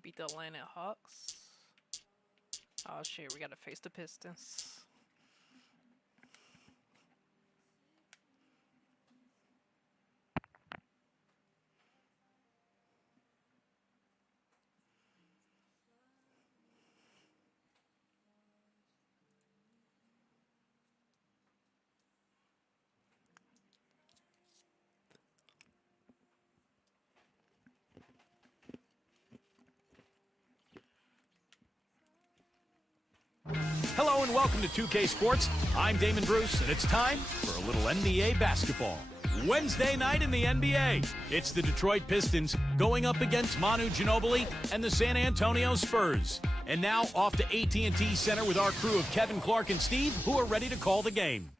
could beat the Atlanta Hawks. Oh shit, we gotta face the Pistons. Hello and welcome to 2K Sports. I'm Damon Bruce, and it's time for a little NBA basketball. Wednesday night in the NBA, it's the Detroit Pistons going up against Manu Ginobili and the San Antonio Spurs. And now off to AT&T Center with our crew of Kevin, Clark, and Steve, who are ready to call the game.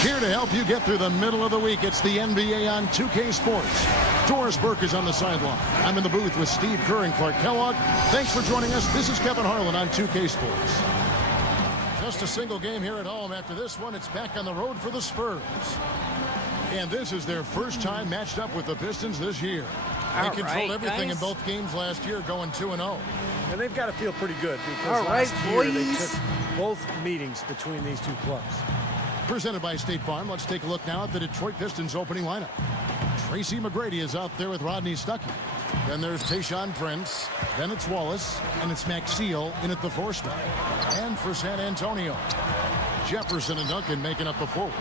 Here to help you get through the middle of the week, it's the NBA on 2K Sports. Doris Burke is on the sideline. I'm in the booth with Steve Kerr and Clark Kellogg. Thanks for joining us. This is Kevin Harlan on 2K Sports. Just a single game here at home. After this one, it's back on the road for the Spurs. And this is their first time matched up with the Pistons this year. They controlled everything in both games last year, going 2-0. And they've got to feel pretty good because last year they took both meetings between these two clubs. Presented by State Farm. Let's take a look now at the Detroit Pistons opening lineup. Tracy McGrady is out there with Rodney Stuckey. Then there's Tayshaun Prince. Then it's Wallace. And it's Maxey in at the 4 spot. And for San Antonio, Jefferson and Duncan making up the forwards.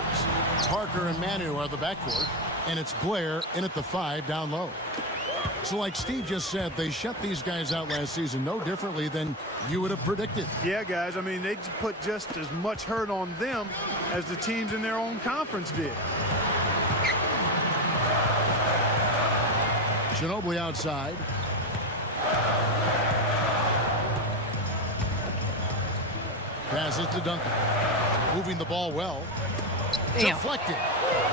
Parker and Manu are the backcourt. And it's Blair in at the 5 down low. So like Steve just said, they shut these guys out last season no differently than you would have predicted. Yeah, guys. I mean, they put just as much hurt on them as the teams in their own conference did. Ginobili outside. Passes to Duncan. Moving the ball well. Damn. Deflected.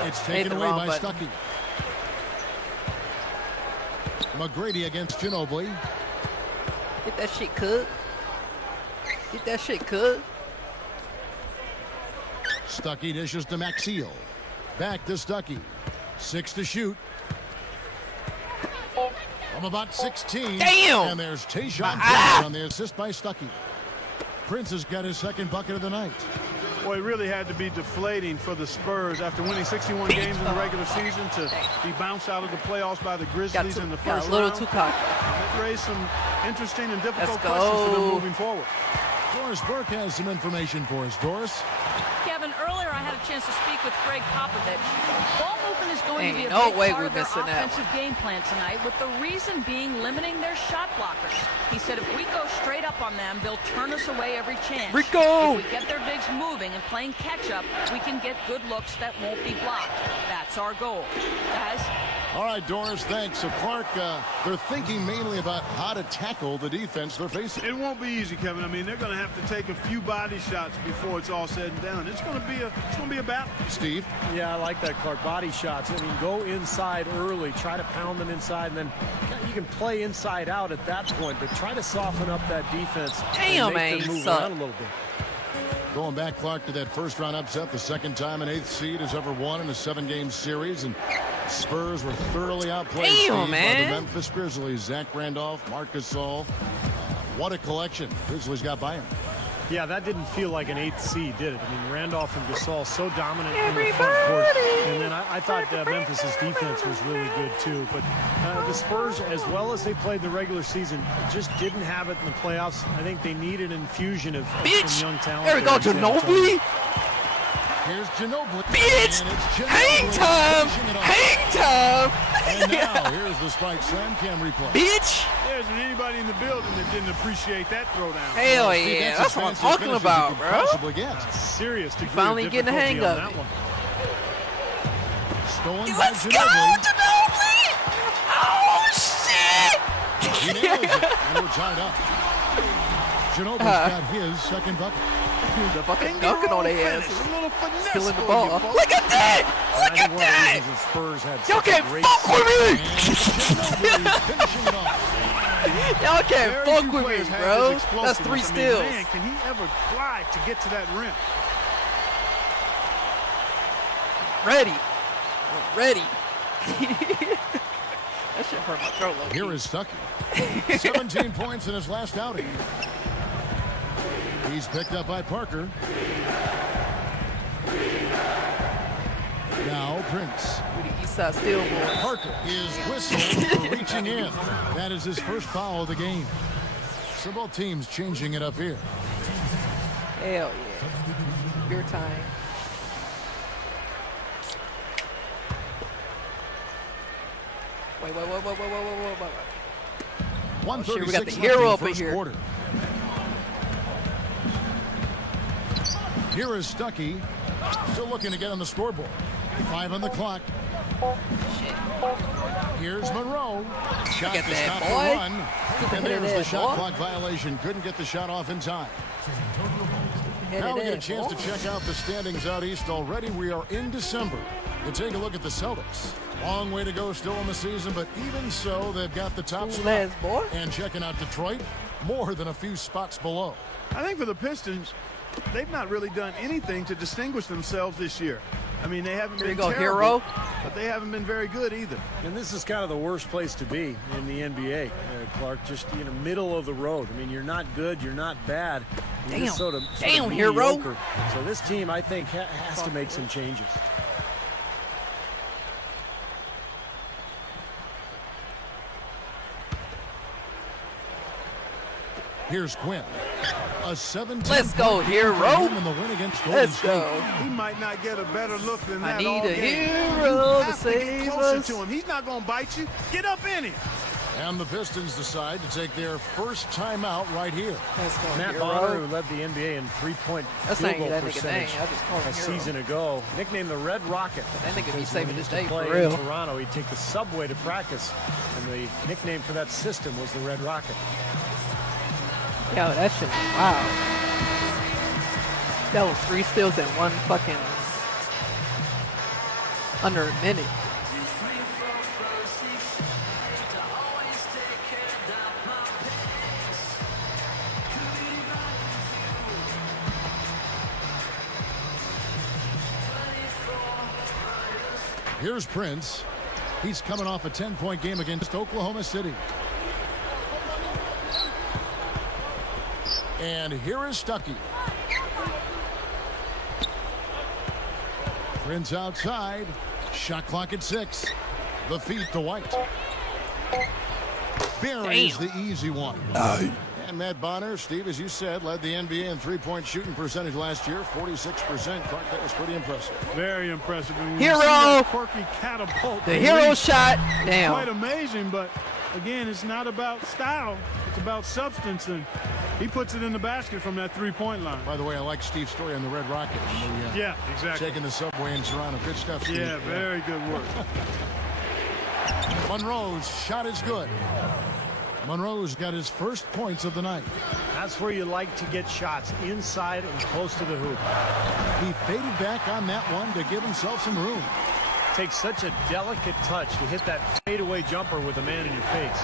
It's taken away by Stuckey. McGrady against Ginobili. Get that shit cooked. Get that shit cooked. Stuckey dishes to Maxey. Back to Stuckey. 6 to shoot. From about 16. Damn! And there's Tayshaun Prince on the assist by Stuckey. Prince has got his second bucket of the night. Well, it really had to be deflating for the Spurs after winning 61 games in the regular season to be bounced out of the playoffs by the Grizzlies in the first a little round. too cocky. It raised some interesting and difficult Let's questions for them go. moving forward. Doris Burke has some information for us. Doris? Kevin, earlier I had a chance to speak with Greg Popovich. Ball movement is going to be a Ain't no big way part we're of their missing that offensive game plan tonight, with the reason being limiting their shot blockers. He said if we go straight up on them, they'll turn us away every chance. Rico! If we get their bigs moving and playing catch-up, we can get good looks that won't be blocked. That's our goal. Guys? All right, Doris, thanks. So, Clark, they're thinking mainly about how to tackle the defense they're facing. It won't be easy, Kevin. I mean, they're going to have to take a few body shots before it's all said and done. It's going to be a battle. Steve? Yeah, I like that, Clark. Body shots. I mean, go inside early. Try to pound them inside, and then you can play inside out at that point, but try to soften up that defense Damn, and make man, them you move suck. around a little bit. Going back, Clark, to that first round upset, the second time an 8th seed has ever won in a 7-game series, and Spurs were thoroughly outplayed Damn, by man. the Memphis Grizzlies. Zach Randolph, Marc Gasol. What a collection Grizzlies got by him. Yeah, that didn't feel like an 8th seed, did it? I mean, Randolph and Gasol so dominant in the front court. And then I thought Memphis's defense was really good, too. But the Spurs, as well as they played the regular season, just didn't have it in the playoffs. I think they need an infusion of some young talent. There we go, Ginobili. Here's Ginobili. Bitch! And it's Ginobili Hang time! finishing it off. Hang time! And now, here's the Spike Slam Cam replay. Bitch! There isn't anybody in the building that didn't appreciate that throwdown. Hell Steve, yeah, as that's what I'm fancy talking finish as about, you could bro. possibly get. Serious degree Finally of getting the hang difficulty of on that it. one. Stolen by Let's go, Ginobili. Ginobili! Oh, shit! He nails it, and we're tied up. Ginobili's got his second bucket. The fucking dunking on their ass. A little finesse Stealing the for ball. you, folks. Look at that! I Look think at one of the that! reasons the Spurs had Y'all such a can't great fuck with me! And Ginobili's finishing it off. Y'all can't Very fuck few with me, players have bro. his That's 3 explosiveness. I mean, steals. man, can he ever fly to get to that rim? Ready. I'm ready. That shit hurt my throat. Low Here is Stuckey. 17 points in his last outing. He's picked up by Parker. Now Prince. We the East Side Steel Boys. Parker is whistled for reaching in. That is his first foul of the game. So both teams changing it up here. Hell yeah. Your time. Wait. 136 we got the left hero in up in first here. quarter. Here is Stuckey. Still looking to get on the scoreboard. 5 on the clock. Here's Monroe. Shot Get to that, stop boy. the run. And there's the that, shot boy. clock violation. Couldn't get the shot off in time. Hit Now it we get a in, chance boy. to check out the standings out east already. We are in December. To take a look at the Celtics. Long way to go still in the season, but even so, they've got the top Ooh, spot. Les, boy. And checking out Detroit, more than a few spots below. I think for the Pistons, they've not really done anything to distinguish themselves this year. I mean, they haven't Here been you go, terrible, hero. but they haven't been very good either. And this is kind of the worst place to be in the NBA, Clark. Just in the middle of the road. I mean, you're not good, you're not bad. You're Damn. just sort of Damn, hero. mediocre. So this team, I think, has to make some changes. Here's Quinn. A 17. Let's go, hero. In the win against Golden Let's State. go. He might not get a better look than that I need all a game. hero You to have to get save closer us. to him. He's not going to bite you. Get up in him. And the Pistons decide to take their first timeout right here. Let's go, Matt hero. Bonner, who led the NBA in three-point That's field not goal even that nigga percentage name. I just called him a hero. season ago, nicknamed the Red Rocket. That nigga be Because saving when he his used to day for play real. in Toronto, he'd take the subway to practice, and the nickname for that system was the Red Rocket. Yo, that shit was wow. That was 3 steals in one fucking under a minute. Here's Prince. He's coming off a 10-point game against Oklahoma City. And here is Stuckey. Prince outside. Shot clock at 6. The feed to White. Buries the easy one. And Matt Bonner, Steve, as you said, led the NBA in three-point shooting percentage last year, 46%. Clark, that was pretty impressive. Very impressive. And when Hero. you see that quirky catapult. The hero release, shot. quite Damn. amazing, but again, it's not about style. It's about substance, and he puts it in the basket from that three-point line. By the way, I like Steve's story on the Red Rocket. And the, Yeah, exactly. taking the subway in Toronto. Good stuff, Steve. Yeah, very good work. Monroe's shot is good. Monroe's got his first points of the night. That's where you like to get shots, inside and close to the hoop. He faded back on that one to give himself some room. Takes such a delicate touch to hit that fadeaway jumper with a man in your face.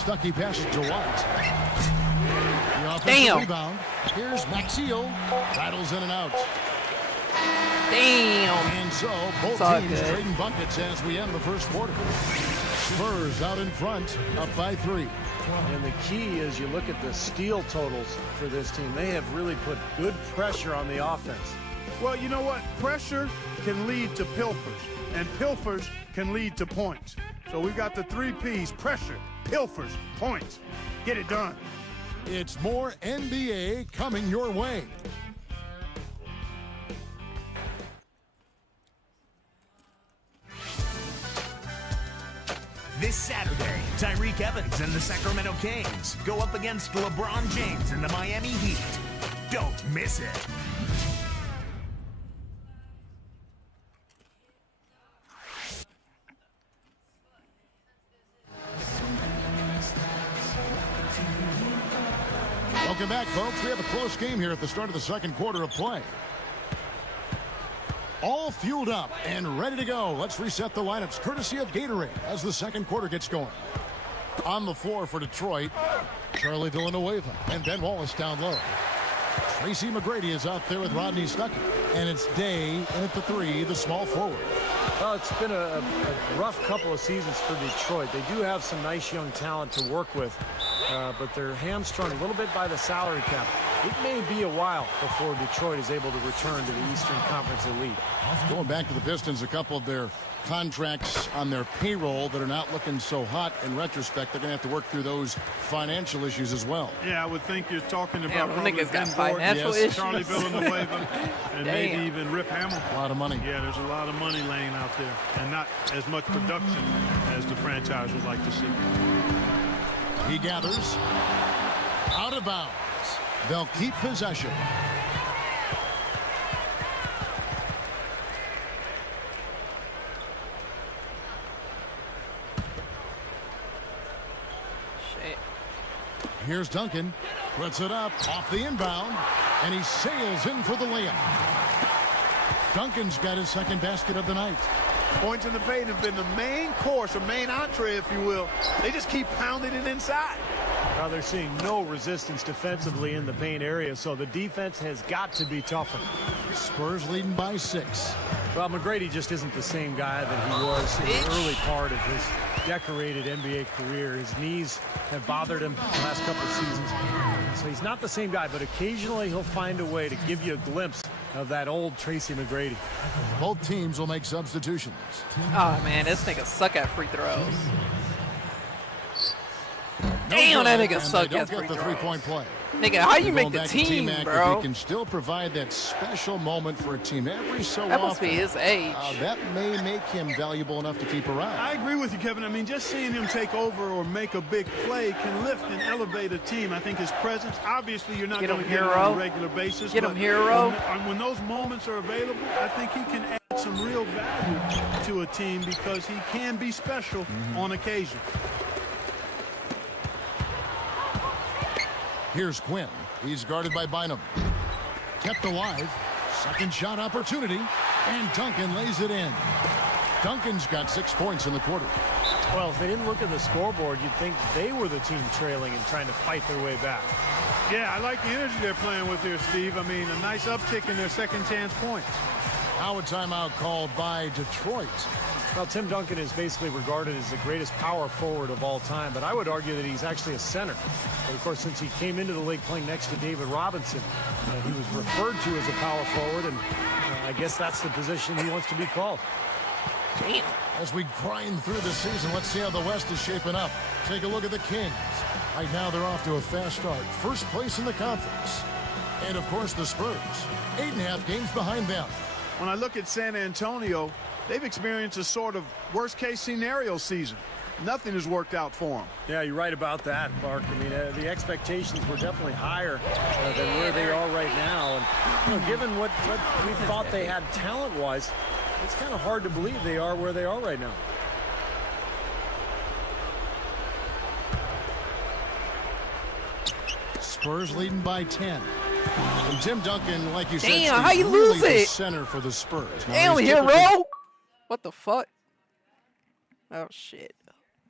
Stuckey passes to White. The offensive Damn. rebound. Here's Maxiel. Rattles in and out. Damn. And so both It's all teams good. trading buckets as we end the first quarter. Spurs out in front, up by 3. And the key is you look at the steal totals for this team. They have really put good pressure on the offense. Well, you know what? Pressure can lead to pilfers, and pilfers can lead to points. So we've got the 3 Ps: pressure, pilfers, points. Get it done. It's more NBA coming your way. This Saturday, Tyreek Evans and the Sacramento Kings go up against LeBron James and the Miami Heat. Don't miss it. Welcome back, folks. We have a close game here at the start of the second quarter of play. All fueled up and ready to go. Let's reset the lineups courtesy of Gatorade as the second quarter gets going. On the floor for Detroit, Charlie Villanueva and Ben Wallace down low. Tracy McGrady is out there with Rodney Stuckey. And it's Day in at the 3, the small forward. Well, it's been a rough couple of seasons for Detroit. They do have some nice young talent to work with, but they're hamstrung a little bit by the salary cap. It may be a while before Detroit is able to return to the Eastern Conference Elite. Going back to the Pistons, a couple of their contracts on their payroll that are not looking so hot in retrospect. They're going to have to work through those financial issues as well. Yeah, I would think you're talking Damn, about them probably niggas got Ben Gordon, financial issues. Charlie Villanueva, and maybe Damn. even Rip Hamilton. A lot of money. Yeah, there's a lot of money laying out there, and not as much production as the franchise would like to see. He gathers. Out of bounds. They'll keep possession. Shit. Here's Duncan. Puts it up off the inbound. And he sails in for the layup. Duncan's got his second basket of the night. Points in the paint have been the main course, or main entree, if you will. They just keep pounding it inside. Now they're seeing no resistance defensively in the paint area, so the defense has got to be tougher. Spurs leading by 6. Well, McGrady just isn't the same guy that he was in the early part of his decorated NBA career. His knees have bothered him the last couple of seasons. So he's not the same guy, but occasionally he'll find a way to give you a glimpse of that old Tracy McGrady. Both teams will make substitutions. Oh, man, this nigga suck at free throws. No Damn, that good, nigga and suck they at don't free get the throws. three-point play. Nigga, how you Going make the back to team, T-Mac, if bro? he can still provide that special moment for a team every so That often, must be his age. that may make him valuable enough to keep around. I agree with you, Kevin. I mean, just seeing him take over or make a big play can lift and elevate a team. I think his presence, obviously, you're not Get going him, to get it on hero. a regular basis. Get him, but hero. When those moments are available, I think he can add some real value to a team because he can be special on occasion. Here's Quinn. He's guarded by Bynum. Kept alive. Second shot opportunity. And Duncan lays it in. Duncan's got 6 points in the quarter. Well, if they didn't look at the scoreboard, you'd think they were the team trailing and trying to fight their way back. Yeah, I like the energy they're playing with here, Steve. I mean, a nice uptick in their second chance points. Now a timeout called by Detroit. Well, Tim Duncan is basically regarded as the greatest power forward of all time, but I would argue that he's actually a center. But of course, since he came into the league playing next to David Robinson, he was referred to as a power forward, and I guess that's the position he wants to be called. Damn. As we grind through the season, let's see how the West is shaping up. Take a look at the Kings. Right now, they're off to a fast start. First place in the conference. And, of course, the Spurs. 8.5 games behind them. When I look at San Antonio, they've experienced a sort of worst-case scenario season. Nothing has worked out for them. Yeah, you're right about that, Mark. I mean, the expectations were definitely higher than where they are right now. And given what we thought they had talent-wise, it's kind of hard to believe they are where they are right now. Spurs leading by 10. And Tim Duncan, like you said, Damn, Steve, how you really lose the it? center for the Spurs. Now, Damn, he's typically- hero! What the fuck? Oh, shit.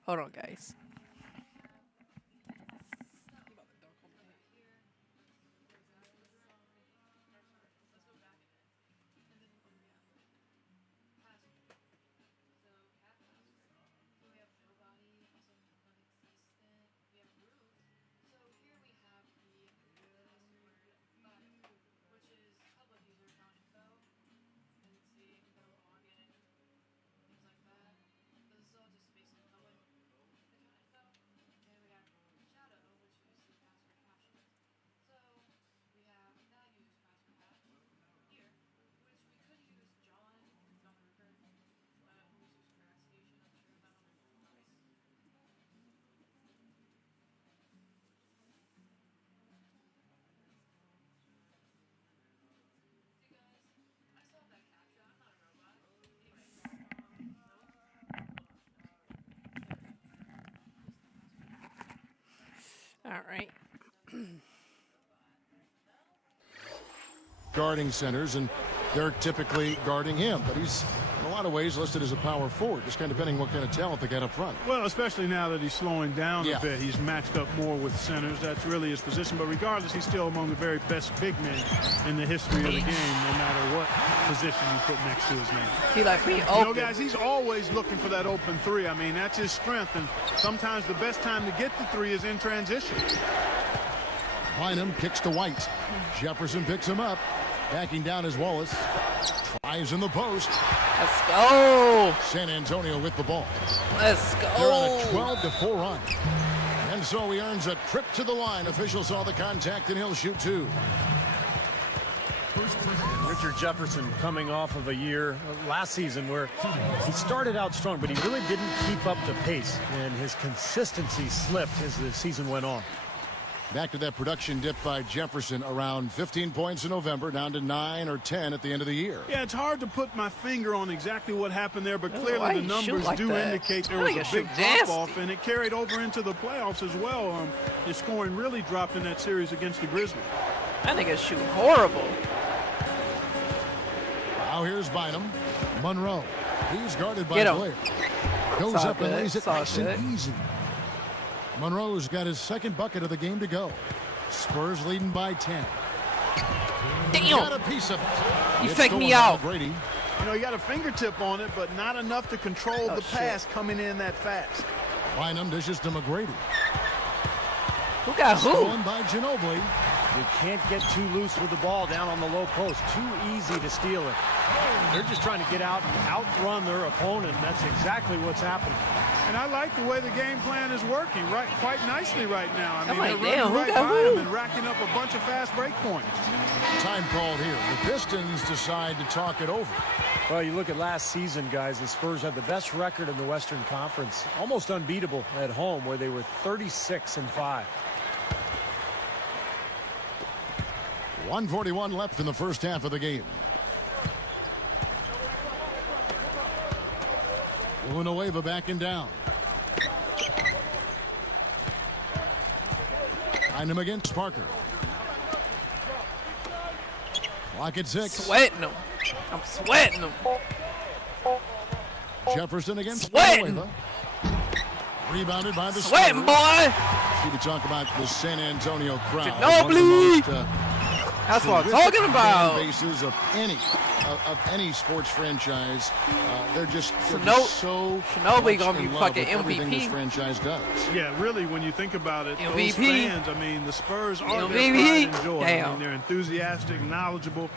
Hold on, guys. All right. Guarding centers, and they're typically guarding him. But he's, in a lot of ways listed as a power forward, just kind of depending what kind of talent they got up front. Well, especially now that he's slowing down Yeah. a bit. He's matched up more with centers. That's really his position. But regardless, he's still among the very best big men in the history of the game, no matter what position you put next to his name. He like me You know, open. guys, he's always looking for that open three. I mean, that's his strength. And sometimes the best time to get the three is in transition. Bynum kicks to White. Jefferson picks him up. Backing down is Wallace. Tries in the post. Let's go. San Antonio with the ball. Let's They're on a go. 12-4 run. And so he earns a trip to the line. Officials saw the contact, and he'll shoot two. Richard Jefferson coming off of a year last season where he started out strong, but he really didn't keep up the pace, and his consistency slipped as the season went on. Back to that production dip by Jefferson, around 15 points in November, down to 9 or 10 at the end of the year. Yeah, it's hard to put my finger on exactly what happened there, but why clearly the you numbers shoot like do that? indicate there I was think a you big shoot drop-off, nasty. and it carried over into the playoffs as well. His scoring really dropped in that series against the Grizzlies. That nigga shoot horrible. Now here's Bynum. Monroe. He's guarded by Get him. Blair. Goes It's all up and good. lays it It's all nice and good. easy. Monroe's got his second bucket of the game to go. Spurs leading by 10. Got a Damn. piece of it. You It's faked me stolen by out. Brady. You know, he got a fingertip on it, but not enough to control the shit. pass coming in that fast. Bynum dishes to McGrady. Who got who? Stolen by Ginobili. You can't get too loose with the ball down on the low post. Too easy to steal it. They're just trying to get out and outrun their opponent, and that's exactly what's happening. And I like the way the game plan is working quite nicely right now. I mean, like, they're damn, running who right got by who? him and racking up a bunch of fast break points. Time called here. The Pistons decide to talk it over. Well, you look at last season, guys, the Spurs had the best record in the Western Conference, almost unbeatable at home, where they were 36-5. 1:41 left in the first half of the game. Villanueva backing down. Behind him against Parker. Clock at 6. Sweating him. I'm sweating him. Jefferson against Sweating. Villanueva. Rebounded by the Sweating, Spurs. boy. See, we talk about the San Antonio crowd. Ginobili. One of the most, That's what I'm terrific talking fan about. bases of any sports franchise. They're just so Ginobili much gonna be in love fucking with everything this MVP. franchise does. Yeah, really, when you think about it, those MVP. fans, I mean, the Spurs are their MVP. pride and joy. I Damn. mean, they're enthusiastic, knowledgeable.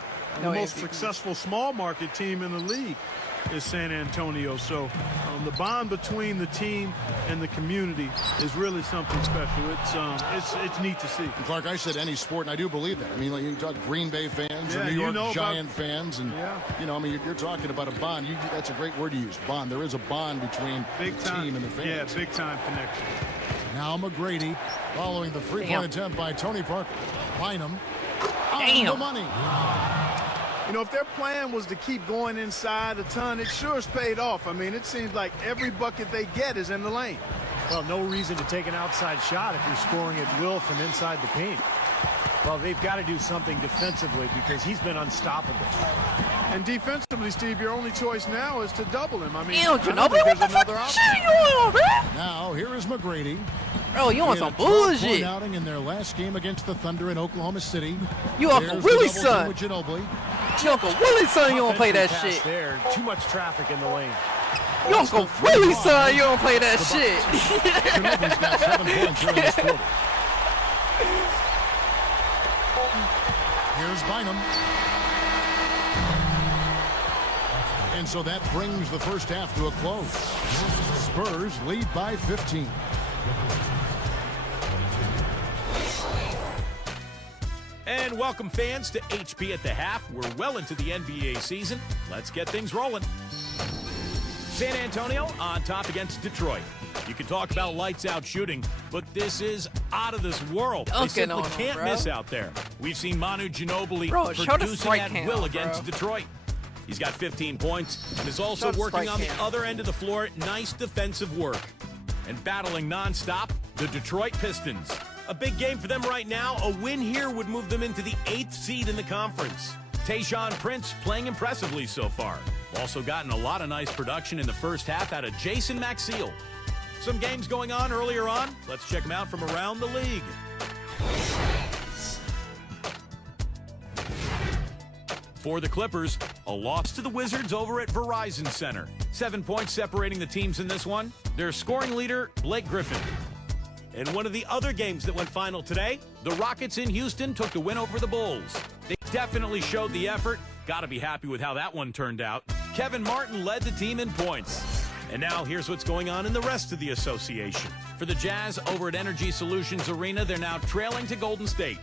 No The most MVP. successful small market team in the league is San Antonio. So the bond between the team and the community is really something special. It's neat to see. And Clark, I said any sport, and I do believe that. I mean, like you talk Green Bay fans or Yeah, New you York know about- Giant fans, and Yeah. you know, I mean, you're talking about a bond. That's a great word to use, bond. There is a bond between Big the time. team and the fans. Yeah, big time connection. Now McGrady, following the three-point attempt by Tony Parker. Bynum on the Damn. money. You know, if their plan was to keep going inside a ton, it sure has paid off. I mean, it seems like every bucket they get is in the lane. Well, no reason to take an outside shot if you're scoring at will from inside the paint. Well, they've got to do something defensively because he's been unstoppable. And defensively, Steve, your only choice now is to double him. I mean, Ew, I don't think Ginobili, what there's the fuck another shit option. you on, bro? Now here is McGrady. Bro, you on He had some a 12-point bullshit. outing in their last game against the Thunder in Oklahoma City. You Uncle There's the Willie's double team son. with Ginobili. You Uncle Willie's son, you don't play that Offensive pass shit. There, too much traffic in the lane. You Uncle Willie's son, you don't play that shit. Ginobili's got 7 points here in this quarter. Here's Bynum. And so that brings the first half to a close. Spurs lead by 15. And welcome fans to HP at the Half. We're well into the NBA season. Let's get things rolling. San Antonio on top against Detroit. You can talk about lights out shooting, but this is out of this world. They Dunking simply on 'em, can't bro. miss out there. We've seen Manu Ginobili Bro, show the producing strike at count, will bro. against Detroit. He's got 15 points and is also Show the working strike on the count. other end of the floor. Nice defensive work. And battling nonstop, the Detroit Pistons. A big game for them right now. A win here would move them into the 8th seed in the conference. Tayshaun Prince playing impressively so far. Also gotten a lot of nice production in the first half out of Jason Maxiell. Some games going on earlier on. Let's check them out from around the league. For the Clippers, a loss to the Wizards over at Verizon Center. 7 points separating the teams in this one. Their scoring leader, Blake Griffin. In one of the other games that went final today, the Rockets in Houston took the win over the Bulls. They definitely showed the effort. Got to be happy with how that one turned out. Kevin Martin led the team in points. And now here's what's going on in the rest of the association. For the Jazz over at Energy Solutions Arena, they're now trailing to Golden State.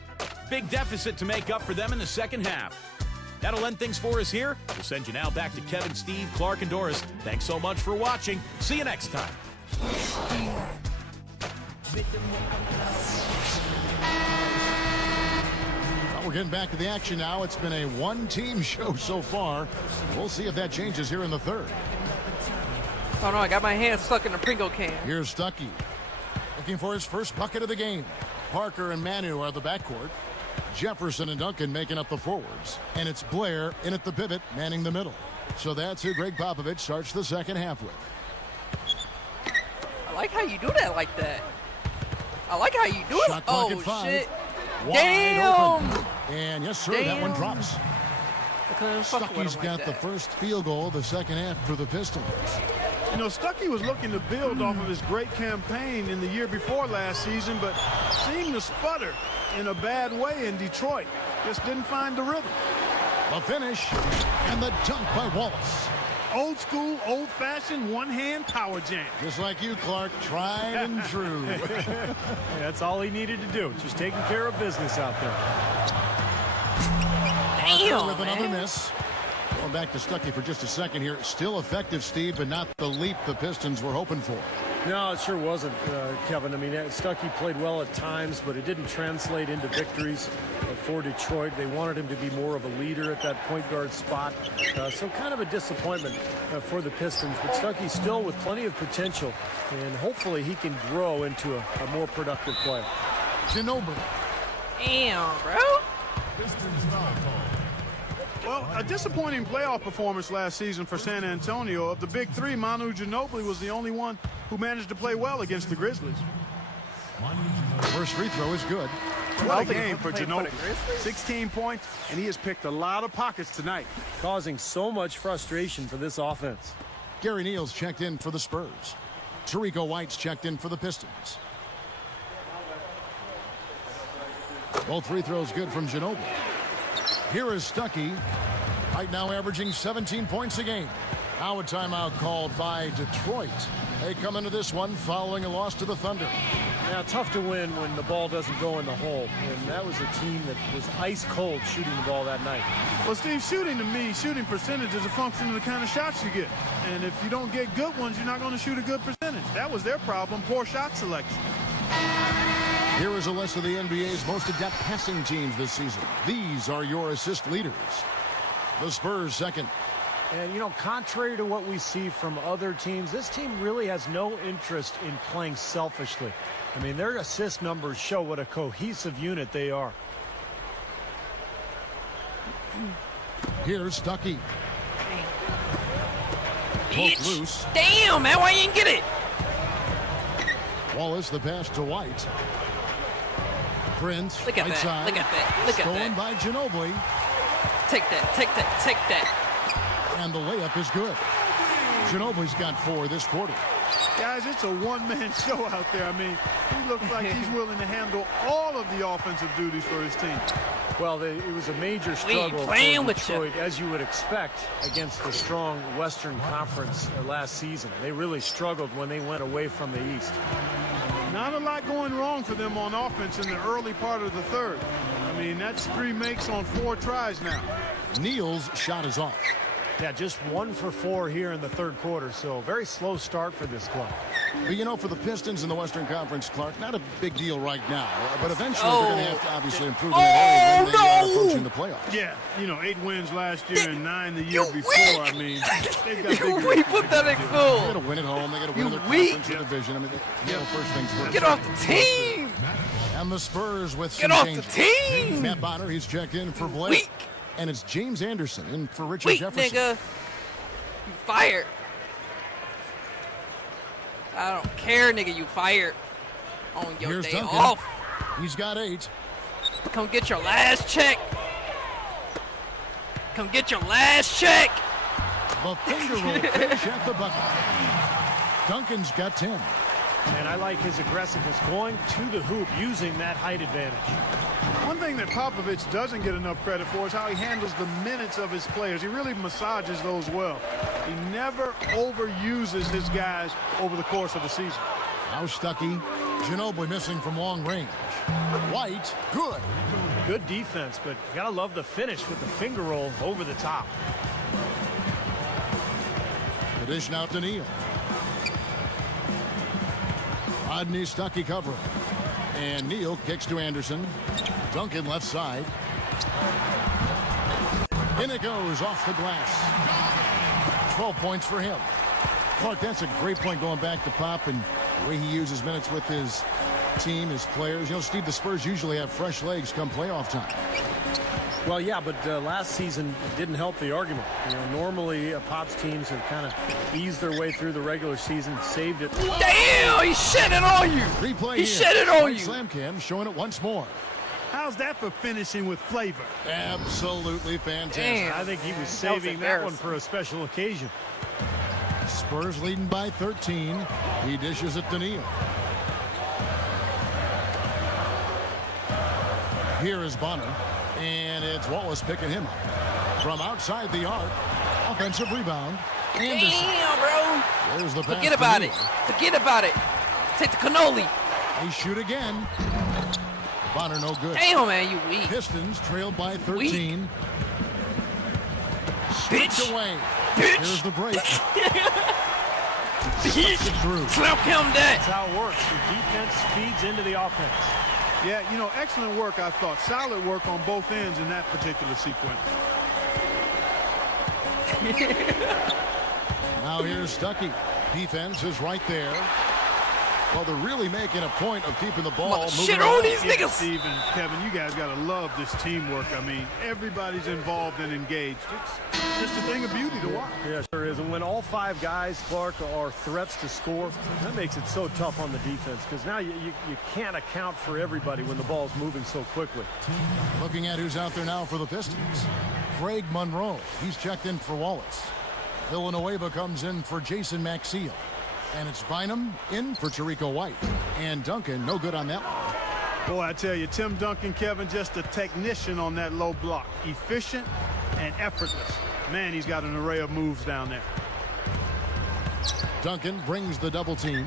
Big deficit to make up for them in the second half. That'll end things for us here. We'll send you now back to Kevin, Steve, Clark, and Doris. Thanks so much for watching. See you next time. Well, we're getting back to the action now. It's been a one-team show so far. We'll see if that changes here in the third. Oh no, I got my hand stuck in a Pringle can. Here's Stuckey looking for his first bucket of the game. Parker and Manu are the backcourt. Jefferson and Duncan making up the forwards. And it's Blair in at the pivot, manning the middle. So that's who Greg Popovich starts the second half with. I like how you do that like that. I like how you do it. Shot clock Oh, at 5. shit. Wide Damn. open. And yes, sir, that one Damn. drops. I couldn't fuck with Stuckey's him got like the that. first field goal of the second half for the Pistons. You know, Stuckey was looking to build off of his great campaign in the year before last season, but seemed to sputter in a bad way in Detroit. Just didn't find the rhythm. The finish and the dunk by Wallace. Old school, old-fashioned, one-hand power jam. Just like you, Clark, tried and true. Yeah, that's all he needed to do. Just taking care of business out there. Parker with another miss. Going back to Stuckey for just a second here. Still effective, Steve, but not the leap the Pistons were hoping for. No, it sure wasn't, Kevin. I mean, Stuckey played well at times, but it didn't translate into victories for Detroit. They wanted him to be more of a leader at that point guard spot. So kind of a disappointment for the Pistons. But Stuckey still with plenty of potential, and hopefully he can grow into a more productive player. Ginobili. Damn, bro. Well, a disappointing playoff performance last season for San Antonio. Of the big three, Manu Ginobili was the only one who managed to play well against the Grizzlies. First free throw is good. What a game for playing for the Ginobili. Grizzlies? 16 points, and he has picked a lot of pockets tonight. Causing so much frustration for this offense. Gary Neal's checked in for the Spurs. Tarico White's checked in for the Pistons. Both free throws good from Ginobili. Here is Stuckey, right now averaging 17 points a game. Now a timeout called by Detroit. They come into this one following a loss to the Thunder. Now, tough to win when the ball doesn't go in the hole. And that was a team that was ice cold shooting the ball that night. Well, Steve, shooting to me, shooting percentage is a function of the kind of shots you get. And if you don't get good ones, you're not going to shoot a good percentage. That was their problem, poor shot selection. Here is a list of the NBA's most adept passing teams this season. These are your assist leaders. The Spurs second. And, you know, contrary to what we see from other teams, this team really has no interest in playing selfishly. I mean, their assist numbers show what a cohesive unit they are. Here's Stuckey. Bitch. Loose. Damn, man, why you didn't get it? Wallace the pass to White. Prince, Look at right that, side. look at that, look at Stolen that. by Ginobili. Take that, take that, take that. And the layup is good. Ginobili's got 4 this quarter. Guys, it's a one-man show out there. I mean, he looks like he's willing to handle all of the offensive duties for his team. Well, it was a major struggle playing for with Detroit, as you would expect, against the strong Western Conference last season. They really struggled when they went away from the East. Not a lot going wrong for them on offense in the early part of the third. I mean, that's 3 makes on 4 tries now. Neal's shot is off. Yeah, just 1 for 4 here in the third quarter, so very slow start for this club. But, you know, for the Pistons in the Western Conference, Clark, not a big deal right now. But eventually they're going to have to obviously improve in that area when they are approaching the playoffs. Yeah, you know, 8 wins last year and 9 the year before. I mean, they've got You bigger weak, issues pathetic to do. They fool. got to win at home. They got to win You their weak. conference or division. I mean, they know first things first. Get off the team. And the Spurs with Get some off the changes. team. Matt Bonner, he's checked in for Blake. Weak. And it's James Anderson in for Richard Wait, Jefferson. nigga. You fired. I don't care, nigga. You fired on your Here's day Duncan. off. He's got 8. Come get your last check. Come get your last check. The finger roll finish at the bucket. Duncan's got 10. And I like his aggressiveness going to the hoop using that height advantage. One thing that Popovich doesn't get enough credit for is how he handles the minutes of his players. He really massages those well. He never overuses his guys over the course of the season. Now Stuckey. Ginobili missing from long range. White, good. Good defense, but you gotta love the finish with the finger roll over the top. The dish now to Neal. Rodney Stuckey covering. And Neal kicks to Anderson. Duncan left side. In it goes off the glass. 12 points for him. Clark, that's a great point going back to Pop and the way he uses minutes with his team, his players. You know, Steve, the Spurs usually have fresh legs come playoff time. Well, yeah, but last season it didn't help the argument. You know, normally Pop's teams have kind of eased their way through the regular season, saved it. Damn, he shit it on you. Replay He here. shit it on Mike you. Slam Cam showing it once more. How's that for finishing with flavor? Absolutely fantastic. Damn. I think he was That was saving that one embarrassing. for a special occasion. Spurs leading by 13. He dishes it to Neal. Here is Bonner. And it's Wallace picking him up. From outside the arc. Offensive rebound. Anderson. Damn, bro. There's the pass. Forget to about Neal. it. Forget about it. Take the cannoli. They shoot again. Bonner no good. Damn, man, you weak. Pistons trailed by 13. Bitch. Stripped away. Bitch. Here's the break. Bitch. It through. Slam him that. That's how it works. The defense feeds into the offense. Yeah, you know, excellent work, I thought. Solid work on both ends in that particular sequence. Now here's Stuckey. Defense is right there. Well, they're really making a point of keeping the ball Mother moving shit around. on these Yeah, niggas. Steve and Kevin, you guys got to love this teamwork. I mean, everybody's involved and engaged. It's just a thing of beauty to watch. Yeah, sure is. And when all 5 guys, Clark, are threats to score, that makes it so tough on the defense because now you can't account for everybody when the ball's moving so quickly. Looking at who's out there now for the Pistons. Craig Monroe. He's checked in for Wallace. Villanueva comes in for Jason Maxiell. And it's Bynum in for Tarico White. And Duncan, no good on that one. Boy, I tell you, Tim Duncan, Kevin, just a technician on that low block. Efficient and effortless. Man, he's got an array of moves down there. Duncan brings the double team.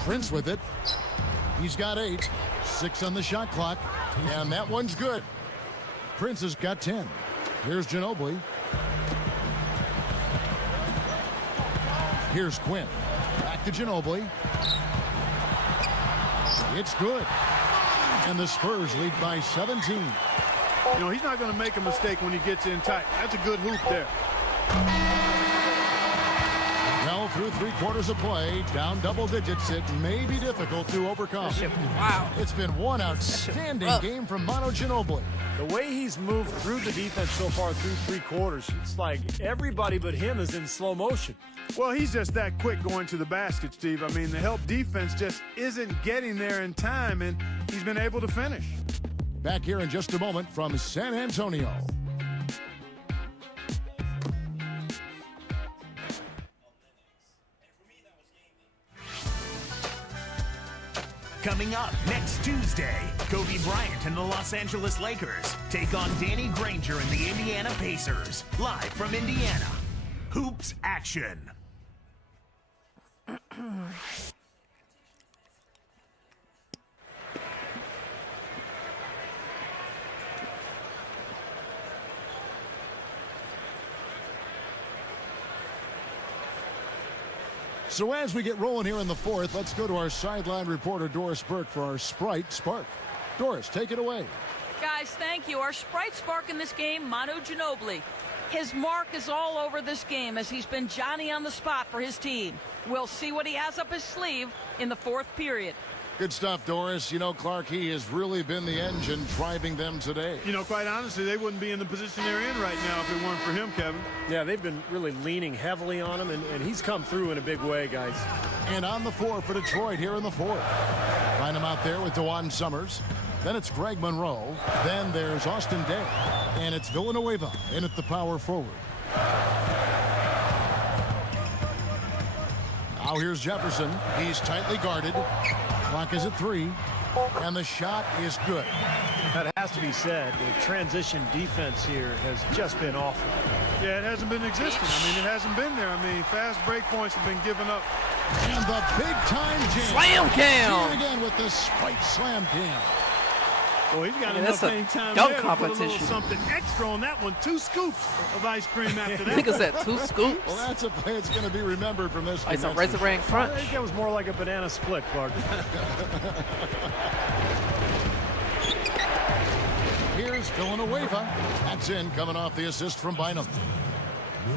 Prince with it. He's got 8. 6 on the shot clock. And that one's good. Prince has got 10. Here's Ginobili. Here's Quinn. Back to Ginobili. It's good. And the Spurs lead by 17. You know, he's not going to make a mistake when he gets in tight. That's a good hoop there. Now through 3/4 of play, down double digits, it may be difficult to overcome. Shit, wow. It's been one outstanding rough. game from Manu Ginobili. The way he's moved through the defense so far through 3/4, it's like everybody but him is in slow motion. Well, he's just that quick going to the basket, Steve. I mean, the help defense just isn't getting there in time, and he's been able to finish. Back here in just a moment from San Antonio. Coming up next Tuesday, Kobe Bryant and the Los Angeles Lakers take on Danny Granger and the Indiana Pacers. Live from Indiana. Hoops action. So as we get rolling here in the 4th, let's go to our sideline reporter, Doris Burke, for our Sprite Spark. Doris, take it away. Guys, thank you. Our Sprite Spark in this game, Manu Ginobili. His mark is all over this game as he's been Johnny on the spot for his team. We'll see what he has up his sleeve in the 4th period. Good stuff, Doris. You know, Clark, he has really been the engine driving them today. You know, quite honestly, they wouldn't be in the position they're in right now if it weren't for him, Kevin. Yeah, they've been really leaning heavily on him, and he's come through in a big way, guys. And on the floor for Detroit here in the fourth. Find him out there with DeJuan Summers. Then it's Greg Monroe. Then there's Austin Day. And it's Villanueva in at the power forward. Now here's Jefferson. He's tightly guarded. Clock is at 3. And the shot is good. That has to be said. The transition defense here has just been awful. Yeah, it hasn't been existing. I mean, it hasn't been there. I mean, fast break points have been given up. And the big-time jam. Slam cam. Here again with the spike slam cam. Well, he's got Yeah, enough that's a anytime dunk there to put a little competition. something extra on that one. 2 scoops of ice cream after that. Nigga said 2 scoops. Well, that's a play that's going to be remembered from this. Like some game, that's Razor for Ring I Crunch. think that was more like a banana split, Clark. Here's Villanueva. That's in, coming off the assist from Bynum.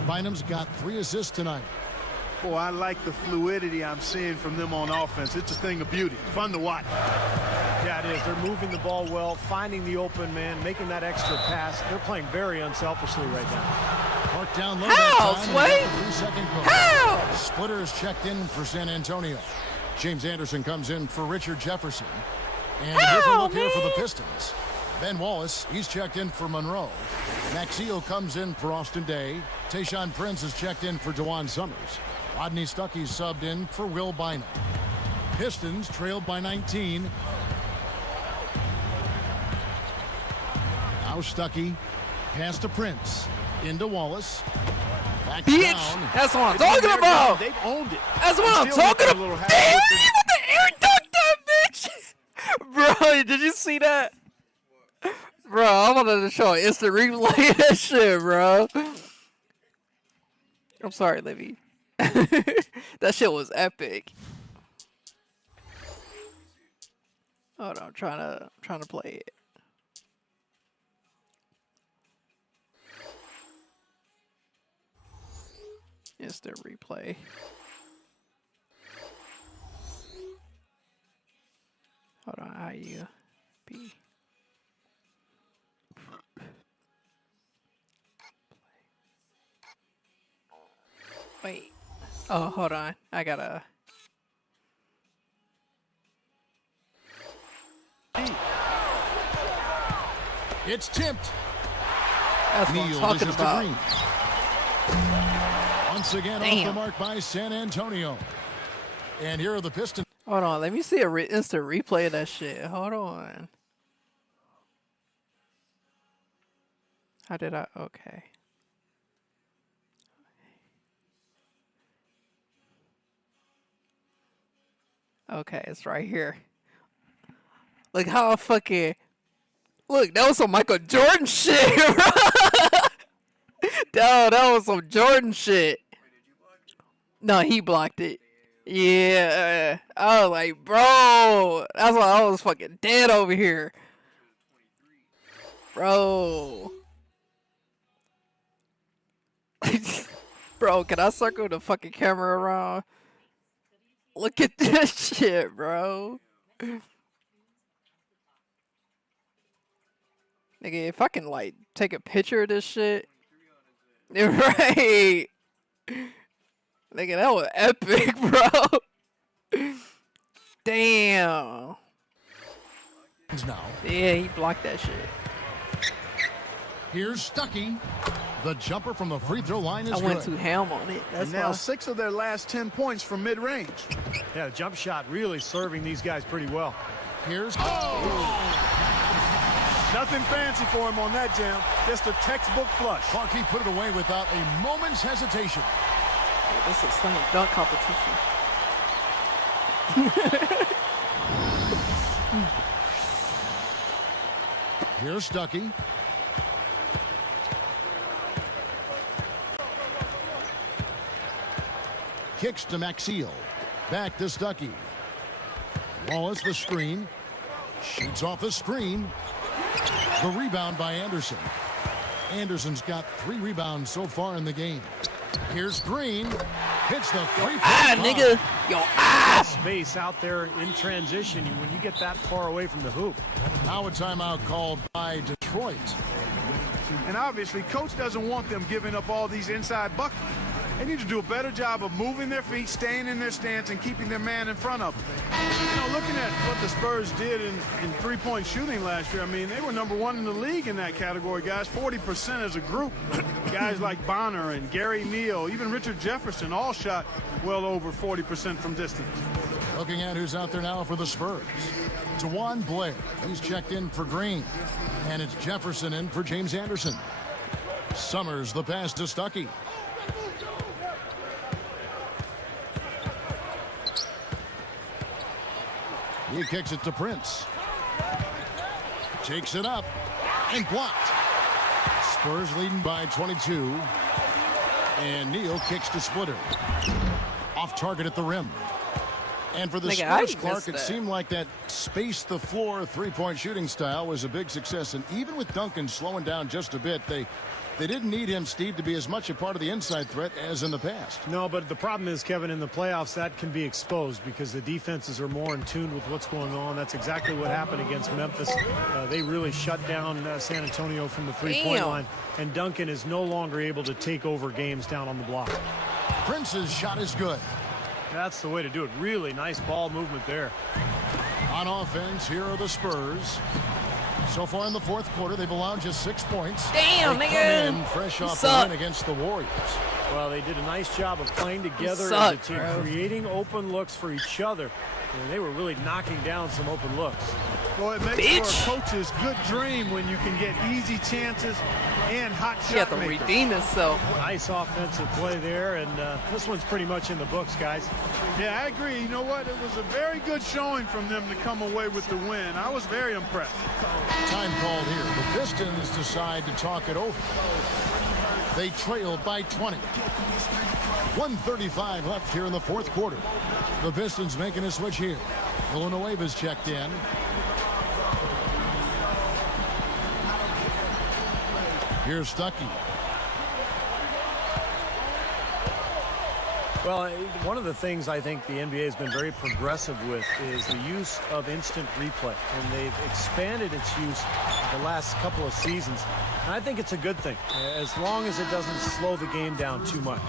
Bynum's got 3 assists tonight. Boy, I like the fluidity I'm seeing from them on offense. It's a thing of beauty. Fun to watch. Yeah, it is. They're moving the ball well, finding the open man, making that extra pass. They're playing very unselfishly right now. Clark down low. How, that time, Sway? and got the 3-second call. How? Splitter is checked in for San Antonio. James Anderson comes in for Richard Jefferson. And a different look here for the Pistons. Ben Wallace, he's checked in for Monroe. Maxio comes in for Austin Day. Tayshaun Prince is checked in for DeJuan Summers. Rodney Stuckey subbed in for Will Bynum. Pistons trailed by 19. Now Stuckey, pass to Prince. Into Wallace. Back Bitch. down. That's what I'm talking about. They've owned it. That's what I'm Still talking looking a little about. happy Damn, with you with the air dunk that bitch. Bro, did you see that? Bro, I wanted to show an instant replay of that shit, bro. I'm sorry, Livy. That shit was epic. Hold on, I'm trying to play it. Instant replay. Hold on, IUP. Wait. Oh, hold on. I gotta. It's tipped. That's what I'm Neal talking dishes to about. Green. Once again off the Damn. mark by San Antonio. And here are the Pistons. Hold on, let me see a instant replay of that shit. Hold on. How did I? Okay. Okay, it's right here. Look how fucking. Look, that was some Michael Jordan shit, bro. That was some Jordan shit. No, he blocked it. Yeah, I was like, bro, that's why I was fucking dead over here, bro. Bro, can I circle the fucking camera around? Look at this shit, bro. Nigga, if I can like take a picture of this shit, right? Nigga, that was epic, bro. Damn. Now, Yeah, he blocked that shit. here's Stuckey. The jumper from the free throw line is I went good. too ham on it. That's And now why. 6 of their last 10 points from mid-range. Yeah, the jump shot really serving these guys pretty well. Here's Nothing fancy for him on that jam. Just a textbook flush. Clarkey put it away without a moment's hesitation. This is a slam dunk competition. Here's Stuckey. Kicks to Maxio. Back to Stuckey. Wallace the screen. Shoots off the screen. The rebound by Anderson. Anderson's got 3 rebounds so far in the game. Here's Green. Hits the three-point nigga. Yo, Space out there in transition when you get that far away from the hoop. Now a timeout called by Detroit. And obviously, coach doesn't want them giving up all these inside buckets. They need to do a better job of moving their feet, staying in their stance, and keeping their man in front of them. You know, looking at what the Spurs did in three-point shooting last year, I mean, they were #1 in the league in that category, guys. 40% as a group. Guys like Bonner and Gary Neal, even Richard Jefferson, all shot well over 40% from distance. Looking at who's out there now for the Spurs. DeJuan Blair. He's checked in for Green. And it's Jefferson in for James Anderson. Summers the pass to Stuckey. He kicks it to Prince. Takes it up and blocked. Spurs leading by 22. And Neal kicks to Splitter. Off target at the rim. And for the Nigga, Spurs, Clark, it seemed like that space the floor three-point shooting style was a big success. And even with Duncan slowing down just a bit, they didn't need him, Steve, to be as much a part of the inside threat as in the past. No, but the problem is, Kevin, in the playoffs, that can be exposed because the defenses are more in tune with what's going on. That's exactly what happened against Memphis. They really shut down San Antonio from the three-point line, and Duncan is no longer able to take over games down on the block. Prince's shot is good. That's the way to do it. Really nice ball movement there. On offense, here are the Spurs. So far in the fourth quarter, they've allowed just 6 points. Damn, they nigga. come in fresh off the suck. win against the Warriors. Well, they did a nice job of playing together suck, as a team, bro. creating open looks for each other. And they were really knocking down some open looks. Well, it makes for a coach's good dream when you can get easy chances and hot He had shot to makers. redeem himself. Nice offensive play there, and this one's pretty much in the books, guys. Yeah, I agree. You know what? It was a very good showing from them to come away with the win. I was very impressed. Time called here. The Pistons decide to talk it over. They trailed by 20. 1:35 left here in the fourth quarter. The Pistons making a switch here. Villanueva's checked in. Here's Stuckey. Well, one of the things I think the NBA has been very progressive with is the use of instant replay, and they've expanded its use the last couple of seasons. And I think it's a good thing, as long as it doesn't slow the game down too much.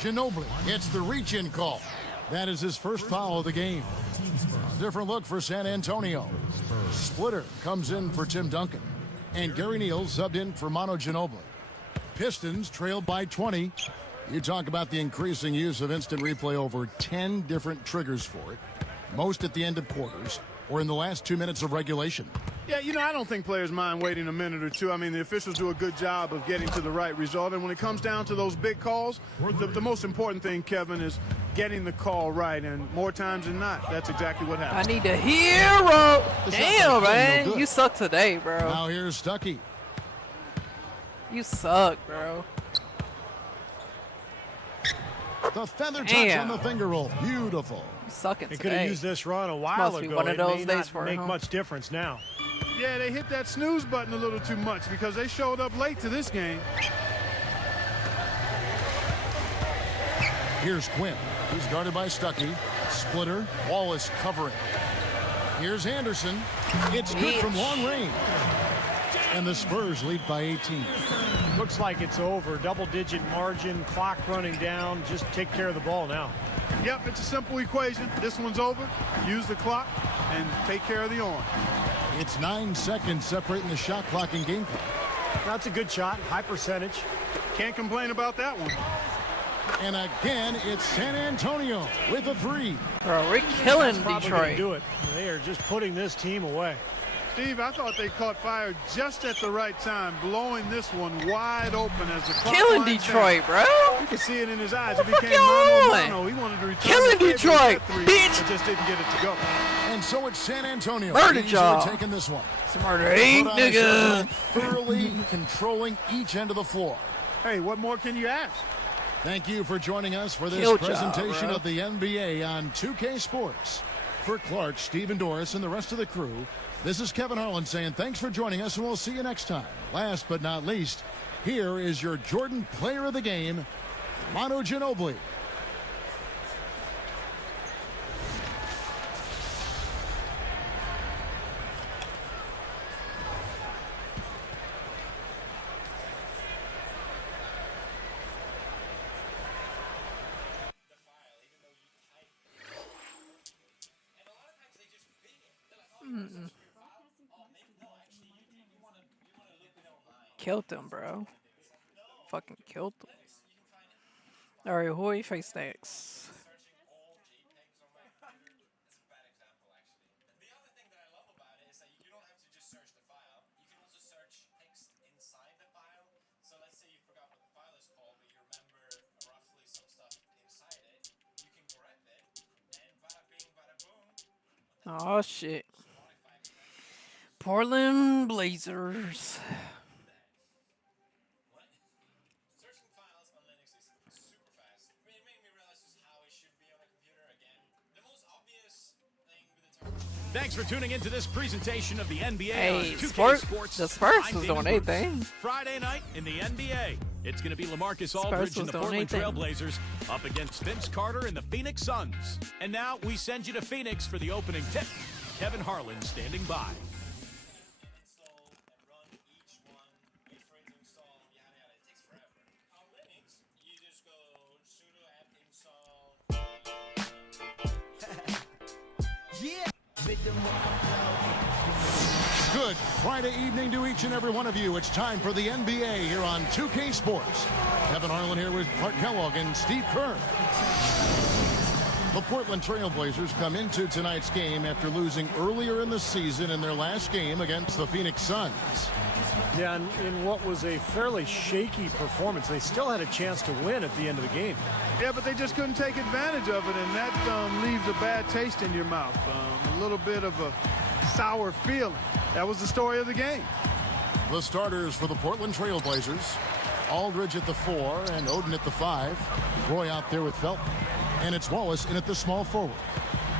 Ginobili gets the reach-in call. That is his first foul of the game. A different look for San Antonio. Splitter comes in for Tim Duncan. And Gary Neal subbed in for Manu Ginobili. Pistons trailed by 20. You talk about the increasing use of instant replay, over 10 different triggers for it. Most at the end of quarters or in the last 2 minutes of regulation. Yeah, you know, I don't think players mind waiting a minute or two. I mean, the officials do a good job of getting to the right result. And when it comes down to those big calls, the most important thing, Kevin, is getting the call right. And more times than not, that's exactly what I happens. need a hero. Damn, man. good. You suck today, bro. Now here's Stuckey. You suck, bro. The feather touch Damn. on the finger roll. Beautiful. You sucking They could have today. used this run a while Must be ago. one of It those may days not for make him. much difference now. Yeah, they hit that snooze button a little too much because they showed up late to this game. Here's Quinn. He's guarded by Stuckey. Splitter. Wallace covering. Here's Anderson. It's good from long range. And the Spurs lead by 18. Looks like it's over. Double-digit margin, clock running down. Just take care of the ball now. Yep, it's a simple equation. This one's over. Use the clock and take care of the arm. It's 9 seconds separating the shot clock and game clock. That's a good shot. High percentage. Can't complain about that one. And again, it's San Antonio with a three. Bro, we're killing That's probably gonna Detroit. do it. They are just putting this team away. Steve, I thought they caught fire just at the right time, blowing this one wide open as the clock Killing winds Detroit, bro. down. You can see it in his eyes. It What the became fuck y'all mano-a-mano. on? He wanted to return Killing the kid with Detroit, that three, bitch. but just didn't get it to go. And so it's San Antonio. Murdered Easily y'all. taking this one. Murder ain't, Put on a show, nigga. thoroughly controlling each end of the floor. Hey, what more can you ask? Thank you for joining us for this Kill job, presentation bro. of the NBA on 2K Sports. For Clark, Stephen Doris, and the rest of the crew, this is Kevin Harlan saying thanks for joining us, and we'll see you next time. Last but not least, here is your Jordan Player of the Game, Manu Ginobili. killed them, bro. Fucking killed them. All right, who we face next? Oh shit. Portland Blazers. Thanks for tuning into this presentation of the NBA Hey, on 2K Sports. The Spurs I'm was Damon doing Bruce. anything. Friday night in the NBA. It's going to be LaMarcus Aldridge and was the doing Portland anything. Trailblazers up against Vince Carter and the Phoenix Suns. And now we send you to Phoenix for the opening tip. Kevin Harlan standing by. Good Friday evening to each and every one of you. It's time for the NBA here on 2K Sports. Kevin Harlan here with Clark Kellogg and Steve Kerr. The Portland Trailblazers come into tonight's game after losing earlier in the season in their last game against the Phoenix Suns. Yeah, and in what was a fairly shaky performance, they still had a chance to win at the end of the game. Yeah, but they just couldn't take advantage of it, and that leaves a bad taste in your mouth. A little bit of a sour feeling. That was the story of the game. The starters for the Portland Trailblazers: Aldridge at the 4 and Oden at the 5. Roy out there with Felton. And it's Wallace in at the small forward.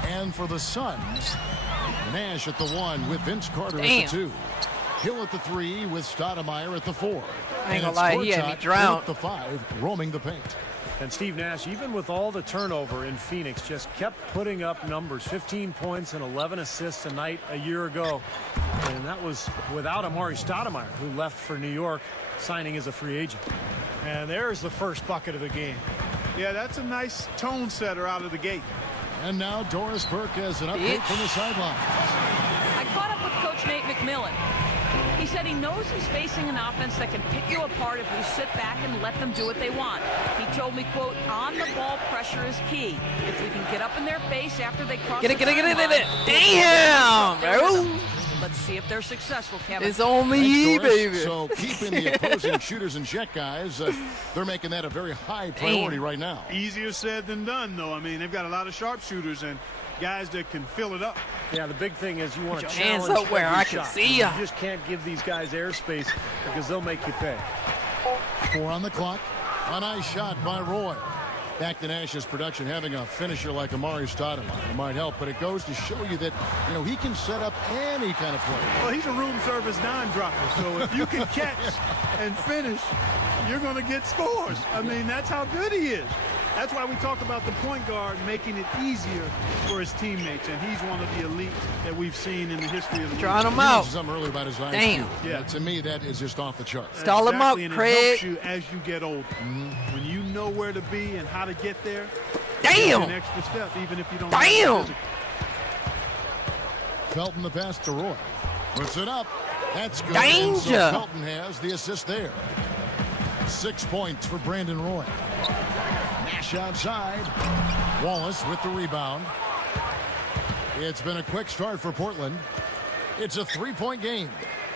And for the Suns, Nash at the 1 with Vince Carter Damn. at the 2. Hill at the 3 with Stoudemire at the 4. I ain't And gonna it's lie, he had me Gortat drowned. at the 5, roaming the paint. And Steve Nash, even with all the turnover in Phoenix, just kept putting up numbers. 15 points and 11 assists a night a year ago. And that was without Amari Stoudemire, who left for New York, signing as a free agent. And there's the first bucket of the game. Yeah, that's a nice tone setter out of the gate. And now Doris Burke has an update from the sideline. I caught up with Coach Nate McMillan. He said he knows he's facing an offense that can pick you apart if you sit back and let them do what they want. He told me, quote, on-the-ball pressure is key. If we can get up in their face after they cross Get it, the get it, get it, timeline, get it. we'll Damn, get rid of bro. them. Let's see if they're successful, Kevin. It's only Thanks, you, Doris. baby. So keeping the opposing shooters in check, guys. They're making that a very high priority right now. Easier said than done, though. I mean, they've got a lot of sharpshooters and guys that can fill it up. Yeah, the big thing is you want to Put your hands challenge up where every I can shot. see ya. You just can't give these guys airspace because they'll make you pay. 4 on the clock. A nice shot by Roy. Back to Nash's production, having a finisher like Amari Stoudemire might help, but it goes to show you that, he can set up any kind of play. Well, he's a room service dime dropper, so if you can catch and finish, you're going to get scores. I mean, that's how good he is. That's why we talk about the point guard making it easier for his teammates, and he's one of the elite that we've seen in the history of the league. Drawing him You out. mentioned something earlier about his IQ. Damn. Yeah. To me, that is just off the charts. Stall him out, Exactly, and it Craig. helps you as you get older. When you know where to be and how to get there, Damn. it's an extra step, even if you don't. Damn. Physical. Felton the pass to Roy. Puts it up. That's good. Danger. And so Felton has the assist there. 6 points for Brandon Roy. Nash outside. Wallace with the rebound. It's been a quick start for Portland. It's a 3-point game.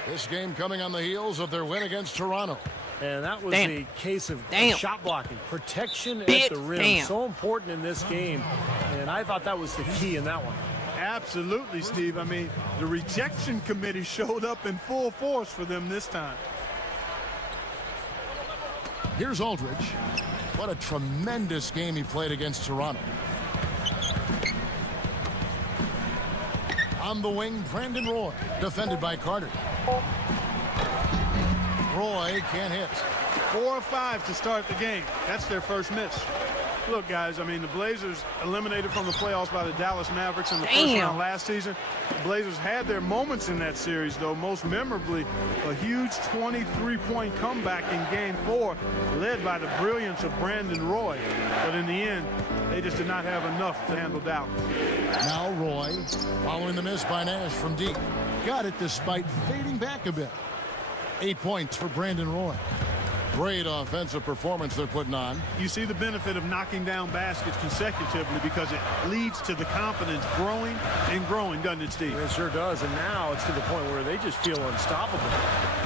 This game coming on the heels of their win against Toronto. And that was Damn. a case of Damn. shot blocking. Protection Bit. at the rim. Damn. So important in this game. And I thought that was the key in that one. Absolutely, Steve. I mean, the rejection committee showed up in full force for them this time. Here's Aldridge. What a tremendous game he played against Toronto. On the wing, Brandon Roy, defended by Carter. Roy can't hit. 4 of 5 to start the game. That's their first miss. Look, guys, I mean, the Blazers eliminated from the playoffs by the Dallas Mavericks in the first Damn. round last season. The Blazers had their moments in that series, though, most memorably a huge 23-point comeback in Game 4, led by the brilliance of Brandon Roy. But in the end, they just did not have enough to handle Dallas. Now Roy, following the miss by Nash from deep. Got it despite fading back a bit. 8 points for Brandon Roy. Great offensive performance they're putting on. You see the benefit of knocking down baskets consecutively because it leads to the confidence growing and growing, doesn't it, Steve? It sure does, and now it's to the point where they just feel unstoppable.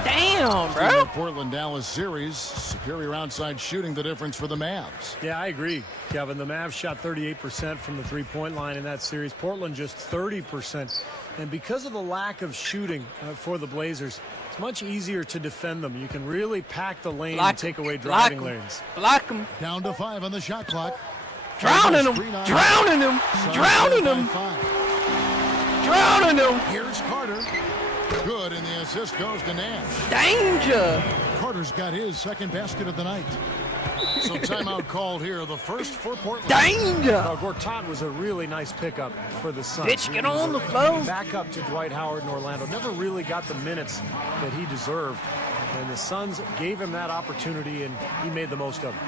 Damn, In bro. the Portland-Dallas series, superior outside shooting the difference for the Mavs. Yeah, I agree, Kevin. The Mavs shot 38% from the three-point line in that series. Portland just 30%. And because of the lack of shooting for the Blazers, it's much easier to defend them. You can really pack the lane and take away driving lanes. Block him. Down to 5 on the shot clock. Drowning him. Drowning him. Drowning him. Drowning him. Here's Carter. Good, and the assist goes to Nash. Danger. Carter's got his second basket of the night. So timeout called here, the first for Portland. Danger. Gortat was a really nice pickup for the Suns. Bitch, get He was on the a floor. Backup to Dwight Howard in Orlando. Never really got the minutes that he deserved. And the Suns gave him that opportunity, and he made the most of it.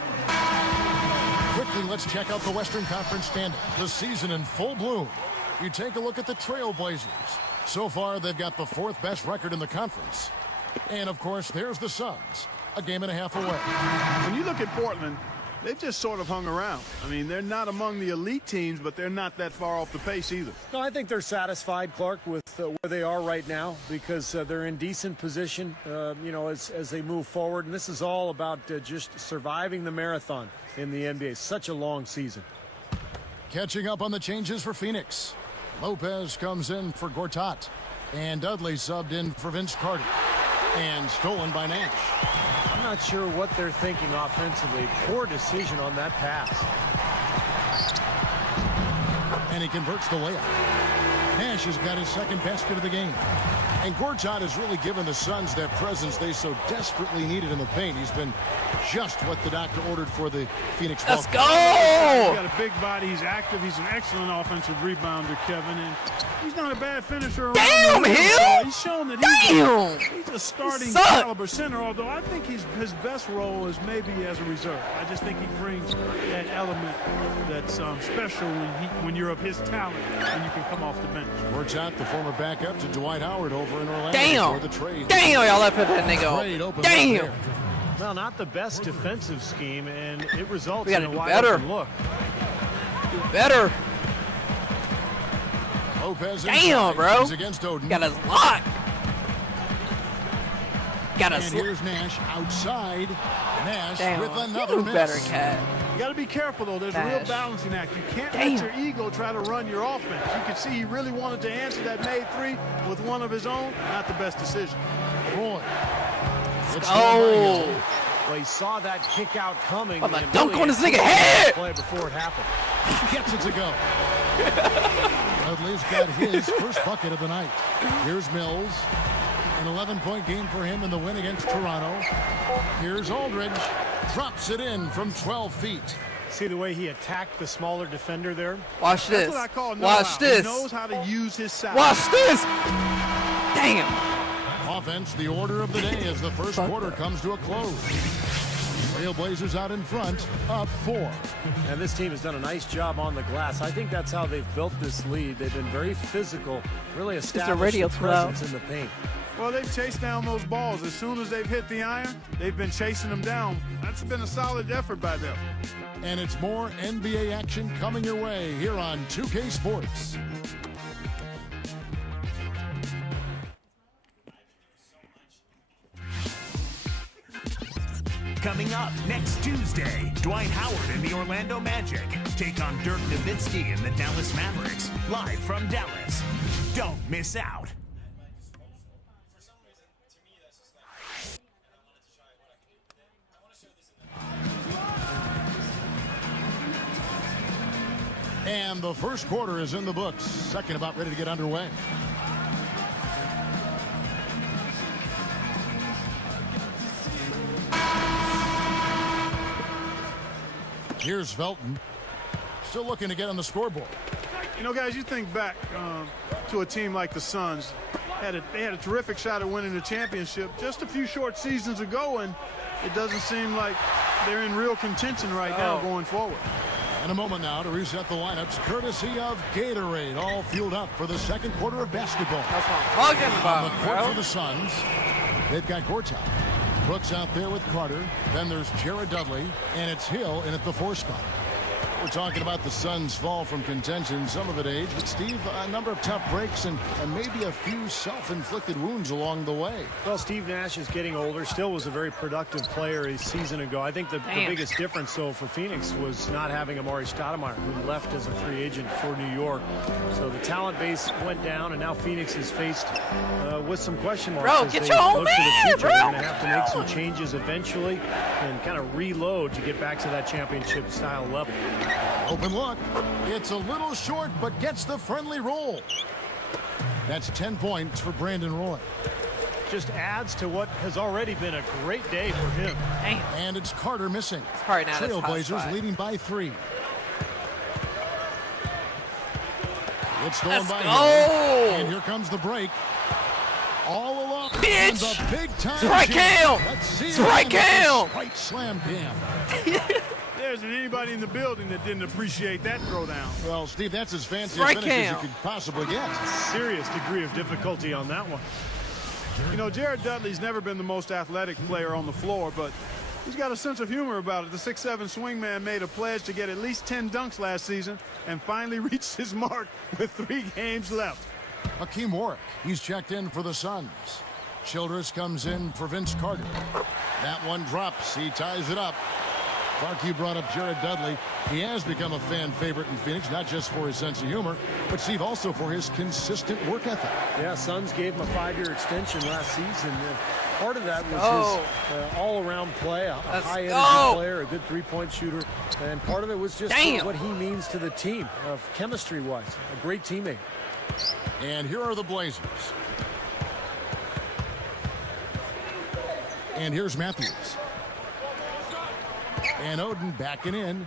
Quickly, let's check out the Western Conference standing. The season in full bloom. You take a look at the Trailblazers. So far, they've got the 4th best record in the conference. And, of course, there's the Suns, a game and a half away. When you look at Portland, they've just sort of hung around. I mean, they're not among the elite teams, but they're not that far off the pace either. No, I think they're satisfied, Clark, with where they are right now because they're in decent position, you know, as they move forward. And this is all about just surviving the marathon in the NBA. Such a long season. Catching up on the changes for Phoenix. Lopez comes in for Gortat. And Dudley subbed in for Vince Carter. And stolen by Nash. I'm not sure what they're thinking offensively. Poor decision on that pass. And he converts the layup. Nash has got his second basket of the game. And Gortat has really given the Suns that presence they so desperately needed in the paint. He's been just what the doctor ordered for the Phoenix Let's Falcons. go. He's got a big body. He's active. He's an excellent offensive rebounder, Kevin. And he's not a bad finisher. Damn, around the rim. Hill. He's shown that Damn. he's a starting Suck. caliber center, although I think his best role is maybe as a reserve. I just think he brings that element that's special when you're of his talent and you can come off the bench. Gortat, the former backup to Dwight Howard over in Orlando. Damn. For the trade. Damn, y'all left that nigga Trade open. opened up Damn. there. Well, not the best defensive scheme, and it results We in gotta a do wide better. open look. Do better. Lopez Damn, inside. bro. He's against Oden. Got us locked. Got And us. here's Nash outside. Nash Damn. with You another do miss. better, Cat. You got to be careful, though. There's a real Nash. balancing act. You can't Damn. let your ego try to run your offense. You can see he really wanted to answer that made three with one of his own. Not the best decision. Roy. It's Oh. Well, he saw that kick out coming. I'm a and dunk really on his nigga anticipated head. the play before it happened. Gets it to go. Dudley's got his first bucket of the night. Here's Mills. An 11-point game for him in the win against Toronto. Here's Aldridge. Drops it in from 12 feet. See the way he attacked the smaller defender there? Watch That's this. what I call know-how. Watch this. He knows how to use his size. Watch this. Damn. Offense, the order of the day as the first quarter comes to a close. Trailblazers out in front, up 4. And this team has done a nice job on the glass. I think that's how they've built this lead. They've been very physical, really established radio a too loud. presence in the paint. Well, they've chased down those balls. As soon as they've hit the iron, they've been chasing them down. That's been a solid effort by them. And it's more NBA action coming your way here on 2K Sports. Coming up next Tuesday, Dwight Howard and the Orlando Magic take on Dirk Nowitzki and the Dallas Mavericks, live from Dallas. Don't miss out. And the first quarter is in the books. Second about ready to get underway. Here's Felton. Still looking to get on the scoreboard. You know, guys, you think back to a team like the Suns. They had a terrific shot at winning the championship just a few short seasons ago, and it doesn't seem like they're in real contention right now going forward. In a moment now to reset the lineups, courtesy of Gatorade, all fueled up for the second quarter of basketball. That's what I'm talking On about, the court bro. for the Suns, They've got Gortat. Brooks out there with Carter. Then there's Jared Dudley, and it's Hill in at the 4 spot. We're talking about the Suns' fall from contention, some of it age, but Steve, a number of tough breaks and maybe a few self-inflicted wounds along the way. Well, Steve Nash is getting older, still was a very productive player a season ago. I think the biggest difference, though, for Phoenix was not having Amari Stoudemire, who left as a free agent for New York. So the talent base went down, and now Phoenix is faced with some question marks. Bro, as get they your own look to the man, future. bro. They're going to have to make some changes eventually and kind of reload to get back to that championship-style level. Open look. It's a little short, but gets the friendly roll. That's 10 points for Brandon Roy. Just adds to what has already been a great day for him. Damn. And it's Carter missing. It's probably not his hot Trailblazers spot. leading by 3. It's stolen Let's by go. Hill. And here comes the break. All along. Bitch. And the big time. Strike jam. him. Let's see Strike it again him. with the Strike slam cam. There isn't anybody in the building that didn't appreciate that throwdown. Well, Steve, that's as fancy a Strike finish as you him. could possibly get. Serious degree of difficulty on that one. You know, Jared Dudley's never been the most athletic player on the floor, but he's got a sense of humor about it. The 6'7" swingman made a pledge to get at least 10 dunks last season and finally reached his mark with 3 games left. Hakeem Warwick, he's checked in for the Suns. Childress comes in for Vince Carter. That one drops. He ties it up. Clark, you brought up Jared Dudley. He has become a fan favorite in Phoenix, not just for his sense of humor, but, Steve, also for his consistent work ethic. Yeah, Suns gave him a 5-year extension last season. Part of that was his all-around play, a high-energy player, a good three-point shooter, and part of it was just what he means to the team, chemistry-wise. A great teammate. And here are the Blazers. And here's Matthews. And Oden backing in.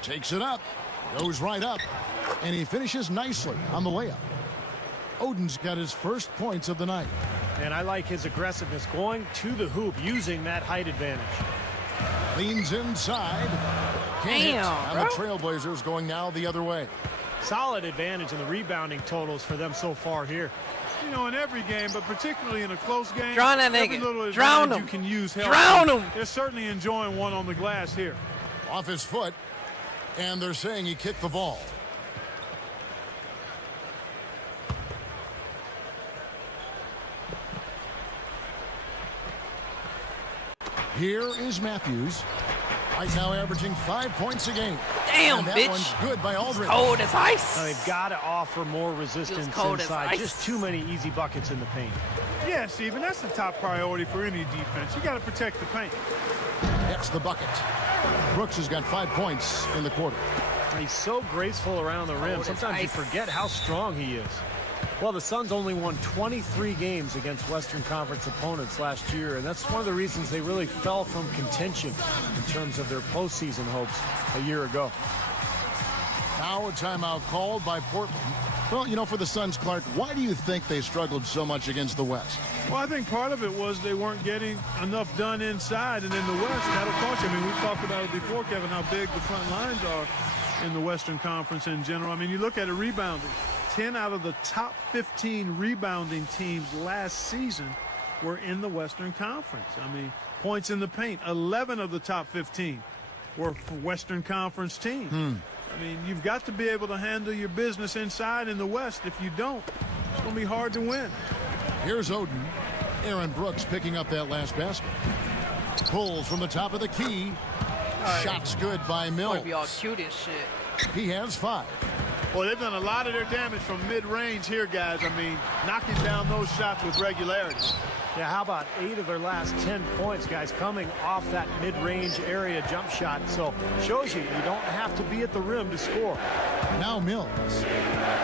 Takes it up. Goes right up. And he finishes nicely on the layup. Oden's got his first points of the night. And I like his aggressiveness, going to the hoop, using that height advantage. Leans inside. Can't hit. And the Trailblazers going now the other way. Solid advantage in the rebounding totals for them so far here. You know, in every game, but particularly in a close game, Drown that every nigga. little Drown advantage him. you can use helps. Drown him. They're certainly enjoying one on the glass here. Off his foot. And they're saying he kicked the ball. Here is Matthews. Right now averaging 5 points a game. Damn, and that bitch. one's good by Aldridge. Cold as ice. Now, they've got to offer more resistance cold as inside. ice. Just too many easy buckets in the paint. Yeah, Steven, that's the top priority for any defense. You got to protect the paint. That's the bucket. Brooks has got 5 points in the quarter. He's so graceful around the rim. Cold as Sometimes you ice. forget how strong he is. Well, the Suns only won 23 games against Western Conference opponents last year, and that's one of the reasons they really fell from contention in terms of their postseason hopes a year ago. Now a timeout called by Portland. Well, you know, for the Suns, Clark, why do you think they struggled so much against the West? Well, I think part of it was they weren't getting enough done inside, and in the West, that'll cost you. I mean, we've talked about it before, Kevin, how big the front lines are in the Western Conference in general. I mean, you look at it rebounding. 10 out of the top 15 rebounding teams last season were in the Western Conference. I mean, points in the paint, 11 of the top 15 were for Western Conference teams. I mean, you've got to be able to handle your business inside in the West. If you don't, it's going to be hard to win. Here's Oden. Aaron Brooks picking up that last basket. Pulls from the top of the key. Shots good by Mills. Might be all cute and shit. He has 5. Well, they've done a lot of their damage from mid-range here, guys. I mean, knocking down those shots with regularity. Yeah, how about 8 of their last 10 points, guys, coming off that mid-range area jump shot. So shows you don't have to be at the rim to score. Now Mills.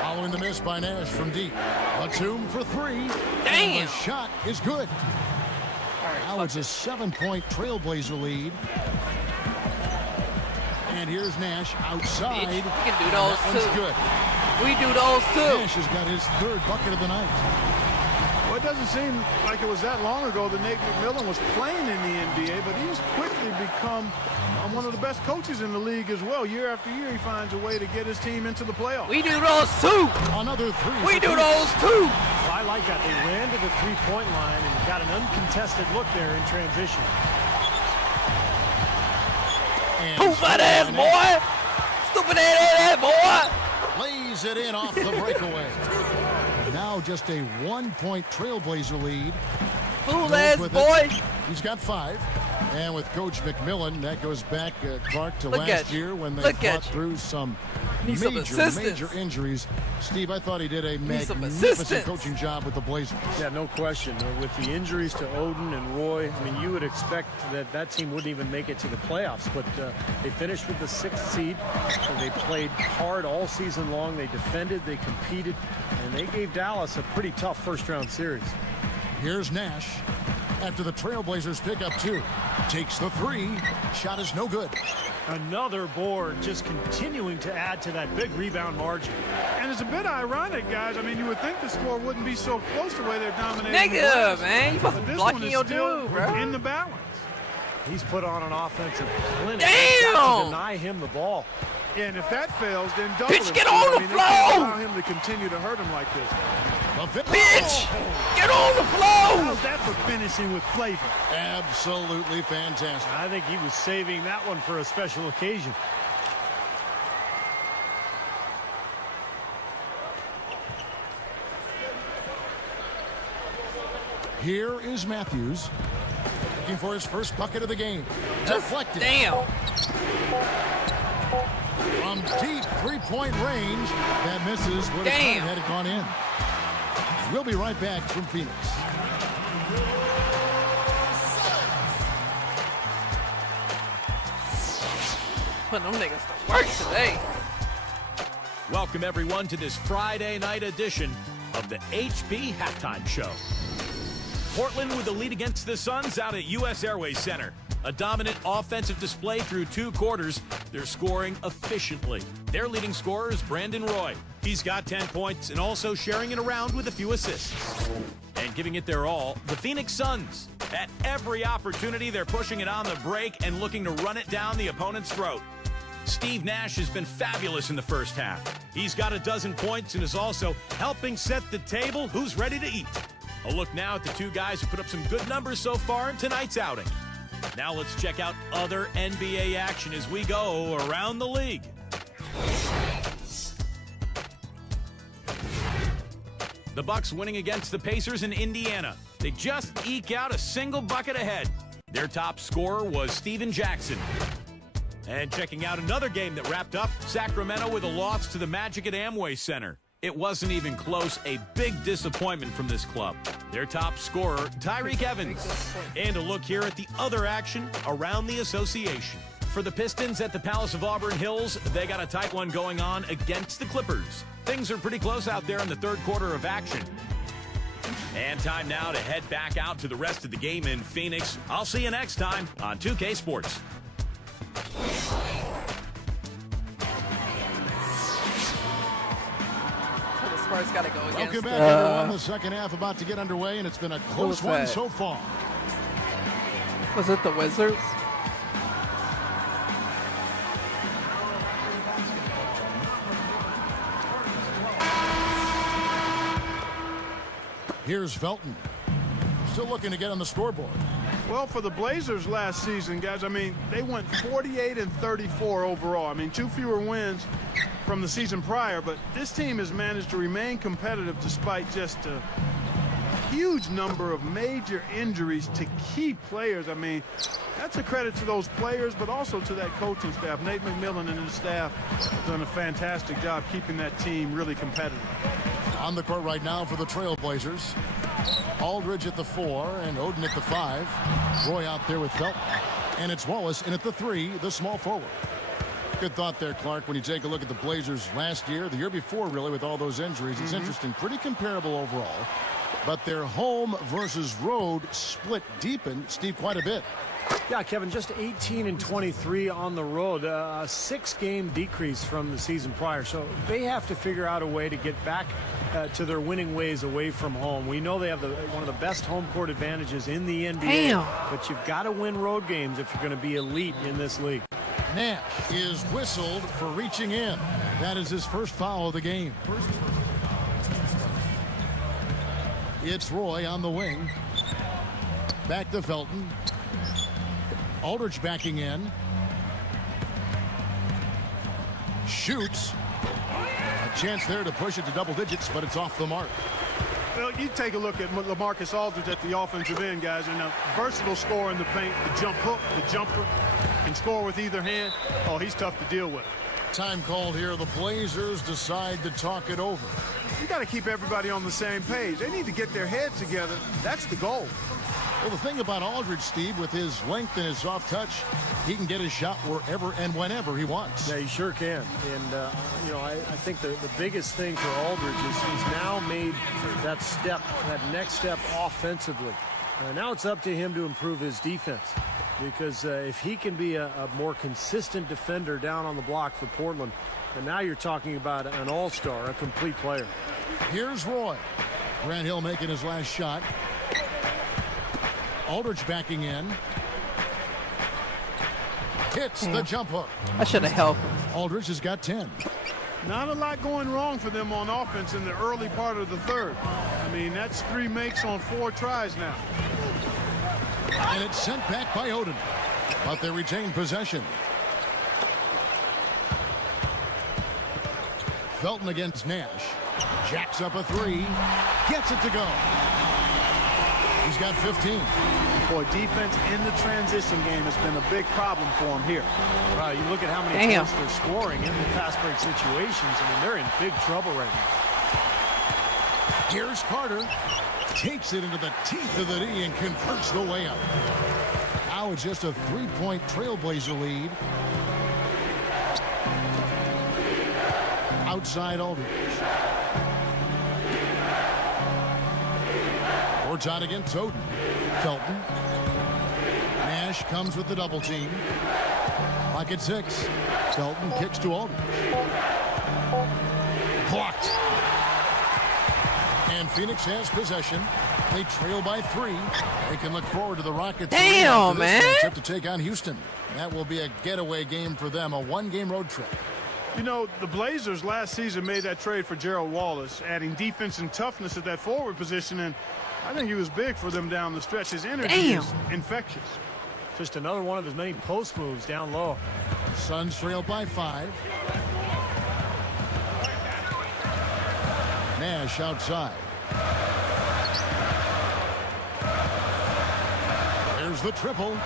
Following the miss by Nash from deep. Batum for 3. Damn. And the shot is good. Now it's a 7-point Trailblazer lead. And here's Nash outside. Bitch, we can do those That one's too. good. We do those too. Nash has got his 3rd bucket of the night. Well, it doesn't seem like it was that long ago that Nate McMillan was playing in the NBA, but he's quickly become one of the best coaches in the league as well. Year after year, he finds a way to get his team into the playoffs. We do those too. Another three. We do those too. Well, I like that. They ran to the three-point line and got an uncontested look there in transition. Stupid ass boy. Stupid ass boy. Lays it in off the breakaway. Now just a 1-point Trailblazer lead. Fool Goes ass with boy. it. He's got 5. And with Coach McMillan, that goes back, Clark, to Look last at you. year when they Look fought at you. through some Need some major assistance. injuries. Steve, I thought he did a Need some magnificent assistance. coaching job with the Blazers. Yeah, no question. With the injuries to Oden and Roy, I mean, you would expect that that team wouldn't even make it to the playoffs, but they finished with the 6th seed. And they played hard all season long. They defended, they competed, and they gave Dallas a pretty tough first-round series. Here's Nash after the Trailblazers pick up 2. Takes the 3. Shot is no good. Another board, just continuing to add to that big rebound margin. And it's a bit ironic, guys. I mean, you would think the score wouldn't be so close the way they're dominating. Negative, man. You supposed to But be this one blocking is your still dude, bro. in the balance. He's put on an offensive clinic. Damn! Got to deny him the ball. Yeah, and if that fails, then double Bitch, it. get on the They can't floor! allow him to continue to hurt him like this. Bitch, get on the floor. How's that for finishing with flavor? Absolutely fantastic. I think he was saving that one for a special occasion. Here is Matthews looking for his first bucket of the game. Deflected. Damn. From deep three-point range, that misses. Would have had it gone in. We'll be right back from Phoenix. Putting them niggas to work today. Welcome, everyone, to this Friday night edition of the HB Halftime Show. Portland with the lead against the Suns out at U.S. Airways Center. A dominant offensive display through 2 quarters. They're scoring efficiently. Their leading scorer is Brandon Roy. He's got 10 points and also sharing it around with a few assists. And giving it their all, the Phoenix Suns. At every opportunity, they're pushing it on the break and looking to run it down the opponent's throat. Steve Nash has been fabulous in the first half. He's got 12 points and is also helping set the table. Who's ready to eat? A look now at the 2 guys who put up some good numbers so far in tonight's outing. Now let's check out other NBA action as we go around the league. The Bucks winning against the Pacers in Indiana. They just eke out a single bucket ahead. Their top scorer was Steven Jackson. And checking out another game that wrapped up, Sacramento with a loss to the Magic at Amway Center. It wasn't even close, a big disappointment from this club. Their top scorer, Tyreke Evans. And a look here at the other action around the association. For the Pistons at the Palace of Auburn Hills, they got a tight one going on against the Clippers. Things are pretty close out there in the 3rd quarter of action. And time now to head back out to the rest of the game in Phoenix. I'll see you next time on 2K Sports. Spurs got to go against. Welcome back, everyone. The second half about to get underway, and it's been a close one that? so far. Was it the Wizards? Here's Felton. Still looking to get on the scoreboard. Well, for the Blazers last season, guys, I mean, they went 48-34 overall. I mean, 2 fewer wins from the season prior, but this team has managed to remain competitive despite just a huge number of major injuries to key players. I mean, that's a credit to those players, but also to that coaching staff. Nate McMillan and his staff have done a fantastic job keeping that team really competitive. On the court right now for the Trailblazers. Aldridge at the 4 and Oden at the 5. Roy out there with Felton. And it's Wallace in at the 3, the small forward. Good thought there, Clark, when you take a look at the Blazers last year, the year before, really, with all those injuries. It's interesting, pretty comparable overall. But their home versus road split deepened, Steve, quite a bit. Yeah, Kevin, just 18 and 23 on the road, a 6-game decrease from the season prior. So they have to figure out a way to get back to their winning ways away from home. We know they have one of the best home court advantages in the NBA. Damn. But you've got to win road games if you're going to be elite in this league. Nash is whistled for reaching in. That is his first foul of the game. It's Roy on the wing. Back to Felton. Aldridge backing in. Shoots. A chance there to push it to double digits, but it's off the mark. Well, you take a look at LaMarcus Aldridge at the offensive end, guys, and a versatile scorer in the paint, the jump hook, the jumper, can score with either hand. Oh, he's tough to deal with. Time called here. The Blazers decide to talk it over. You got to keep everybody on the same page. They need to get their heads together. That's the goal. Well, the thing about Aldridge, Steve, with his length and his soft touch, he can get his shot wherever and whenever he wants. Yeah, he sure can. And, you know, I think the biggest thing for Aldridge is he's now made that step, that next step offensively. Now it's up to him to improve his defense. Because if he can be a more consistent defender down on the block for Portland, and now you're talking about an all-star, a complete player. Here's Roy. Grant Hill making his last shot. Aldridge backing in. Hits the jump hook. I should have helped. Aldridge has got 10. Not a lot going wrong for them on offense in the early part of the third. I mean, that's 3 makes on 4 tries now. And it's sent back by Oden. But they retain possession. Felton against Nash. Jacks up a 3. Gets it to go. He's got 15. Boy, defense in the transition game has been a big problem for him here. Wow, you look at how many points they're scoring in the fast break situations. I mean, they're in big trouble right now. Here's Carter. Takes it into the teeth of the knee and converts the layup. Now it's just a 3-point Trailblazer lead. Outside Aldridge. Boards out against Oden. Felton. Nash comes with the double team. Clock at 6. Felton kicks to Aldridge. Blocked. And Phoenix has possession. They trail by 3. They can look forward to the Rockets. Damn, man. Matchup to take on Houston. That will be a getaway game for them, a 1-game road trip. You know, the Blazers last season made that trade for Gerald Wallace, adding defense and toughness at that forward position, and I think he was big for them down the stretch. His energy is infectious. Just another one of his many post moves down low. Suns trail by 5. Nash outside. There's the triple.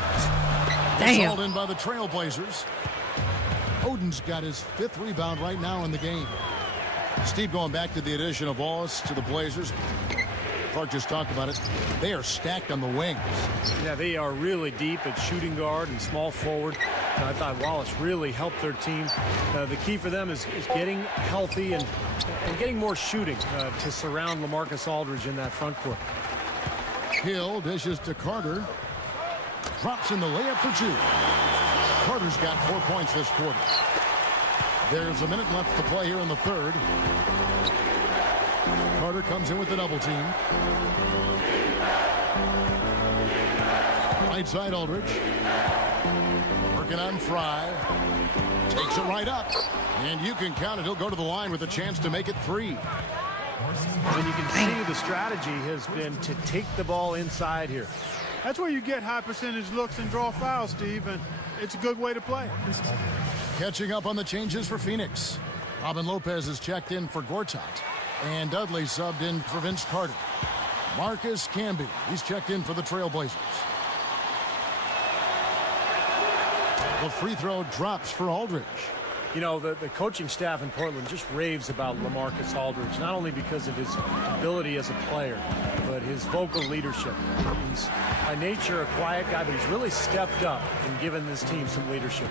It's hauled in by the Trailblazers. Oden's got his 5th rebound right now in the game. Steve, going back to the addition of Wallace to the Blazers. Clark just talked about it. They are stacked on the wings. Yeah, they are really deep at shooting guard and small forward. And I thought Wallace really helped their team. The key for them is getting healthy and getting more shooting to surround LaMarcus Aldridge in that front court. Hill dishes to Carter. Drops in the layup for 2. Carter's got 4 points this quarter. There's a minute left to play here in the third. Carter comes in with the double team. Right side Aldridge. Working on Fry. Takes it right up. And you can count it. He'll go to the line with a chance to make it 3. And you can see the strategy has been to take the ball inside here. That's where you get high percentage looks and draw fouls, Steve, and it's a good way to play. Catching up on the changes for Phoenix. Robin Lopez is checked in for Gortat. And Dudley subbed in for Vince Carter. Marcus Camby, he's checked in for the Trailblazers. The free throw drops for Aldridge. You know, the coaching staff in Portland just raves about LaMarcus Aldridge, not only because of his ability as a player, but his vocal leadership. He's by nature a quiet guy, but he's really stepped up and given this team some leadership.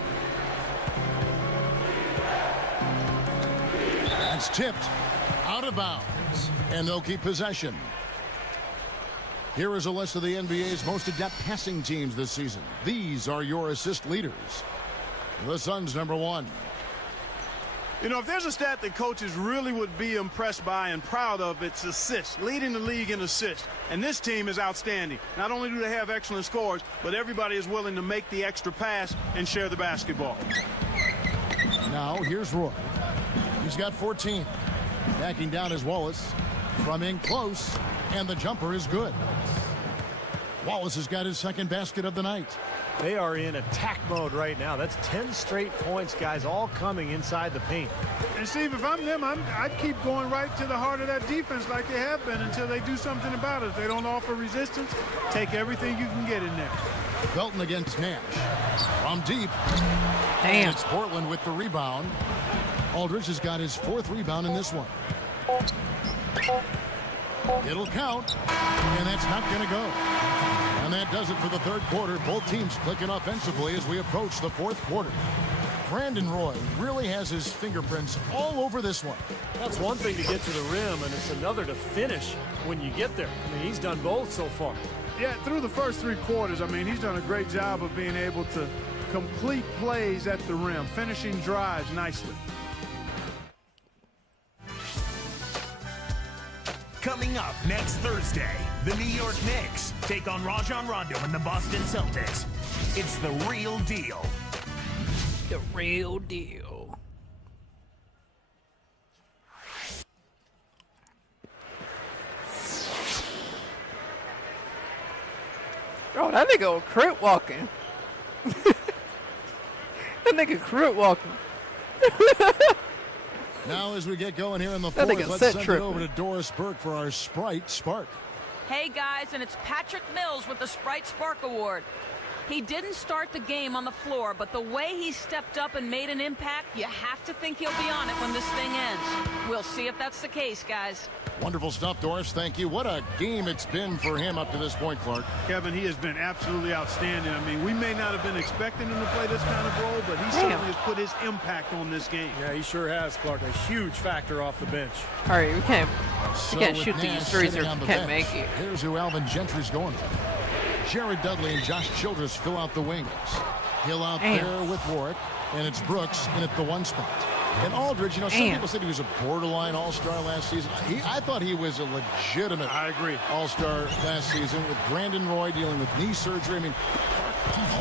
That's tipped out of bounds, and they'll keep possession. Here is a list of the NBA's most adept passing teams this season. These are your assist leaders. The Suns, number 1. You know, if there's a stat that coaches really would be impressed by and proud of, it's assists, leading the league in assists. And this team is outstanding. Not only do they have excellent scores, but everybody is willing to make the extra pass and share the basketball. Now here's Roy. He's got 14. Backing down is Wallace. From in close, and the jumper is good. Wallace has got his second basket of the night. They are in attack mode right now. That's 10 straight points, guys, all coming inside the paint. And Steve, if I'm them, I'd keep going right to the heart of that defense like they have been until they do something about it. If they don't offer resistance, take everything you can get in there. Felton against Nash. From deep. Damn. It's Portland with the rebound. Aldridge has got his 4th rebound in this one. It'll count, and that's not going to go. And that does it for the 3rd quarter. Both teams clicking offensively as we approach the 4th quarter. Brandon Roy really has his fingerprints all over this one. That's one thing to get to the rim, and it's another to finish when you get there. I mean, he's done both so far. Yeah, through the first 3 quarters, I mean, he's done a great job of being able to complete plays at the rim, finishing drives nicely. Coming up next Thursday, the New York Knicks take on Rajon Rondo and the Boston Celtics. It's the real deal. The real deal. Oh, that nigga was crip walking. That nigga crip walking. Now as we get going here in the That 4th, nigga let's set send tripping. it over to Doris Burke for our Sprite Spark. Hey guys, and it's Patrick Mills with the Sprite Spark Award. He didn't start the game on the floor, but the way he stepped up and made an impact, you have to think he'll be on it when this thing ends. We'll see if that's the case, guys. Wonderful stuff, Doris. Thank you. What a game it's been for him up to this point, Clark. Kevin, he has been absolutely outstanding. I mean, we may not have been expecting him to play this kind of role, but he certainly has put his impact on this game. Yeah, he sure has, Clark. A huge factor off the bench. All right, we can't So shoot with these Nash threes sitting or on we the can't bench, make it. Here's who Alvin Gentry's going with. Jared Dudley and Josh Childress fill out the wings. Hill out Damn. there with Warwick, and it's Brooks in at the 1 spot. And Aldridge, you know, some Damn. people said he was a borderline all-star last season. I thought he was a legitimate I agree. all-star last season with Brandon Roy dealing with knee surgery. I mean,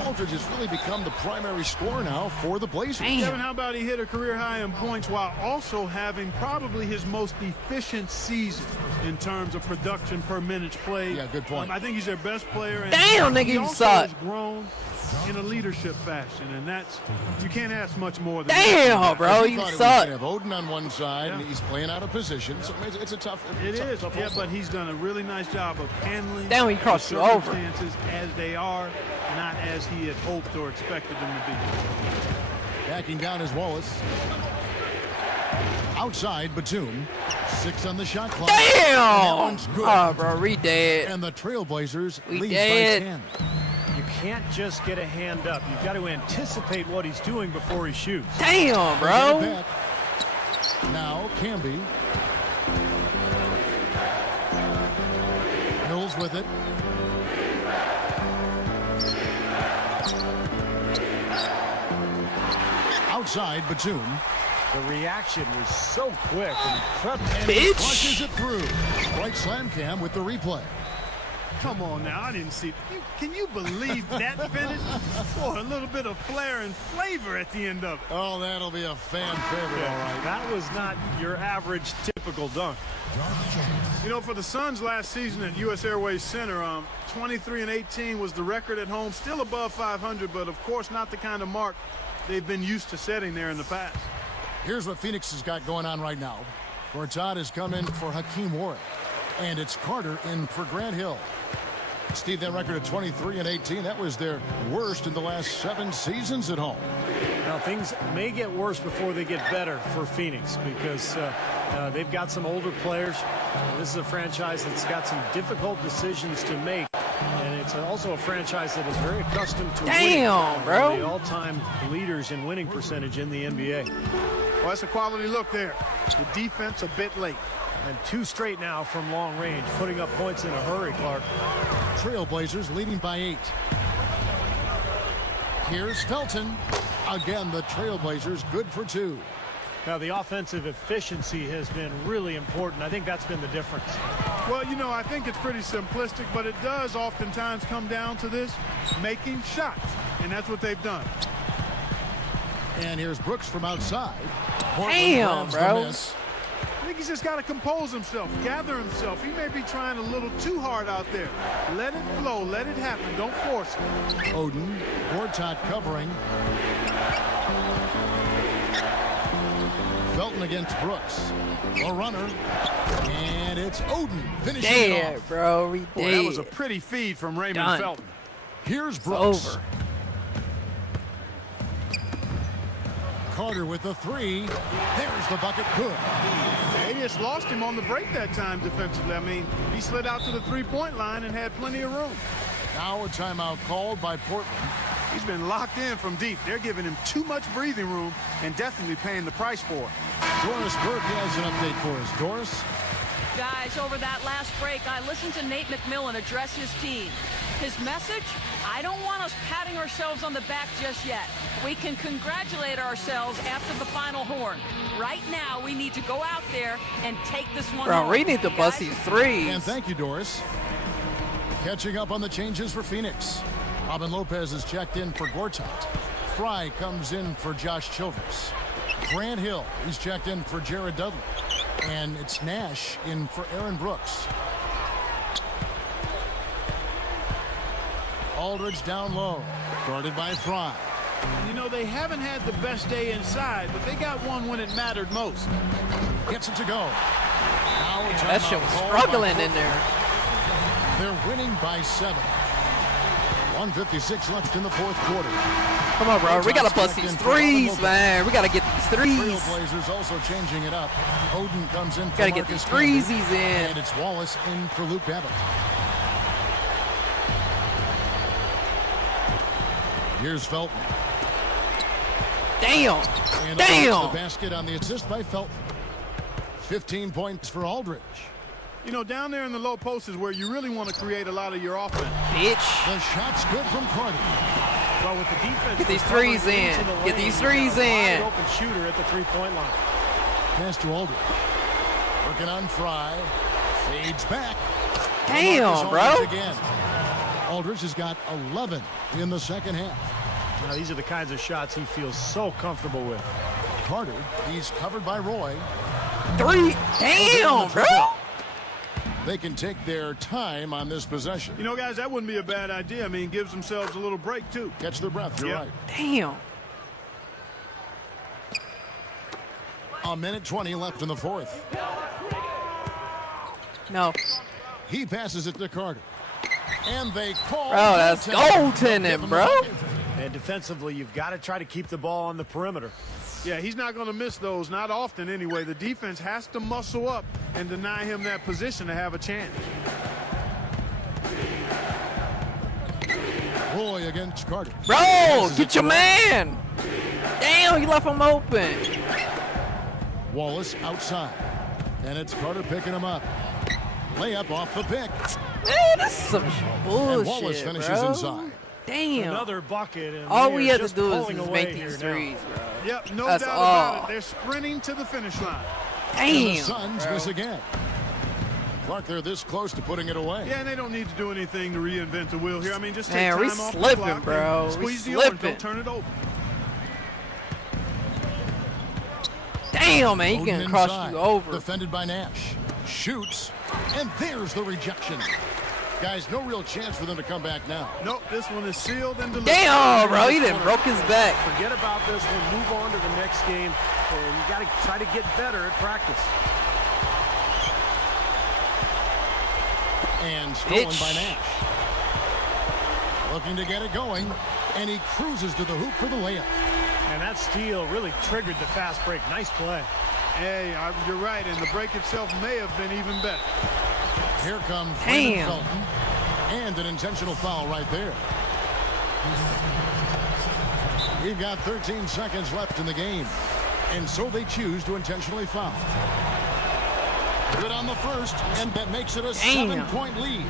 Aldridge has really become the primary scorer now for the Blazers. Damn. Kevin, how about he hit a career high in points while also having probably his most efficient season in terms of production per minutes played. Yeah, good point. I think he's their best player. And Damn, nigga, he you also suck. has grown in a leadership fashion, and that's, you can't ask much more than Damn, that. bro, He you thought it was suck. gonna have Odin on one side, and Yeah. he's playing out of position. So it's a tough. It it's a is, tough yeah, ball. but he's done a really nice job of handling Damn, he the crossed you over. circumstances as they are, not as he had hoped or expected them to be. Backing down is Wallace. Outside, Batum. 6 on the shot clock. And that Damn! one's good. Oh, bro, we dead. And the Trailblazers We lead dead. by 10. You can't just get a hand up. You've got to anticipate what he's doing before he shoots. Damn, Get bro. it back. Now, Camby. Mills with it. Outside, Batum. The reaction was so quick and crept And he flushes Bitch. it through. Right slam cam with the replay. Come on now, I didn't see. Can you believe that finish? Boy, a little bit of flair and flavor at the end of it. Oh, that'll be a fan favorite, all right. That was not your average typical dunk. You know, for the Suns last season at U.S. Airways Center, 23-18 was the record at home, still above 500, but of course not the kind of mark they've been used to setting there in the past. Here's what Phoenix has got going on right now. Gortat has come in for Hakeem Warwick. And it's Carter in for Grant Hill. Steve, that record of 23-18, that was their worst in the last 7 seasons at home. Now, things may get worse before they get better for Phoenix because they've got some older players. This is a franchise that's got some difficult decisions to make. And it's also a franchise that is very accustomed to winning. Damn, bro. One of the all-time leaders in winning percentage in the NBA. Well, that's a quality look there. The defense a bit late. And 2 straight now from long range, putting up points in a hurry, Clark. Trailblazers leading by 8. Here's Felton. Again, the Trailblazers good for 2. Now, the offensive efficiency has been really important. I think that's been the difference. Well, you know, I think it's pretty simplistic, but it does oftentimes come down to this, making shots. And that's what they've done. And here's Brooks from outside. Damn, Portland grabs the bro. miss. I think he's just got to compose himself, gather himself. He may be trying a little too hard out there. Let it flow, let it happen. Don't force it. Oden, Gortat covering. Felton against Brooks. A runner. And it's Oden finishing it Damn, off. bro. We Boy, that was a dead. pretty feed from Raymond Done. Felton. Here's It's Brooks. over. Carter with the three. There's the bucket. Good. They just lost him on the break that time defensively. I mean, he slid out to the three-point line and had plenty of room. Now a timeout called by Portland. He's been locked in from deep. They're giving him too much breathing room and definitely paying the price for it. Doris Burke has an update for us. Doris? Guys, over that last break, I listened to Nate McMillan address his team. His message, I don't want us patting ourselves on the back just yet. We can congratulate ourselves after the final horn. Right now, we need to go out there and take this one Bro, home. we need to bust Guys, these threes. And thank you, Doris. Catching up on the changes for Phoenix. Robin Lopez is checked in for Gortat. Fry comes in for Josh Childress. Grant Hill, he's checked in for Jared Dudley. And it's Nash in for Aaron Brooks. Aldridge down low, guarded by Fry. You know, they haven't had the best day inside, but they got one when it mattered most. Gets it to go. Now a That timeout shit was called by struggling in Portland. there. They're winning by 7. 1:56 left in the fourth quarter. Come on, bro. We gotta bust these threes, man. We gotta get these threes. Trailblazers also changing it up. Oden comes in for Gotta get Marcus these Camby, threesies in. and it's Wallace in for Luke Babbitt. Here's Felton. Damn. And Damn. the basket on the assist by Felton. 15 points for Aldridge. You know, down there in the low post is where you really want to create a lot of your offense. Bitch. The shot's good from Carter. Well, with the defense, Get these recovering threes in. into the Get lane, these you got a threes in. wide open shooter at the three-point line. Pass to Aldridge. Working on Fry. Fades back. Damn, Marcus bro. Aldridge again. Aldridge has got 11 in the second half. Now, these are the kinds of shots he feels so comfortable with. Carter, he's covered by Roy. Three. Damn, bro. They can take their time on this possession. You know, guys, that wouldn't be a bad idea. I mean, gives themselves a little break, too. Catch their breath, you're Yep. right. Damn. A minute 20 left in the fourth. No. He passes it to Carter. And they call. Bro, that's goaltending, bro. And defensively, you've got to try to keep the ball on the perimeter. Yeah, he's not going to miss those, not often anyway. The defense has to muscle up and deny him that position to have a chance. Roy against Carter. Bro, Passes get it your to man. Damn, you left him open. Wallace outside. And it's Carter picking him up. Layup off the pick. Man, this is some bullshit, And Wallace finishes bro. inside. Damn. Another bucket. And All they we are had to just do is pulling just away make here these now. threes, bro. Yep, no That's doubt all. about it. They're sprinting to the finish line. And the Damn, Suns bro. miss again. Clark, they're this close to putting it away. Yeah, and they don't need to do anything to reinvent the wheel here. I mean, just take Man, time we off the slipping, clock bro. and We squeeze the orange. slipping. Don't turn it over. Damn, man, he Oden can cross inside. you over. Defended by Nash. Shoots. And there's the rejection. Guys, no real chance for them to come back now. Nope, this one is sealed and delivered. Damn, bro, he done broke his back. Forget about this one. Move on to the next game. And you got to try to get better at practice. And stolen Bitch. by Nash. Looking to get it going. And he cruises to the hoop for the layup. And that steal really triggered the fast break. Nice play. Hey, you're right, and the break itself may have been even better. Here comes Damn. Raymond Felton. And an intentional foul right there. We've got 13 seconds left in the game. And so they choose to intentionally foul. Good on the first, and that makes it a Damn. 7-point lead.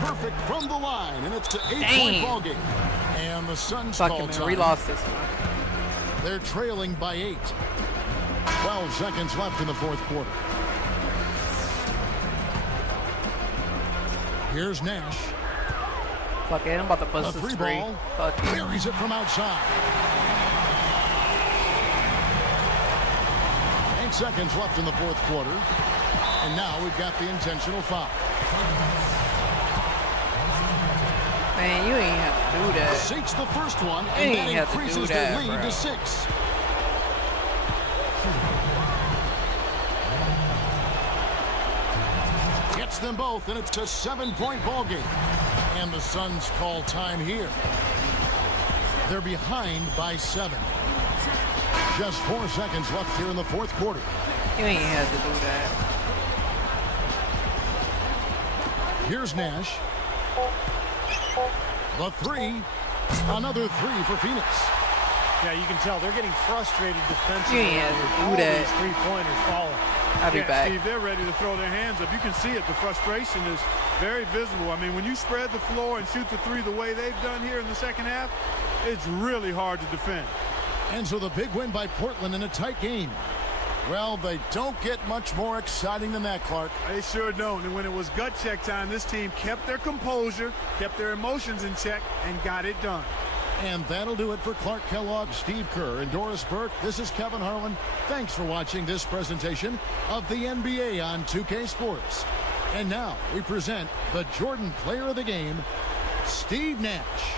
Perfect from the line, and it's an 8-point Damn. ball game. And the Suns Fuck call it, man. time. We lost this one. They're trailing by 8. 12 seconds left in the fourth quarter. Here's Nash. Fuck it. I'm about to The bust three this three. ball. Fuck it. Buries it from outside. 8 seconds left in the fourth quarter. And now we've got the intentional foul. Man, you ain't have to do that. Sinks the first one, You and ain't that have to do increases that, their lead bro. to 6. Gets them both, and it's a 7-point ball game. And the Suns call time here. They're behind by 7. Just 4 seconds left here in the fourth quarter. You ain't have to do that. Here's Nash. The three. Another 3 for Phoenix. Yeah, you can tell they're getting frustrated defensively. You ain't have to with do all that. these three-pointers falling. I'll be Yeah, back. Steve, they're ready to throw their hands up. You can see it. The frustration is very visible. I mean, when you spread the floor and shoot the three the way they've done here in the second half, it's really hard to defend. And so the big win by Portland in a tight game. Well, they don't get much more exciting than that, Clark. They sure don't. And when it was gut check time, this team kept their composure, kept their emotions in check, and got it done. And that'll do it for Clark Kellogg, Steve Kerr, and Doris Burke. This is Kevin Harlan. Thanks for watching this presentation of the NBA on 2K Sports. And now we present the Jordan Player of the Game, Steve Nash.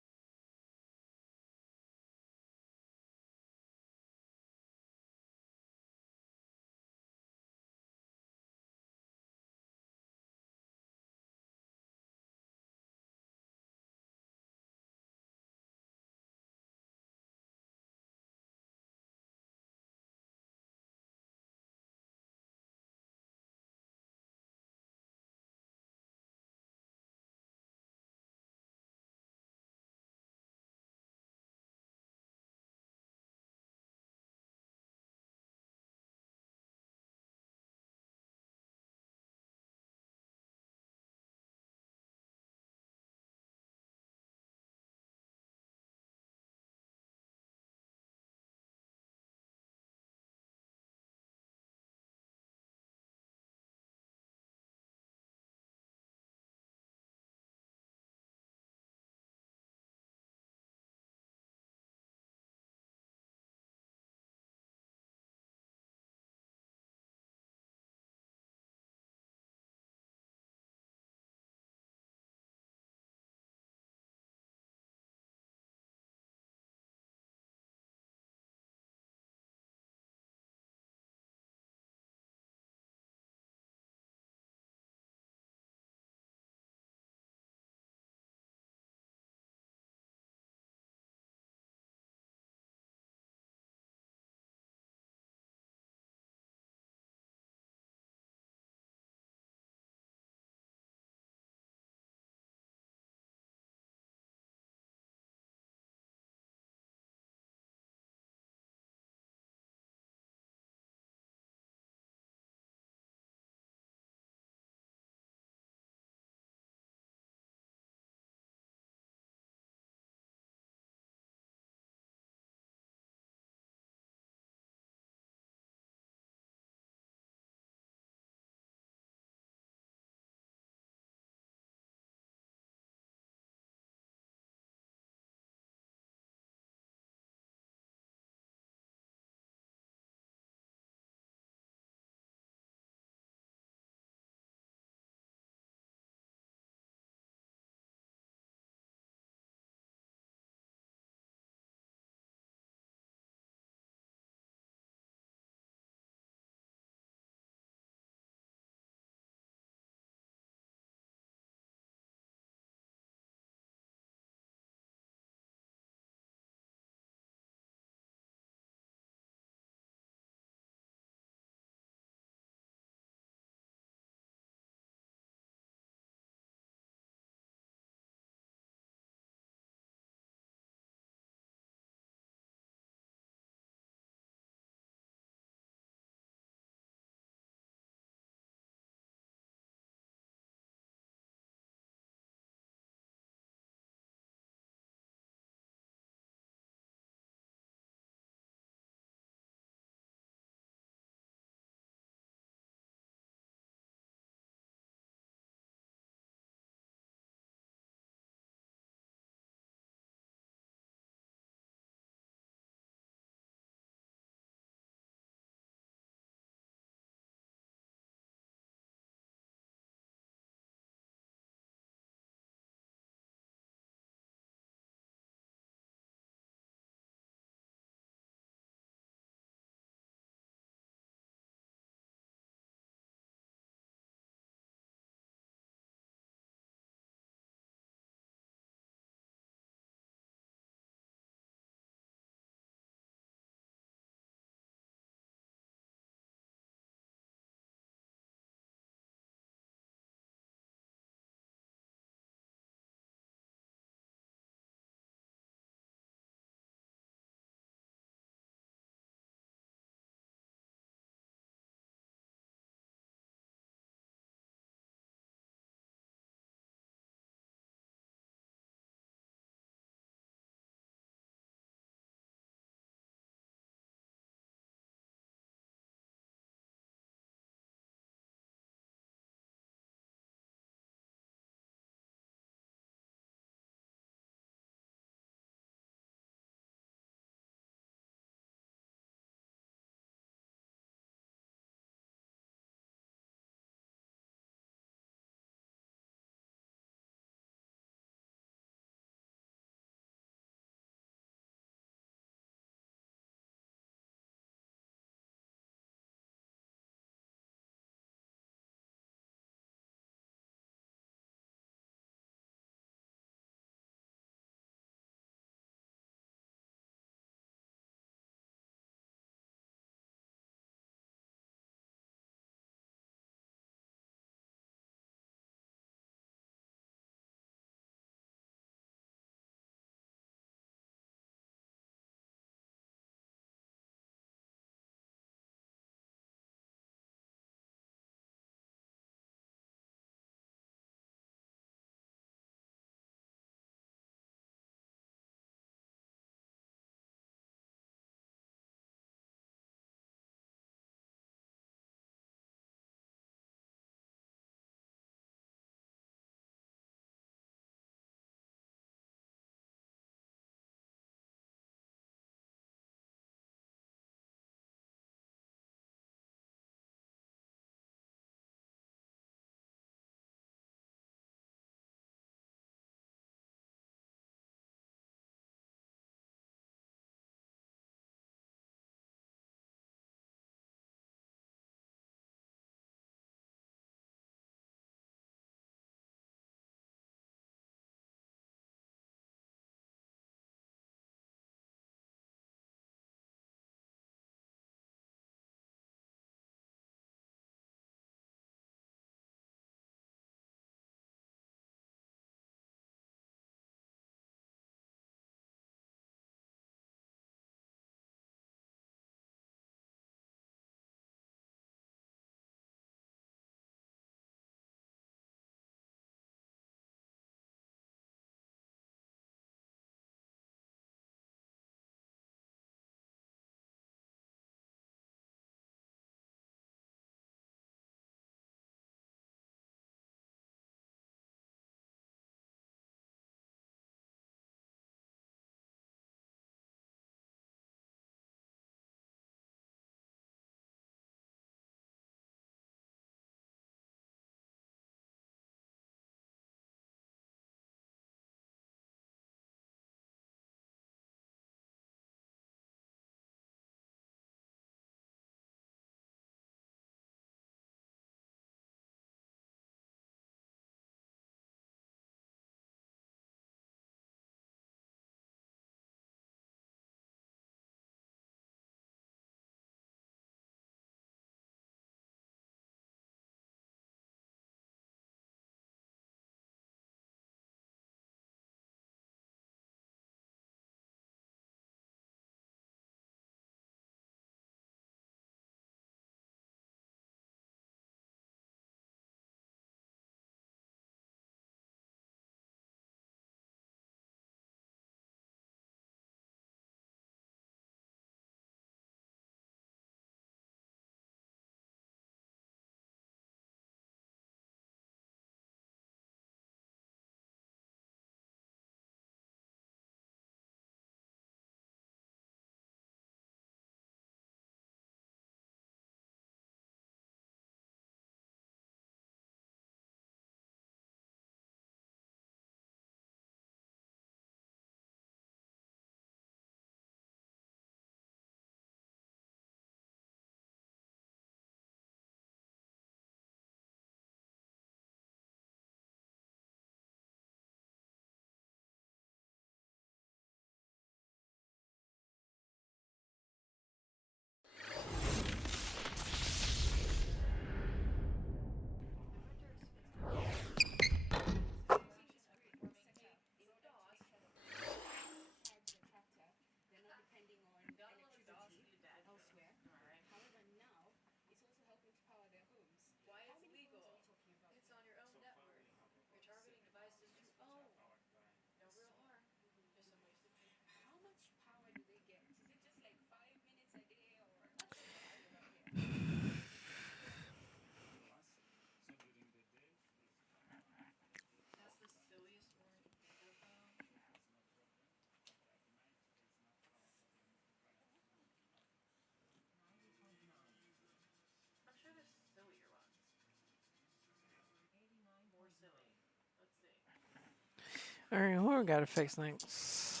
All right, who we got to fix next?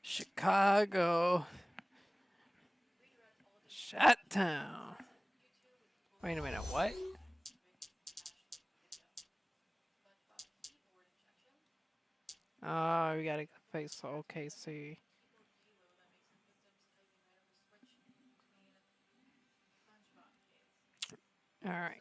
Chicago. Shut-town. Wait a minute, what? Oh, we gotta face OKC. All right.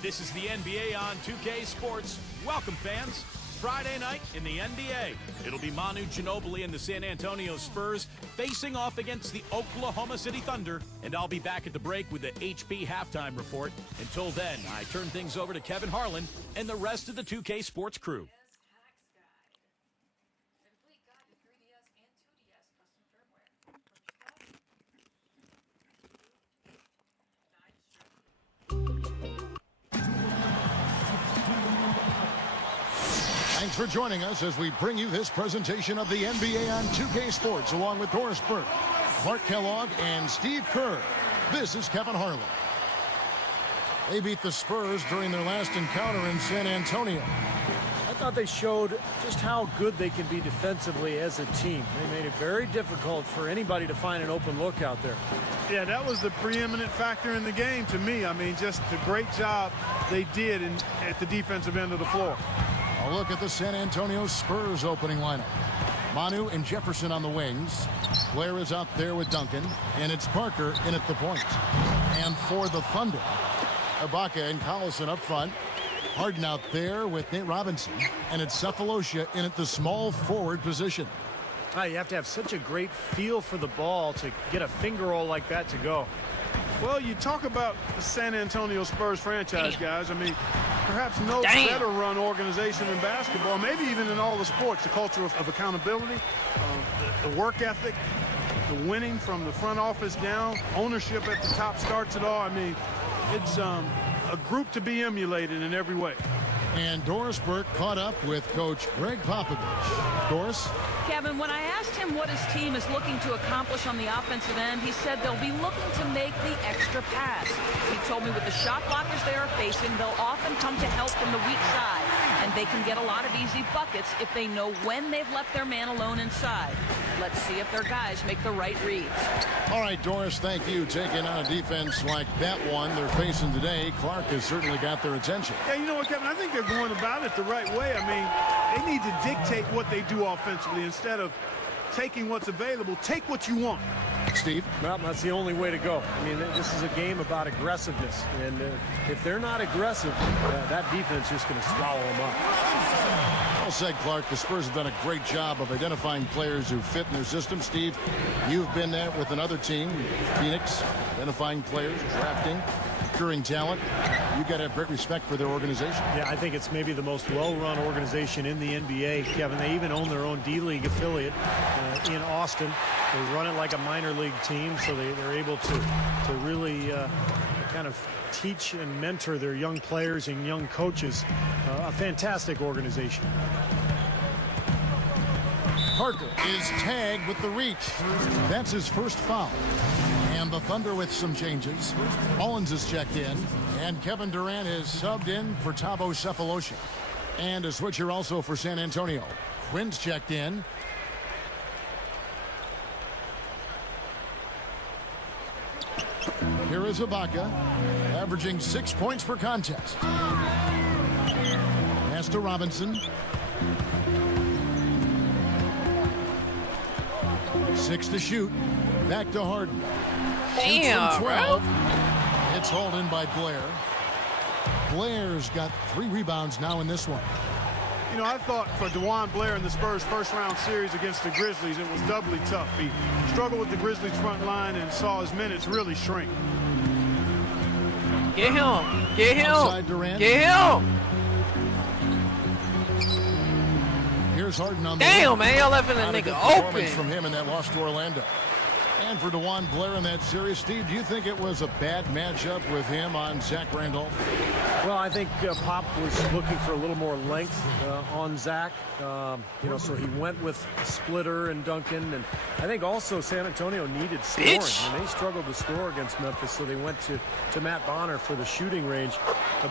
This is the NBA on 2K Sports. Welcome, fans. Friday night in the NBA. It'll be Manu Ginobili and the San Antonio Spurs facing off against the Oklahoma City Thunder. And I'll be back at the break with the HP halftime report. Until then, I turn things over to Kevin Harlan and the rest of the 2K Sports crew. Thanks for joining us as we bring you this presentation of the NBA on 2K Sports, along with Doris Burke, Clark Kellogg, and Steve Kerr. This is Kevin Harlan. They beat the Spurs during their last encounter in San Antonio. I thought they showed just how good they can be defensively as a team. They made it very difficult for anybody to find an open look out there. Yeah, that was the preeminent factor in the game to me. I mean, just the great job they did at the defensive end of the floor. A look at the San Antonio Spurs opening lineup. Manu and Jefferson on the wings. Blair is out there with Duncan, and it's Parker in at the point. And for the Thunder, Ibaka and Collison up front. Harden out there with Nate Robinson, and it's Cephalosha in at the small forward position. You have to have such a great feel for the ball to get a finger roll like that to go. Well, you talk about the San Antonio Spurs franchise, guys. I mean, perhaps no better run organization in basketball, maybe even in all the sports. The culture of accountability, the work ethic, the winning from the front office down, ownership at the top starts it all. I mean, it's a group to be emulated in every way. And Doris Burke caught up with Coach Greg Popovich. Doris? Kevin, when I asked him what his team is looking to accomplish on the offensive end, he said they'll be looking to make the extra pass. He told me with the shot blockers they are facing, they'll often come to help from the weak side, and they can get a lot of easy buckets if they know when they've left their man alone inside. Let's see if their guys make the right reads. All right, Doris, thank you. Taking on a defense like that one they're facing today, Clark has certainly got their attention. Yeah, you know what, Kevin? I think they're going about it the right way. I mean, they need to dictate what they do offensively instead of taking what's available. Take what you want. Steve? Well, that's the only way to go. I mean, this is a game about aggressiveness. And if they're not aggressive, that defense is just going to swallow them up. Well said, Clark. The Spurs have done a great job of identifying players who fit in their system. Steve, you've been there with another team, Phoenix, identifying players, drafting, procuring talent. You've got to have great respect for their organization. Yeah, I think it's maybe the most well-run organization in the NBA, Kevin. They even own their own D-League affiliate in Austin. They run it like a minor league team, so they're able to really kind of teach and mentor their young players and young coaches. A fantastic organization. Parker is tagged with the reach. That's his first foul. And the Thunder with some changes. Mullins is checked in, and Kevin Durant is subbed in for Thabo Cephalosha. And a switcher also for San Antonio. Quinn's checked in. Here is Ibaka, averaging 6 points per contest. Pass to Robinson. 6 to shoot. Back to Harden. Damn, 12. It's hauled in by Blair. Blair's got 3 rebounds now in this one. You know, I thought for DeJuan Blair in the Spurs' first-round series against the Grizzlies, it was doubly tough. He struggled with the Grizzlies' front line and saw his minutes really shrink. Get him. Get him. Outside Durant. Get him. Here's Harden on the Damn, wing. man. Y'all left the Not a nigga good performance open. from him in that loss to Orlando. And for DeJuan Blair in that series, Steve, do you think it was a bad matchup with him on Zach Randolph? Well, I think Pop was looking for a little more length on Zach. So he went with Splitter and Duncan. And I think also San Antonio needed scoring. And they struggled to score against Memphis, so they went to Matt Bonner for the shooting range.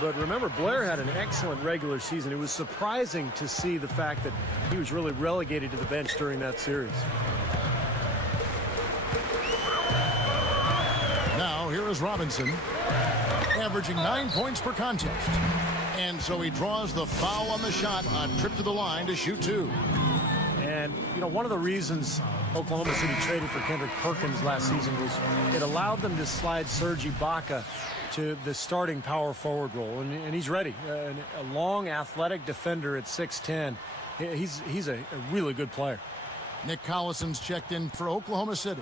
But remember, Blair had an excellent regular season. It was surprising to see the fact that he was really relegated to the bench during that series. Now, here is Robinson, averaging 9 points per contest. And so he draws the foul on the shot on trip to the line to shoot 2. And, one of the reasons Oklahoma City traded for Kendrick Perkins last season was it allowed them to slide Serge Ibaka to the starting power forward role. And he's ready. A long, athletic defender at 6'10". He's a really good player. Nick Collison's checked in for Oklahoma City.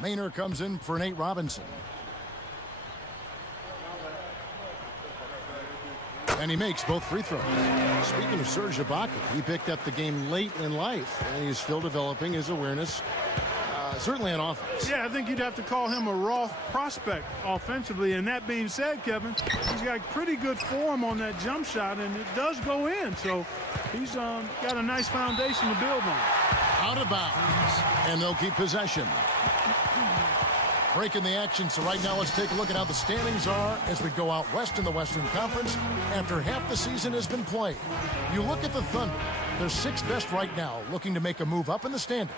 Maynard comes in for Nate Robinson. And he makes both free throws. Speaking of Serge Ibaka, he picked up the game late in life, and he's still developing his awareness, certainly on offense. Yeah, I think you'd have to call him a raw prospect offensively. And that being said, Kevin, he's got pretty good form on that jump shot, and it does go in. So he's got a nice foundation to build on. Out of bounds, and they'll keep possession. Breaking the action, so right now let's take a look at how the standings are as we go out west in the Western Conference after half the season has been played. You look at the Thunder, they're 6th best right now, looking to make a move up in the standings.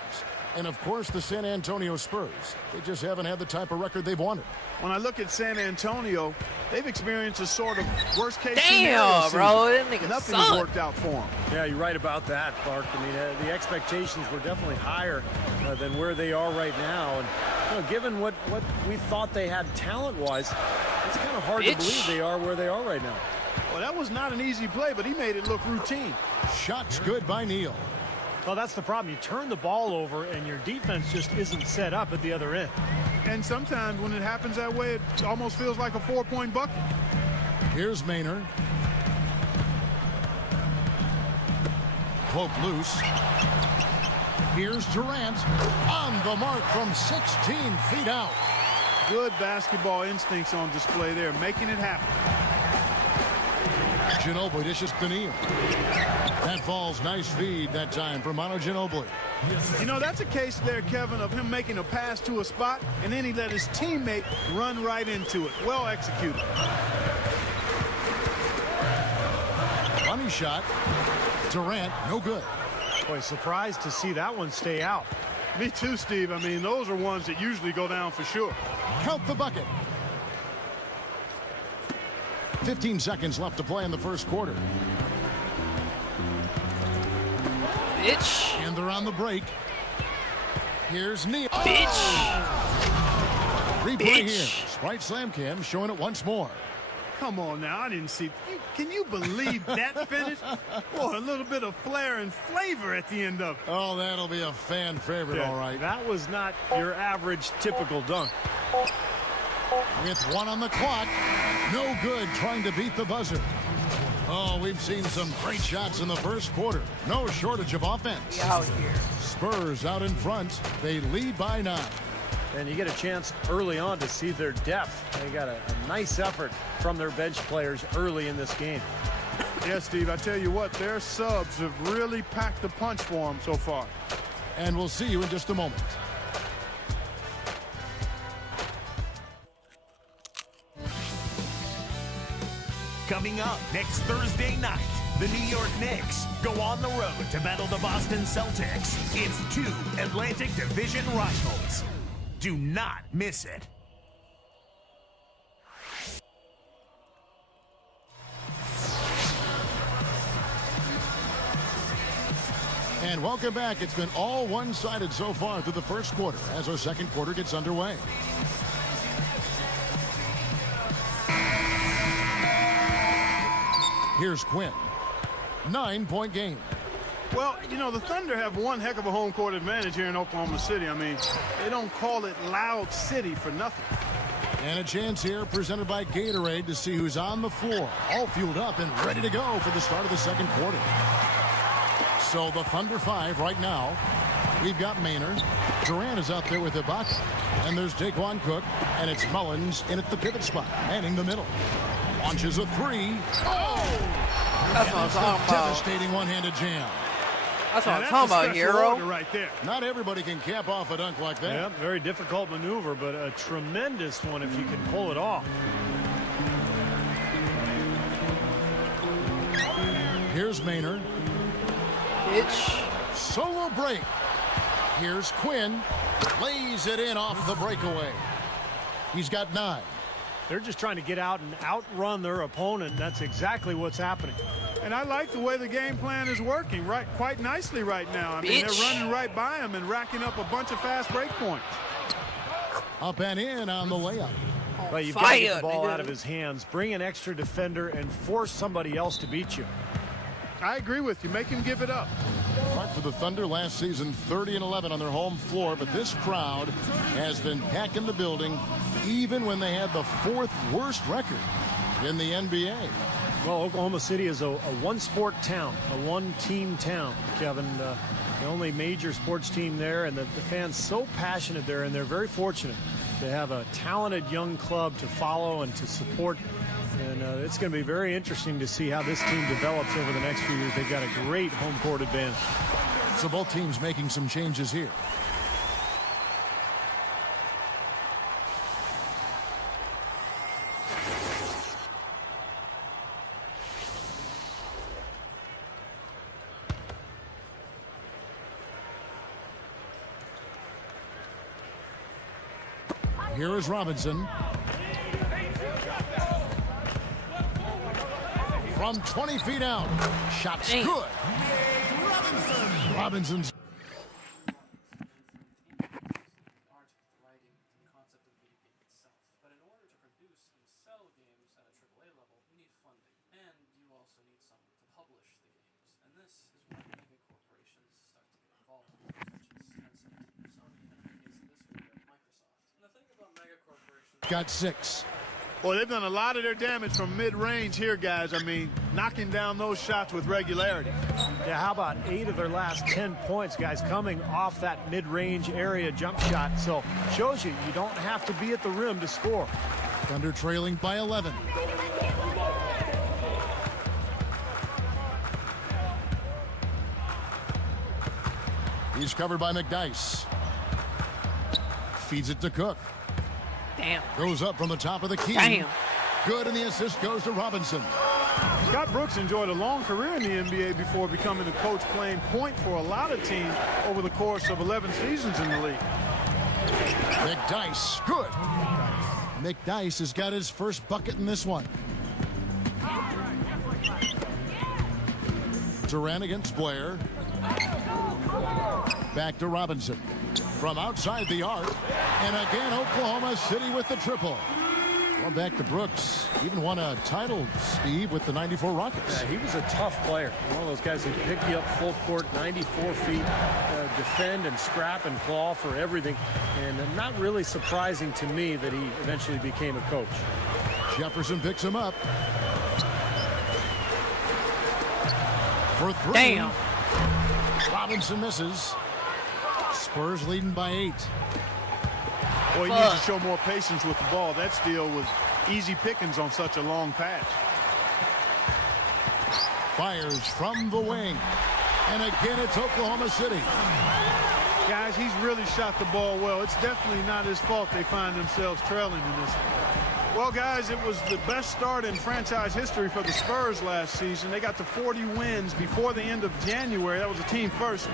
And of course the San Antonio Spurs, they just haven't had the type of record they've wanted. When I look at San Antonio, they've experienced a sort of worst case Damn, bro, that nigga Nothing has suck. worked out for him. Yeah, you're right about that, Clark. I mean, the expectations were definitely higher than where they are right now. And given what we thought they had talent-wise, it's kind of hard to believe they are where they are right now. Well, that was not an easy play, but he made it look routine. Shots good by Neal. Well, that's the problem. You turn the ball over, and your defense just isn't set up at the other end. And sometimes when it happens that way, it almost feels like a 4-point bucket. Here's Maynard. Pope loose. Here's Durant on the mark from 16 feet out. Good basketball instincts on display there, making it happen. Ginobili dishes to Neal. That falls. Nice feed that time for Manu Ginobili. That's a case there, Kevin, of him making a pass to a spot, and then he let his teammate run right into it. Well executed. Money shot. Durant, no good. Boy, surprised to see that one stay out. Me too, Steve. I mean, those are ones that usually go down for sure. Count the bucket. 15 seconds left to play in the first quarter. Bitch. And they're on the break. Here's Neal. Bitch. Replay Bitch. here. Sprite Slam Cam showing it once more. Come on now, I didn't see. Can you believe that finish? Boy, a little bit of flair and flavor at the end of it. Oh, that'll be a fan favorite, all right. That was not your average typical dunk. With 1 on the clock. No good trying to beat the buzzer. Oh, we've seen some great shots in the first quarter. No shortage of offense. Out here. Spurs out in front. They lead by 9. And you get a chance early on to see their depth. They got a nice effort from their bench players early in this game. Yes, Steve, I tell you what, their subs have really packed the punch for them so far. And we'll see you in just a moment. Coming up next Thursday night, the New York Knicks go on the road to battle the Boston Celtics. It's 2 Atlantic Division rivals. Do not miss it. And welcome back. It's been all one-sided so far through the first quarter as our second quarter gets underway. Here's Quinn. 9-point game. Well, the Thunder have one heck of a home court advantage here in Oklahoma City. I mean, they don't call it Loud City for nothing. And a chance here presented by Gatorade to see who's on the floor. All fueled up and ready to go for the start of the second quarter. So the Thunder 5 right now. We've got Maynard. Durant is out there with Ibaka. And there's Daquan Cook, and it's Mullins in at the pivot spot, manning the middle. Launches a three. Oh! That's what I'm talking about. Devastating one-handed jam. That's what I'm Now, talking that's a about, special order hero. right there. Not everybody can cap off a dunk like that. Yeah, very difficult maneuver, but a tremendous one if you can pull it off. Here's Maynard. Bitch. Solo break. Here's Quinn. Lays it in off the breakaway. He's got 9. They're just trying to get out and outrun their opponent. That's exactly what's happening. And I like the way the game plan is working quite nicely right now. I mean, they're Bitch. running right by him and racking up a bunch of fast break points. Up and in on the layup. Well, you've got to get Fire, the ball nigga. out of his hands, bring an extra defender, and force somebody else to beat you. I agree with you. Make him give it up. Mark for the Thunder last season 30-11 on their home floor, but this crowd has been packing the building even when they had the 4th worst record in the NBA. Well, Oklahoma City is a one-sport town, a one-team town, Kevin. The only major sports team there, and the fans so passionate there, and they're very fortunate to have a talented young club to follow and to support. And it's going to be very interesting to see how this team develops over the next few years. They've got a great home court advantage. So both teams making some changes here. Here is Robinson. From 20 feet out. Shot's Dang. good. Robinson's. aren't writing the concept of the game itself. But in order to produce and sell games at a AAA level, you need funding. And you also need someone to publish the games. And this is when mega corporations start to get involved, such as Tencent, Sony, and in the case of this video, Microsoft. And the thing about mega corporations... Got 6. Well, they've done a lot of their damage from mid-range here, guys. I mean, knocking down those shots with regularity. Yeah, how about 8 of their last 10 points, guys, coming off that mid-range area jump shot. So shows you don't have to be at the rim to score. Thunder trailing by 11. He's covered by McDyess. Feeds it to Cook. Damn. Goes up from the top of the key. Damn. Good, and the assist goes to Robinson. Scott Brooks enjoyed a long career in the NBA before becoming a coach, playing point for a lot of teams over the course of 11 seasons in the league. McDyess, good. McDyess has got his first bucket in this one. Durant against Blair. Back to Robinson. From outside the arc. And again, Oklahoma City with the triple. Going back to Brooks. Even won a title, Steve, with the 94 Rockets. Yeah, he was a tough player. One of those guys who pick you up full court, 94 feet, defend and scrap and claw for everything. And not really surprising to me that he eventually became a coach. Jefferson picks him up. For 3. Damn. Robinson misses. Spurs leading by 8. Boy, he needs to show more patience with the ball. That steal was easy pickings on such a long pass. Fires from the wing. And again, it's Oklahoma City. Guys, he's really shot the ball well. It's definitely not his fault they find themselves trailing in this. Well, guys, it was the best start in franchise history for the Spurs last season. They got to 40 wins before the end of January. That was a team first.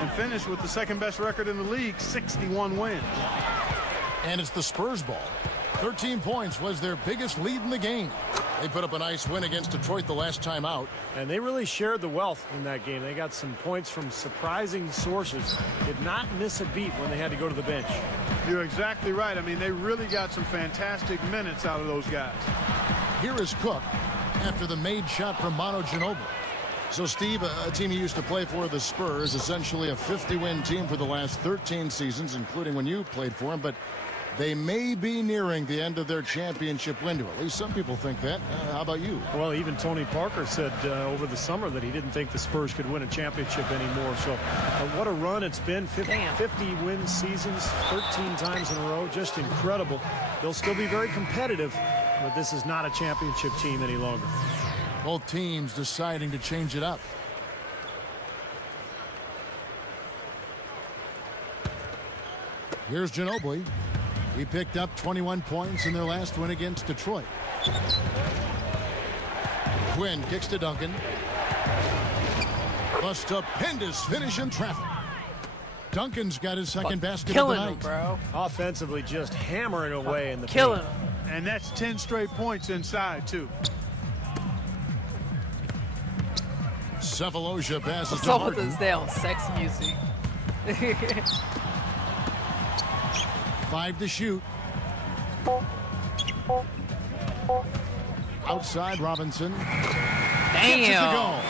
And finished with the second best record in the league, 61 wins. And it's the Spurs ball. 13 points was their biggest lead in the game. They put up a nice win against Detroit the last time out. And they really shared the wealth in that game. They got some points from surprising sources. Did not miss a beat when they had to go to the bench. You're exactly right. I mean, they really got some fantastic minutes out of those guys. Here is Cook after the made shot from Manu Ginobili. So, Steve, a team you used to play for, the Spurs, essentially a 50-win team for the last 13 seasons, including when you played for them. But They may be nearing the end of their championship window. At least some people think that. How about you? Well, even Tony Parker said over the summer that he didn't think the Spurs could win a championship anymore. So what a run it's been. 50 win seasons, 13 times in a row. Just incredible. They'll still be very competitive, but this is not a championship team any longer. Both teams deciding to change it up. Here's Ginobili. He picked up 21 points in their last win against Detroit. Quinn kicks to Duncan. A stupendous finish in traffic. Duncan's got his second basket of the Killing night. him, bro. Offensively, just hammering away in the Killing paint. him. And that's 10 straight points inside, too. Cephalosha passes What's to up with Harden. this damn sex music? 5 to shoot. Outside Robinson. Gets it to Damn. go.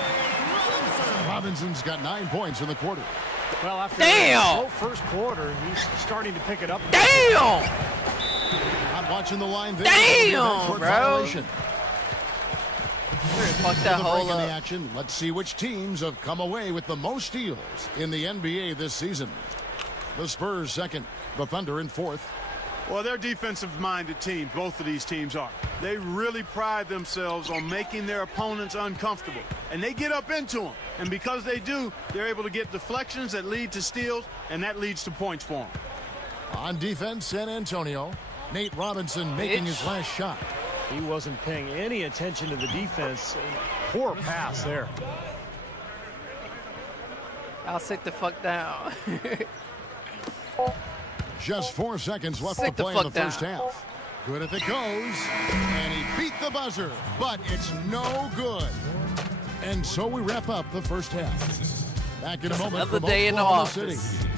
Robinson's got 9 points in the quarter. Well, after Damn. a slow first quarter, he's starting to pick it up. Damn. Not watching the line there. Damn, Court bro. violation. Fuck that The break whole in the up. action. Let's see which teams have come away with the most steals in the NBA this season. The Spurs second, the Thunder in fourth. Well, they're defensive-minded teams, both of these teams are. They really pride themselves on making their opponents uncomfortable. And they get up into them. And because they do, they're able to get deflections that lead to steals, and that leads to points for them. On defense, San Antonio. Nate Robinson making his Bitch. last shot. He wasn't paying any attention to the defense. Poor pass there. I'll sit the fuck down. Just 4 seconds left to Sit the play in the fuck down. first half. Good if it goes. And he beat the buzzer, but it's no good. And so we wrap up the first half. Back in a moment another from day in the Oklahoma office. City.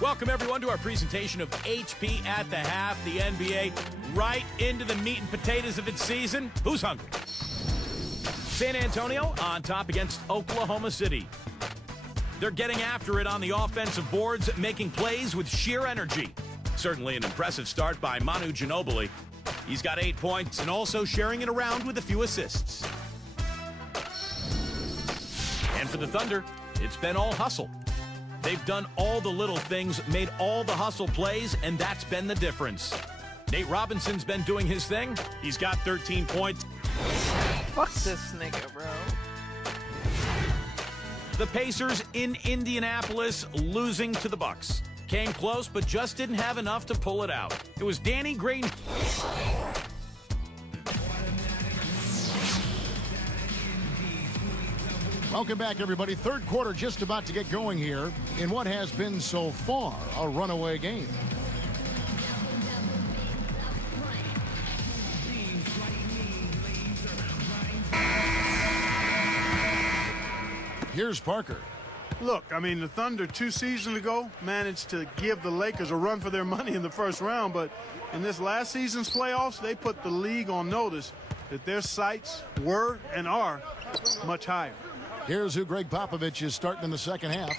Welcome, everyone, to our presentation of HP at the Half, the NBA, right into the meat and potatoes of its season. Who's hungry? San Antonio on top against Oklahoma City. They're getting after it on the offensive boards, making plays with sheer energy. Certainly an impressive start by Manu Ginobili. He's got 8 points and also sharing it around with a few assists. And for the Thunder, it's been all hustle. They've done all the little things, made all the hustle plays, and that's been the difference. Nate Robinson's been doing his thing. He's got 13 points. Fuck this nigga, bro. The Pacers in Indianapolis losing to the Bucks. Came close, but just didn't have enough to pull it out. It was Danny Green. Welcome back, everybody. Third quarter just about to get going here in what has been so far a runaway game. Here's Parker. Look, I mean, the Thunder 2 seasons ago managed to give the Lakers a run for their money in the first round, but in this last season's playoffs, they put the league on notice that their sights were and are much higher. Here's who Greg Popovich is starting in the second half.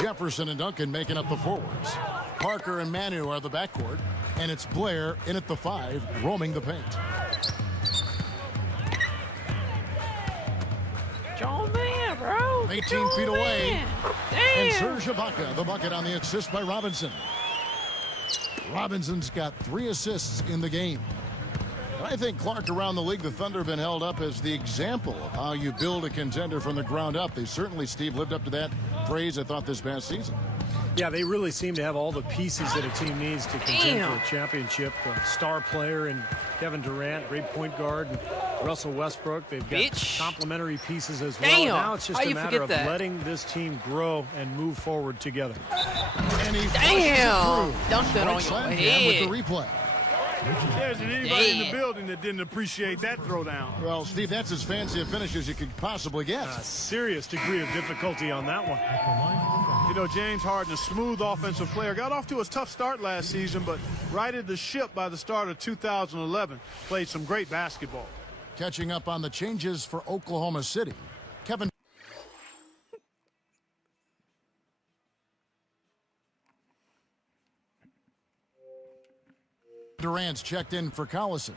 Jefferson and Duncan making up the forwards. Parker and Manu are the backcourt, and it's Blair in at the 5, roaming the paint. John Man, bro. 18 feet away. And Damn. Serge Ibaka, the bucket on the assist by Robinson. Robinson's got 3 assists in the game. And I think, Clark, around the league, the Thunder have been held up as the example of how you build a contender from the ground up. They certainly, Steve, lived up to that phrase, I thought, this past season. Yeah, they really seem to have all the pieces that a team needs to contend Damn. for a championship. A star player and Kevin Durant, great point guard, and Russell Westbrook. They've got Bitch. complementary pieces as well. Damn. Now it's just How a you matter forget of that? letting this team grow and move forward together. And he Damn. Dunked it on your Slam jam head. with the replay. There isn't anybody in the Damn. building that didn't appreciate that throwdown. Well, Steve, that's as fancy a finish as you could possibly get. A serious degree of difficulty on that one. You know, James Harden, a smooth offensive player, got off to a tough start last season, but righted the ship by the start of 2011. Played some great basketball. Catching up on the changes for Oklahoma City. Kevin. Durant's checked in for Collison.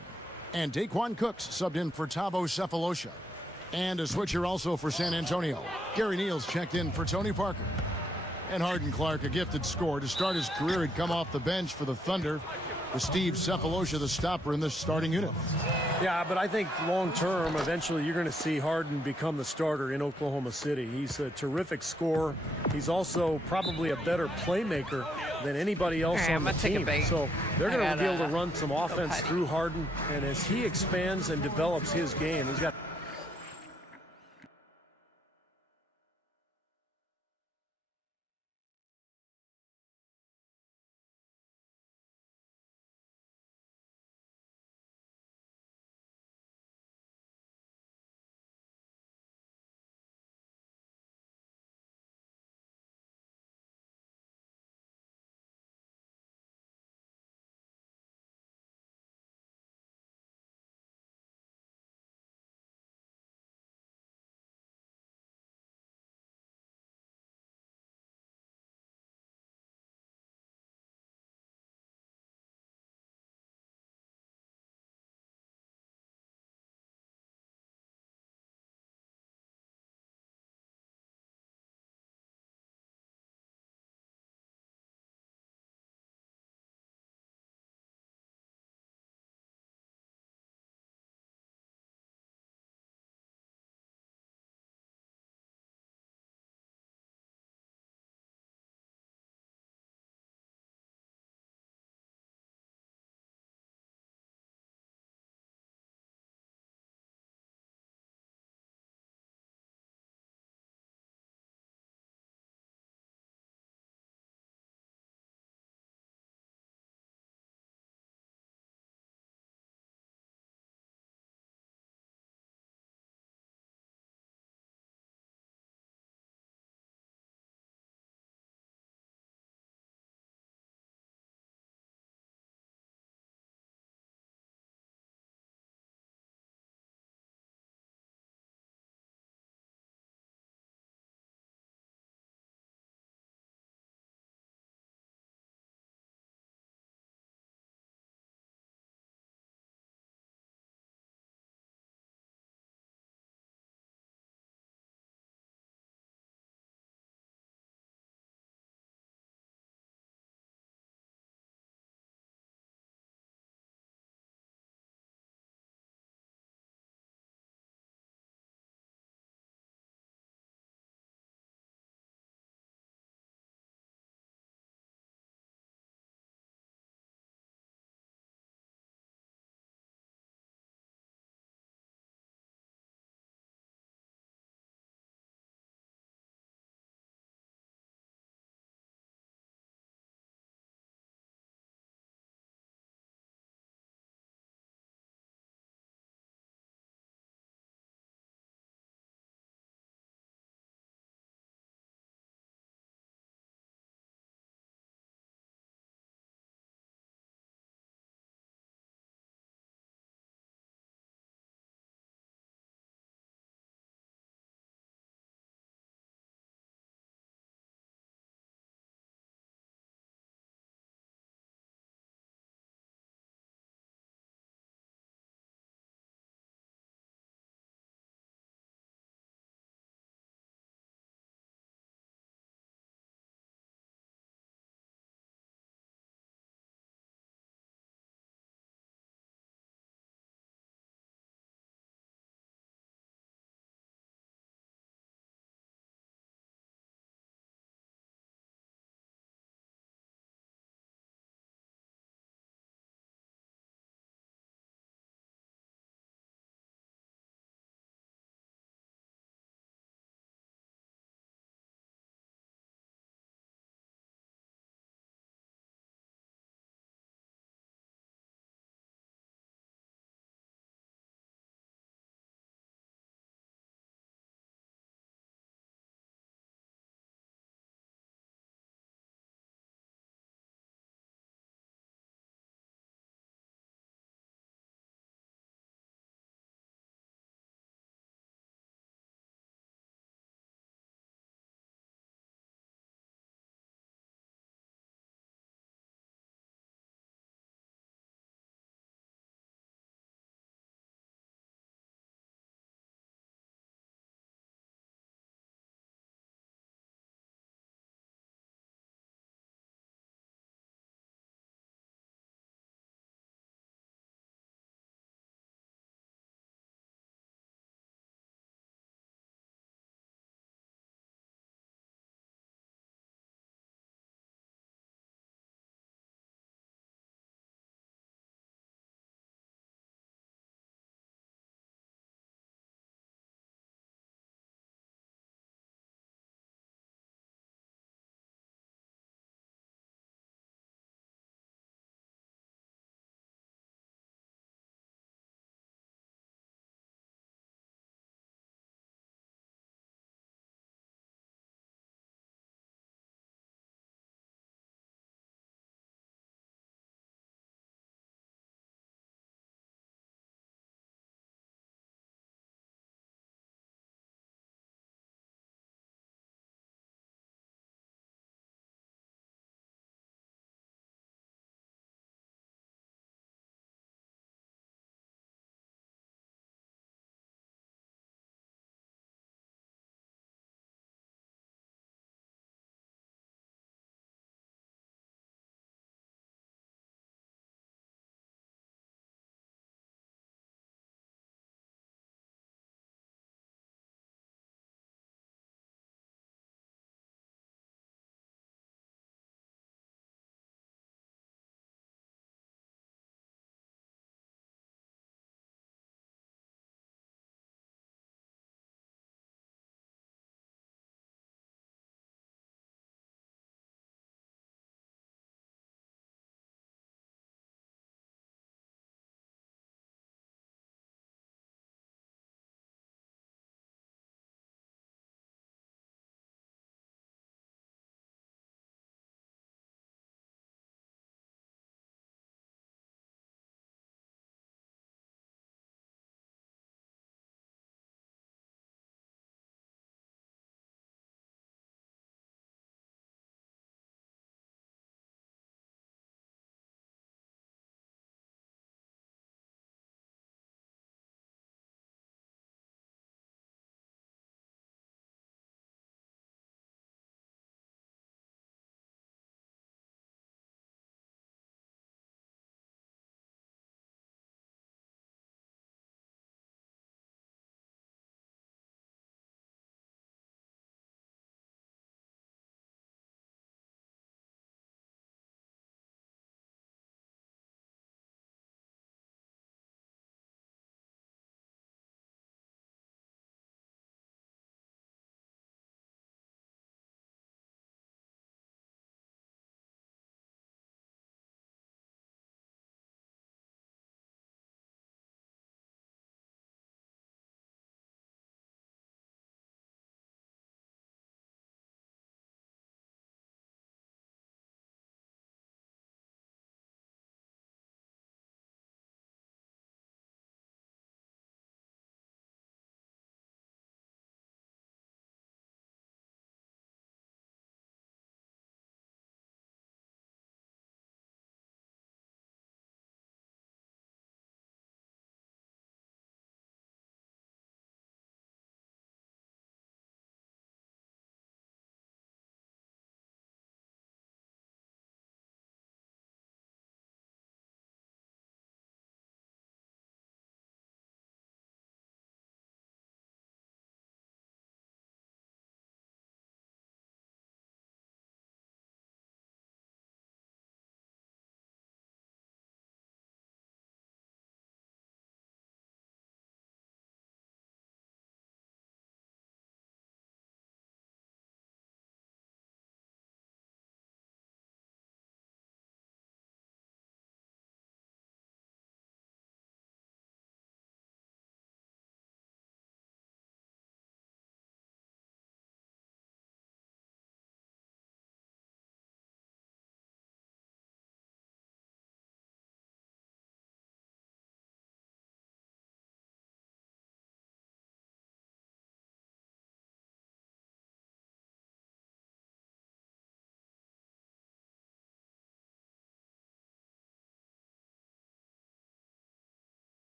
And Daquan Cooks subbed in for Thabo Cephalosha. And a switcher also for San Antonio. Gary Neal's checked in for Tony Parker. And Harden Clark, a gifted score. To start his career, he'd come off the bench for the Thunder. With Steve Cephalosha, the stopper in the starting unit. Yeah, but I think long-term, eventually you're going to see Harden become the starter in Oklahoma City. He's a terrific scorer. He's also probably a better playmaker than anybody else Alright, on I'm the gonna take a team. bait. So they're I going to be able gotta to run some offense potty. through Harden. And as he expands and develops his game, he's got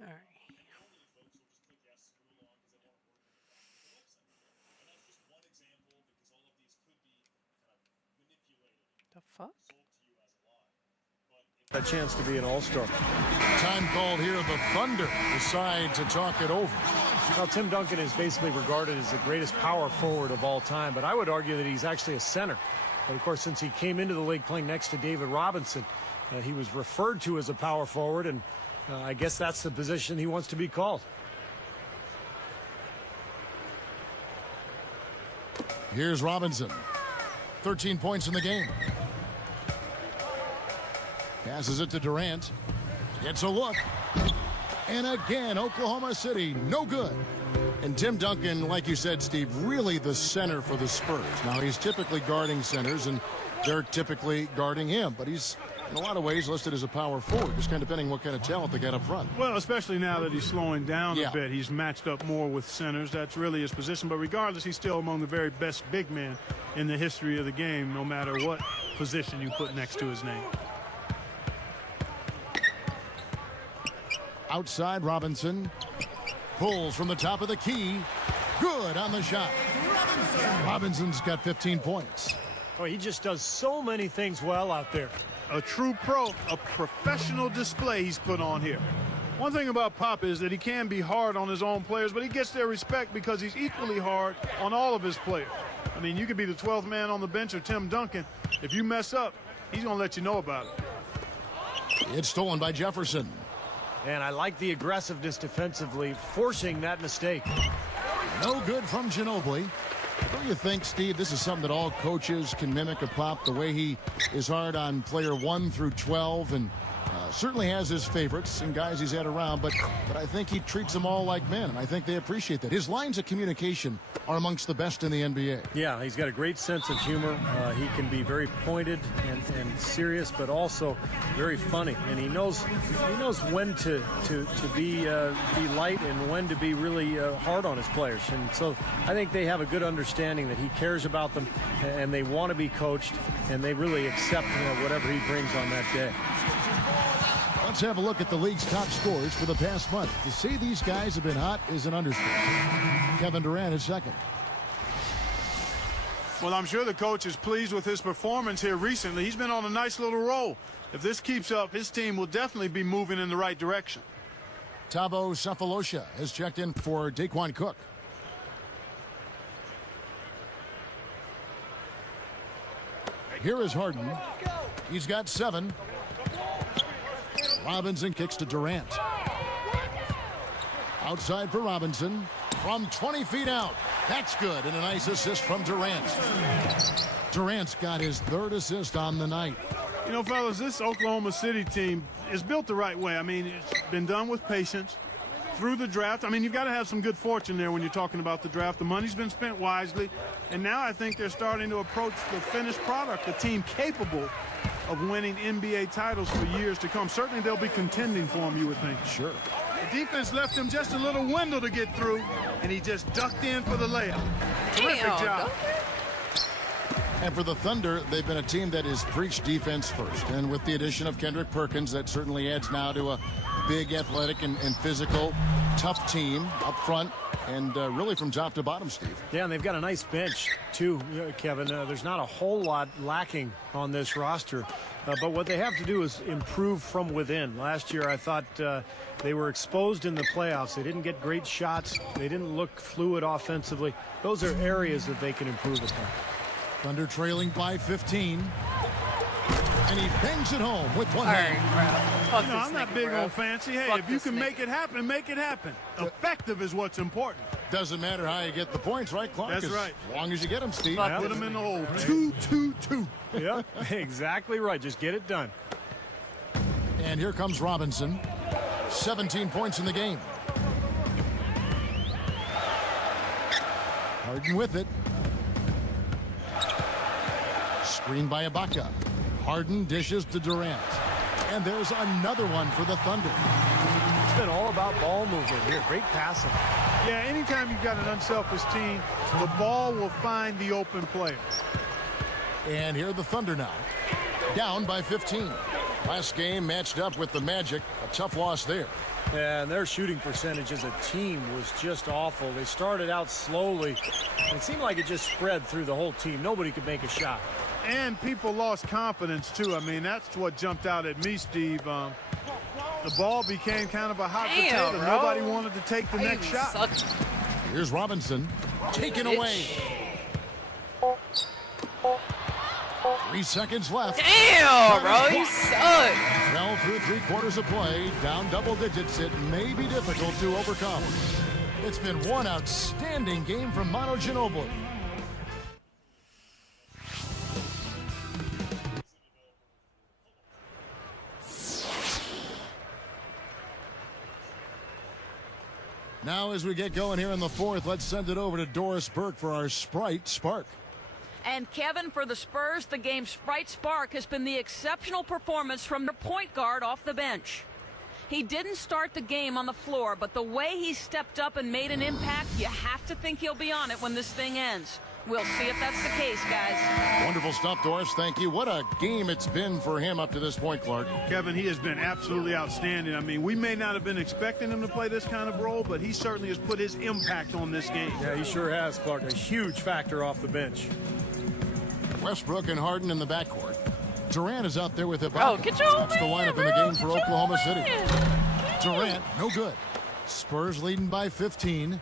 All right. The fuck? A chance to be an all-star. Time called here. The Thunder decide to talk it over. Now, Tim Duncan is basically regarded as the greatest power forward of all time, but I would argue that he's actually a center. But, of course, since he came into the league playing next to David Robinson, he was referred to as a power forward, and I guess that's the position he wants to be called. Here's Robinson. 13 points in the game. Passes it to Durant. Gets a look. And again, Oklahoma City, no good. And Tim Duncan, like you said, Steve, really the center for the Spurs. Now, he's typically guarding centers, and they're typically guarding him. But he's, in a lot of ways, listed as a power forward, just kind of depending what kind of talent they got up front. Well, especially now that he's slowing down a bit. He's matched up more with centers. That's really his position. But regardless, he's still among the very best big men in the history of the game, no matter what position you put next to his name. Outside, Robinson pulls from the top of the key. Good on the shot. Robinson's got 15 points. Oh, he just does so many things well out there. A true pro, a professional display he's put on here. One thing about Pop is that he can be hard on his own players, but he gets their respect because he's equally hard on all of his players. I mean, you could be the 12th man on the bench or Tim Duncan. If you mess up, he's going to let you know about it. It's stolen by Jefferson. And I like the aggressiveness defensively, forcing that mistake. No good from Ginobili. Don't you think, Steve, this is something that all coaches can mimic of Pop, the way he is hard on player 1 through 12, and certainly has his favorites and guys he's had around, but I think he treats them all like men, and I think they appreciate that. His lines of communication are amongst the best in the NBA. Yeah, he's got a great sense of humor. He can be very pointed and serious, but also very funny, and he knows when to be light and when to be really hard on his players. And so I think they have a good understanding that he cares about them, and they want to be coached, and they really accept whatever he brings on that day. Let's have a look at the league's top scorers for the past month. To say these guys have been hot is an understatement. Kevin Durant is second. Well, I'm sure the coach is pleased with his performance here recently. He's been on a nice little roll. If this keeps up, his team will definitely be moving in the right direction. Thabo Sefolosha has checked in for Daquan Cook. Here is Harden. He's got 7. Robinson kicks to Durant. Outside for Robinson. From 20 feet out. That's good. And a nice assist from Durant. Durant's got his 3rd assist on the night. You know, fellas, this Oklahoma City team is built the right way. I mean, it's been done with patience through the draft. I mean, you've got to have some good fortune there when you're talking about the draft. The money's been spent wisely. And now I think they're starting to approach the finished product, a team capable of winning NBA titles for years to come. Certainly they'll be contending for them, you would think. Sure. The defense left him just a little window to get through, and he just ducked in for the layup. Terrific job. And for the Thunder, they've been a team that has preached defense first. And with the addition of Kendrick Perkins, that certainly adds now to a big, athletic, and physical, tough team up front. And really from top to bottom, Steve. Yeah, and they've got a nice bench, too, Kevin. There's not a whole lot lacking on this roster. But what they have to do is improve from within. Last year, I thought they were exposed in the playoffs. They didn't get great shots. They didn't look fluid offensively. Those are areas that they can improve upon. Thunder trailing by 15. And he bangs it home with one All hand. right, bro. Fuck No, this I'm not nigga, big bro. on fancy. Hey, Fuck if you this can nigga. make it happen, make it happen. Effective is what's important. Doesn't matter how you get the points, right, Clark? That's As right. long as you get them, Steve. Fuck Put this him in the nigga. hole. 2-2-2. Yeah, exactly right. Just get it done. And here comes Robinson. 17 points in the game. Harden with it. Screen by Ibaka. Harden dishes to Durant. And there's another one for the Thunder. It's been all about ball movement here. Great passing. Yeah, anytime you've got an unselfish team, the ball will find the open player. And here are the Thunder now. Down by 15. Last game matched up with the Magic. A tough loss there. Yeah, and their shooting percentage as a team was just awful. They started out slowly. It seemed like it just spread through the whole team. Nobody could make a shot. And people lost confidence, too. I mean, that's what jumped out at me, Steve. The ball became kind of a hot potato. Bro. Nobody wanted to take the next shot. Sucked. Here's Robinson. Taken away. 3 seconds left. Damn, bro, you suck. Well, through 3/4 of play, down double digits, it may be difficult to overcome. It's been one outstanding game from Manu Ginobili. Now, as we get going here in the fourth, let's send it over to Doris Burke for our Sprite Spark. And Kevin, for the Spurs, the game's Sprite Spark has been the exceptional performance from their point guard off the bench. He didn't start the game on the floor, but the way he stepped up and made an impact, you have to think he'll be on it when this thing ends. We'll see if that's the case, guys. Wonderful stuff, Doris. Thank you. What a game it's been for him up to this point, Clark. Kevin, he has been absolutely outstanding. I mean, we may not have been expecting him to play this kind of role, but he certainly has put his impact on this game. Yeah, he sure has, Clark. A huge factor off the bench. Westbrook and Harden in the backcourt. Durant is out there with Ibaka. Bro, get your old That's the man, lineup in the bro. game for Get your Oklahoma old City. man. Durant, no good. Spurs leading by 15.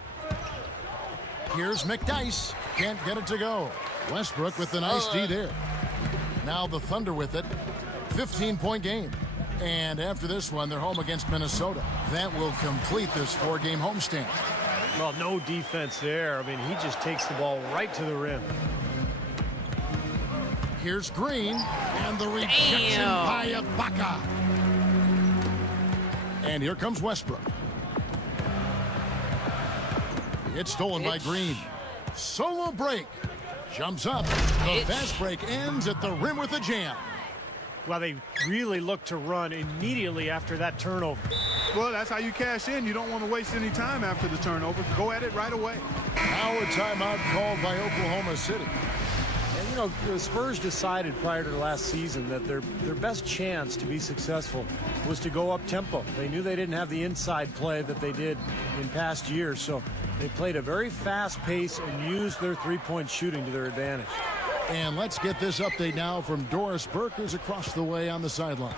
Here's McDyess. Can't get it to go. Westbrook with the nice D there. Now the Thunder with it. 15-point game. And after this one, they're home against Minnesota. That will complete this 4-game homestand. Well, no defense there. I mean, he just takes the ball right to the rim. Here's Green, and the rejection by Ibaka. And here comes Westbrook. It's stolen by Green. Solo break. Jumps up. The fast break ends at the rim with a jam. Well, they really look to run immediately after that turnover. Well, that's how you cash in. You don't want to waste any time after the turnover. Go at it right away. Now a timeout called by Oklahoma City. And, you know, the Spurs decided prior to the last season that their best chance to be successful was to go up tempo. They knew they didn't have the inside play that they did in past years, so they played a very fast pace and used their three-point shooting to their advantage. And let's get this update now from Doris Burke, who's across the way on the sideline.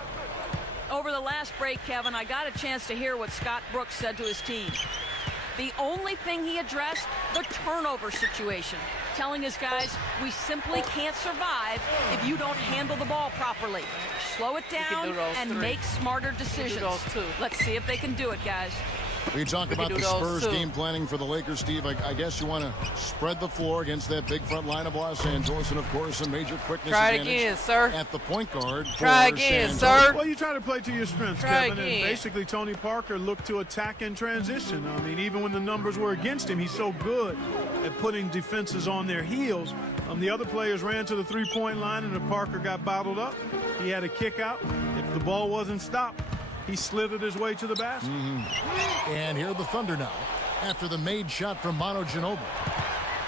Over the last break, Kevin, I got a chance to hear what Scott Brooks said to his team. The only thing he addressed, the turnover situation, telling his guys, we simply can't survive if you don't handle the ball properly. Slow it down and make smarter decisions. Let's see if they can do it, guys. We talk about the Spurs game planning for the Lakers, Steve. I guess you want to spread the floor against that big front line of Los Angeles, and of course a major quickness advantage again, sir. at the point guard. Try again, sir. Well, you try to play to your strengths, Try Kevin. again. And basically, Tony Parker looked to attack in transition. I mean, even when the numbers were against him, he's so good at putting defenses on their heels. The other players ran to the three-point line, and if Parker got bottled up, he had a kick out. If the ball wasn't stopped, he slithered his way to the basket. And here are the Thunder now, after the made shot from Manu Ginobili.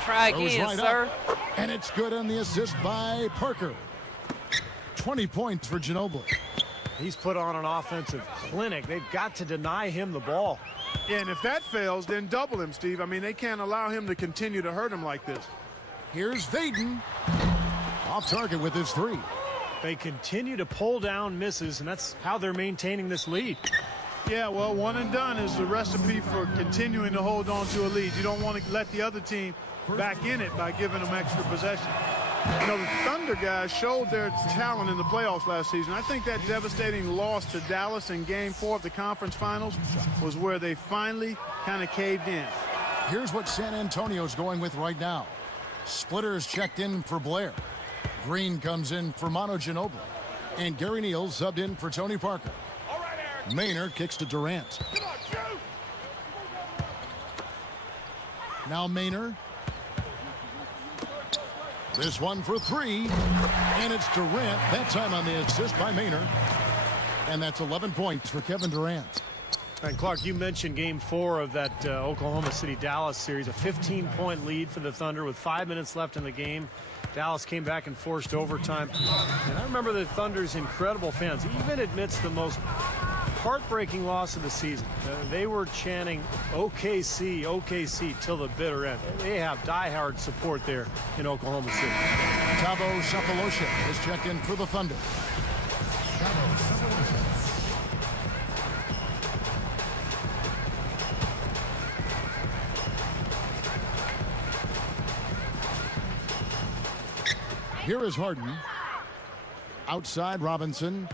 Try Goes again, right sir. up, and it's good on the assist by Parker. 20 points for Ginobili. He's put on an offensive clinic. They've got to deny him the ball. Yeah, and if that fails, then double him, Steve. I mean, they can't allow him to continue to hurt him like this. Here's Vaden. Off target with his three. They continue to pull down misses, and that's how they're maintaining this lead. Yeah, well, one and done is the recipe for continuing to hold on to a lead. You don't want to let the other team back in it by giving them extra possession. You know, the Thunder guys showed their talent in the playoffs last season. I think that devastating loss to Dallas in Game 4 of the conference finals was where they finally kind of caved in. Here's what San Antonio's going with right now. Splitters checked in for Blair. Green comes in for Manu Ginobili. And Gary Neal subbed in for Tony Parker. Maynard kicks to Durant. Now Maynard. This one for three. And it's Durant. That time on the assist by Maynard. And that's 11 points for Kevin Durant. And Clark, you mentioned Game 4 of that Oklahoma City-Dallas series. A 15-point lead for the Thunder with 5 minutes left in the game. Dallas came back and forced overtime. And I remember the Thunder's incredible fans, even amidst the most heartbreaking loss of the season. They were chanting OKC, OKC till the bitter end. They have diehard support there in Oklahoma City. Thabo Sefolosha is checked in for the Thunder. Thabo Sefolosha. Here is Harden. Outside Robinson.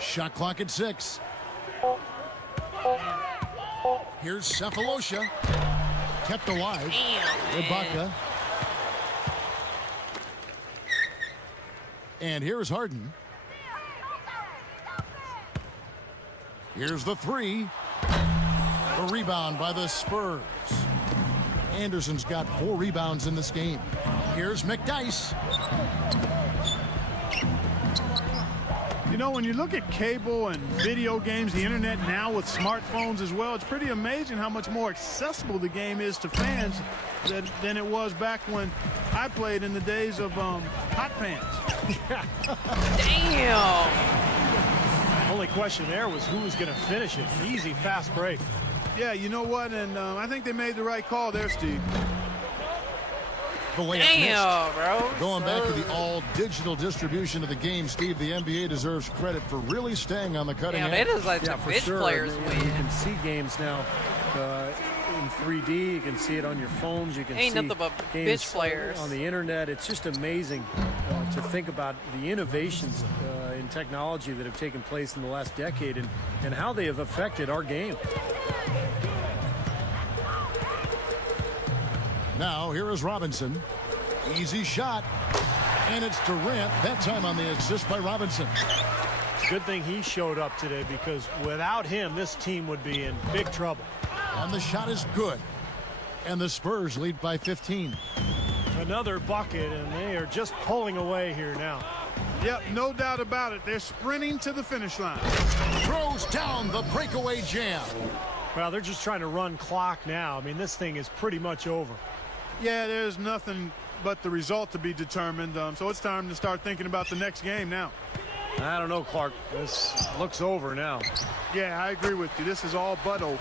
Shot clock at 6. Here's Sefolosha. Kept alive. Ibaka. And here's Harden. Here's the 3. The rebound by the Spurs. Anderson's got 4 rebounds in this game. Here's McDyess. You know, when you look at cable and video games, the internet now with smartphones as well, it's pretty amazing how much more accessible the game is to fans than it was back when I played in the days of hot pants. Damn. Only question there was who was going to finish it. Easy, fast break. Yeah, you know what? And I think they made the right call there, Steve. The layup Damn, missed. bro. Going back to the all-digital distribution of the game, Steve, the NBA deserves credit for really staying on the cutting Damn, edge. they just let the for bitch sure. players You win. can see games now in 3D. You can see it on your phones. You can Ain't see nothing but games bitch players. on the internet. It's just amazing to think about the innovations in technology that have taken place in the last decade and how they have affected our game. Now, here is Robinson. Easy shot. And it's Durant, that time on the assist by Robinson. Good thing he showed up today, because without him, this team would be in big trouble. And the shot is good. And the Spurs lead by 15. Another bucket, and they are just pulling away here now. Yep, no doubt about it. They're sprinting to the finish line. Throws down the breakaway jam. Well, they're just trying to run clock now. I mean, this thing is pretty much over. Yeah, there's nothing but the result to be determined. So it's time to start thinking about the next game now. I don't know, Clark. This looks over now. Yeah, I agree with you. This is all but over.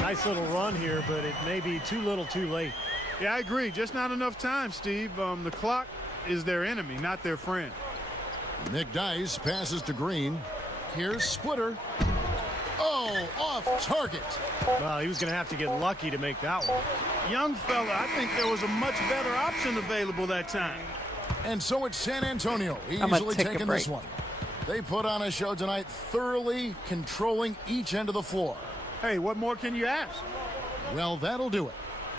Nice little run here, but it may be too little too late. Yeah, I agree. Just not enough time, Steve. The clock is their enemy, not their friend. McDyess passes to Green. Here's Splitter. Oh, off target. Well, he was going to have to get lucky to make that one. Young fella, I think there was a much better option available that time. And so it's San Antonio easily taking this one. They put on a show tonight, thoroughly controlling each end of the floor. Hey, what more can you ask? Well, that'll do it.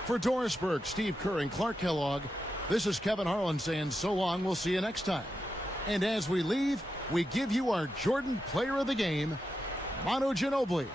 For Doris Burke, Steve Kerr, and Clark Kellogg, this is Kevin Harlan saying so long. We'll see you next time. And as we leave, we give you our Jordan Player of the Game, Manu Ginobili.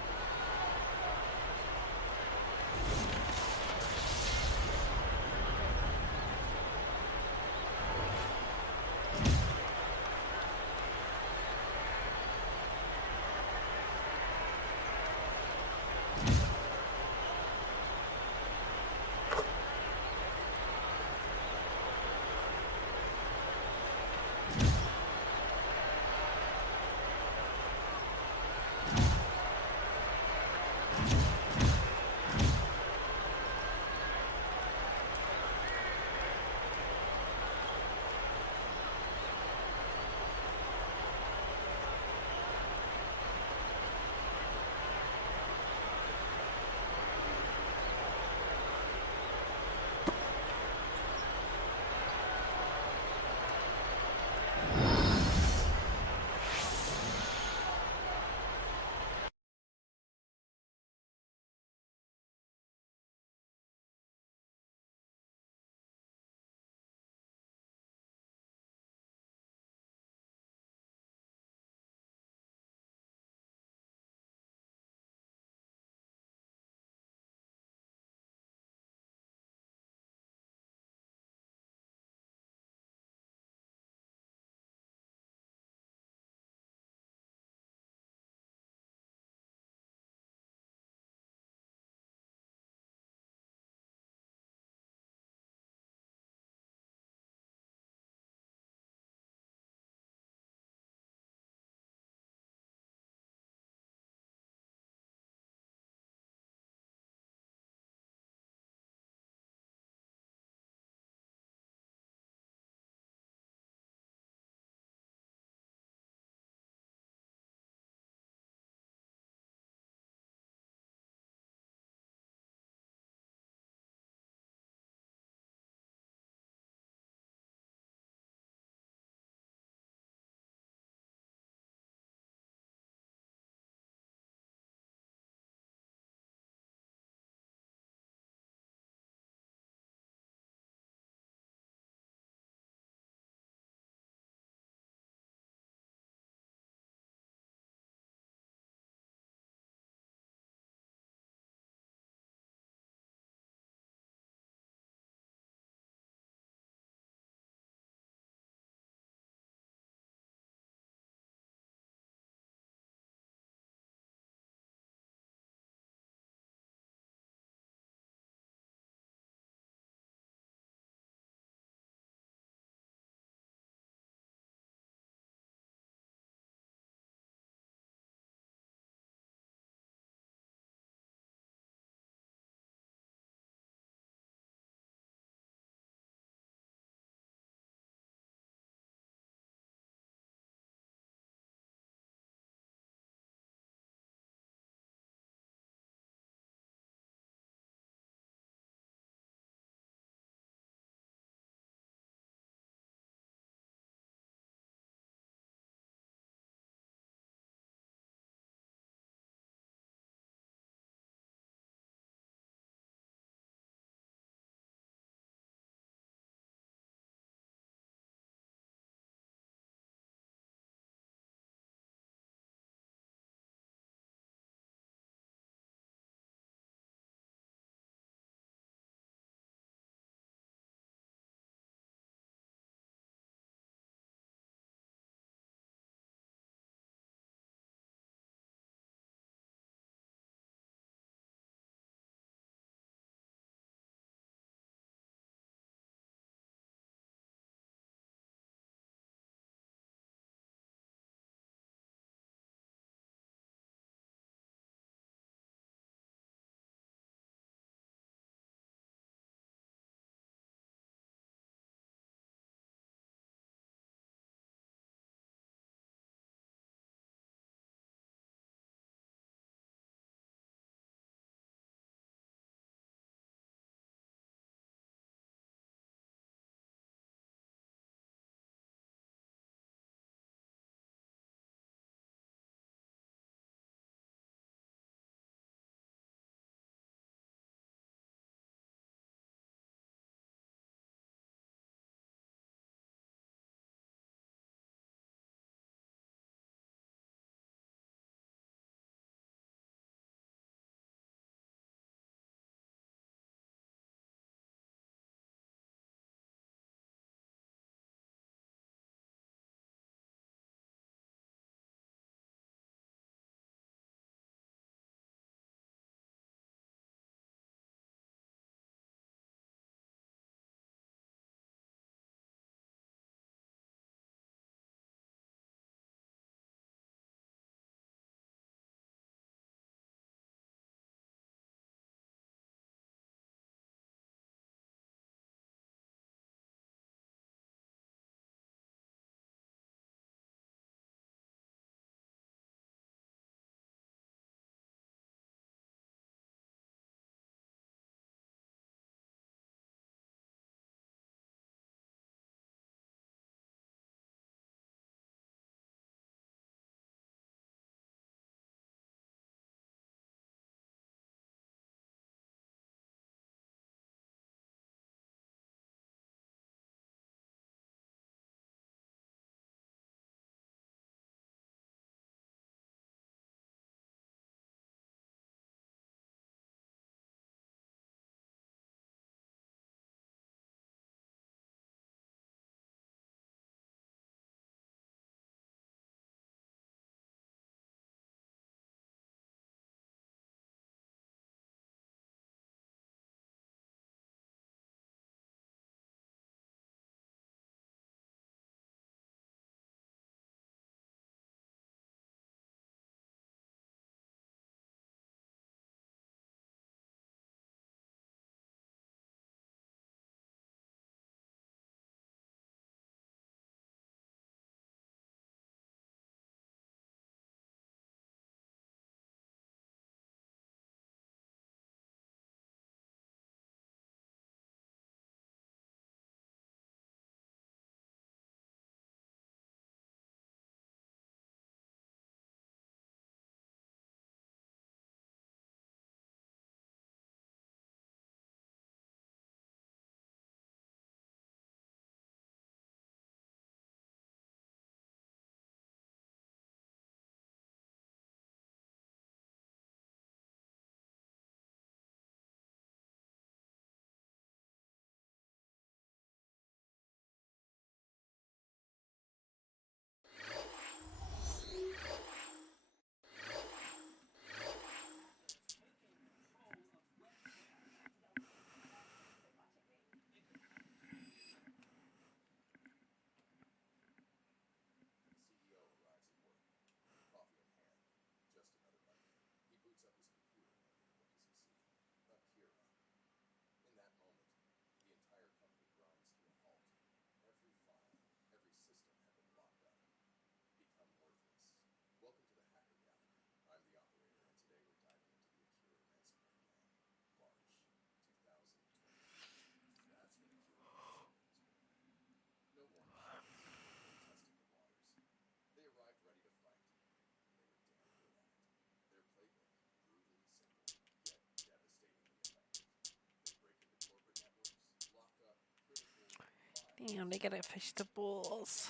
Damn, they gotta fix the Bulls.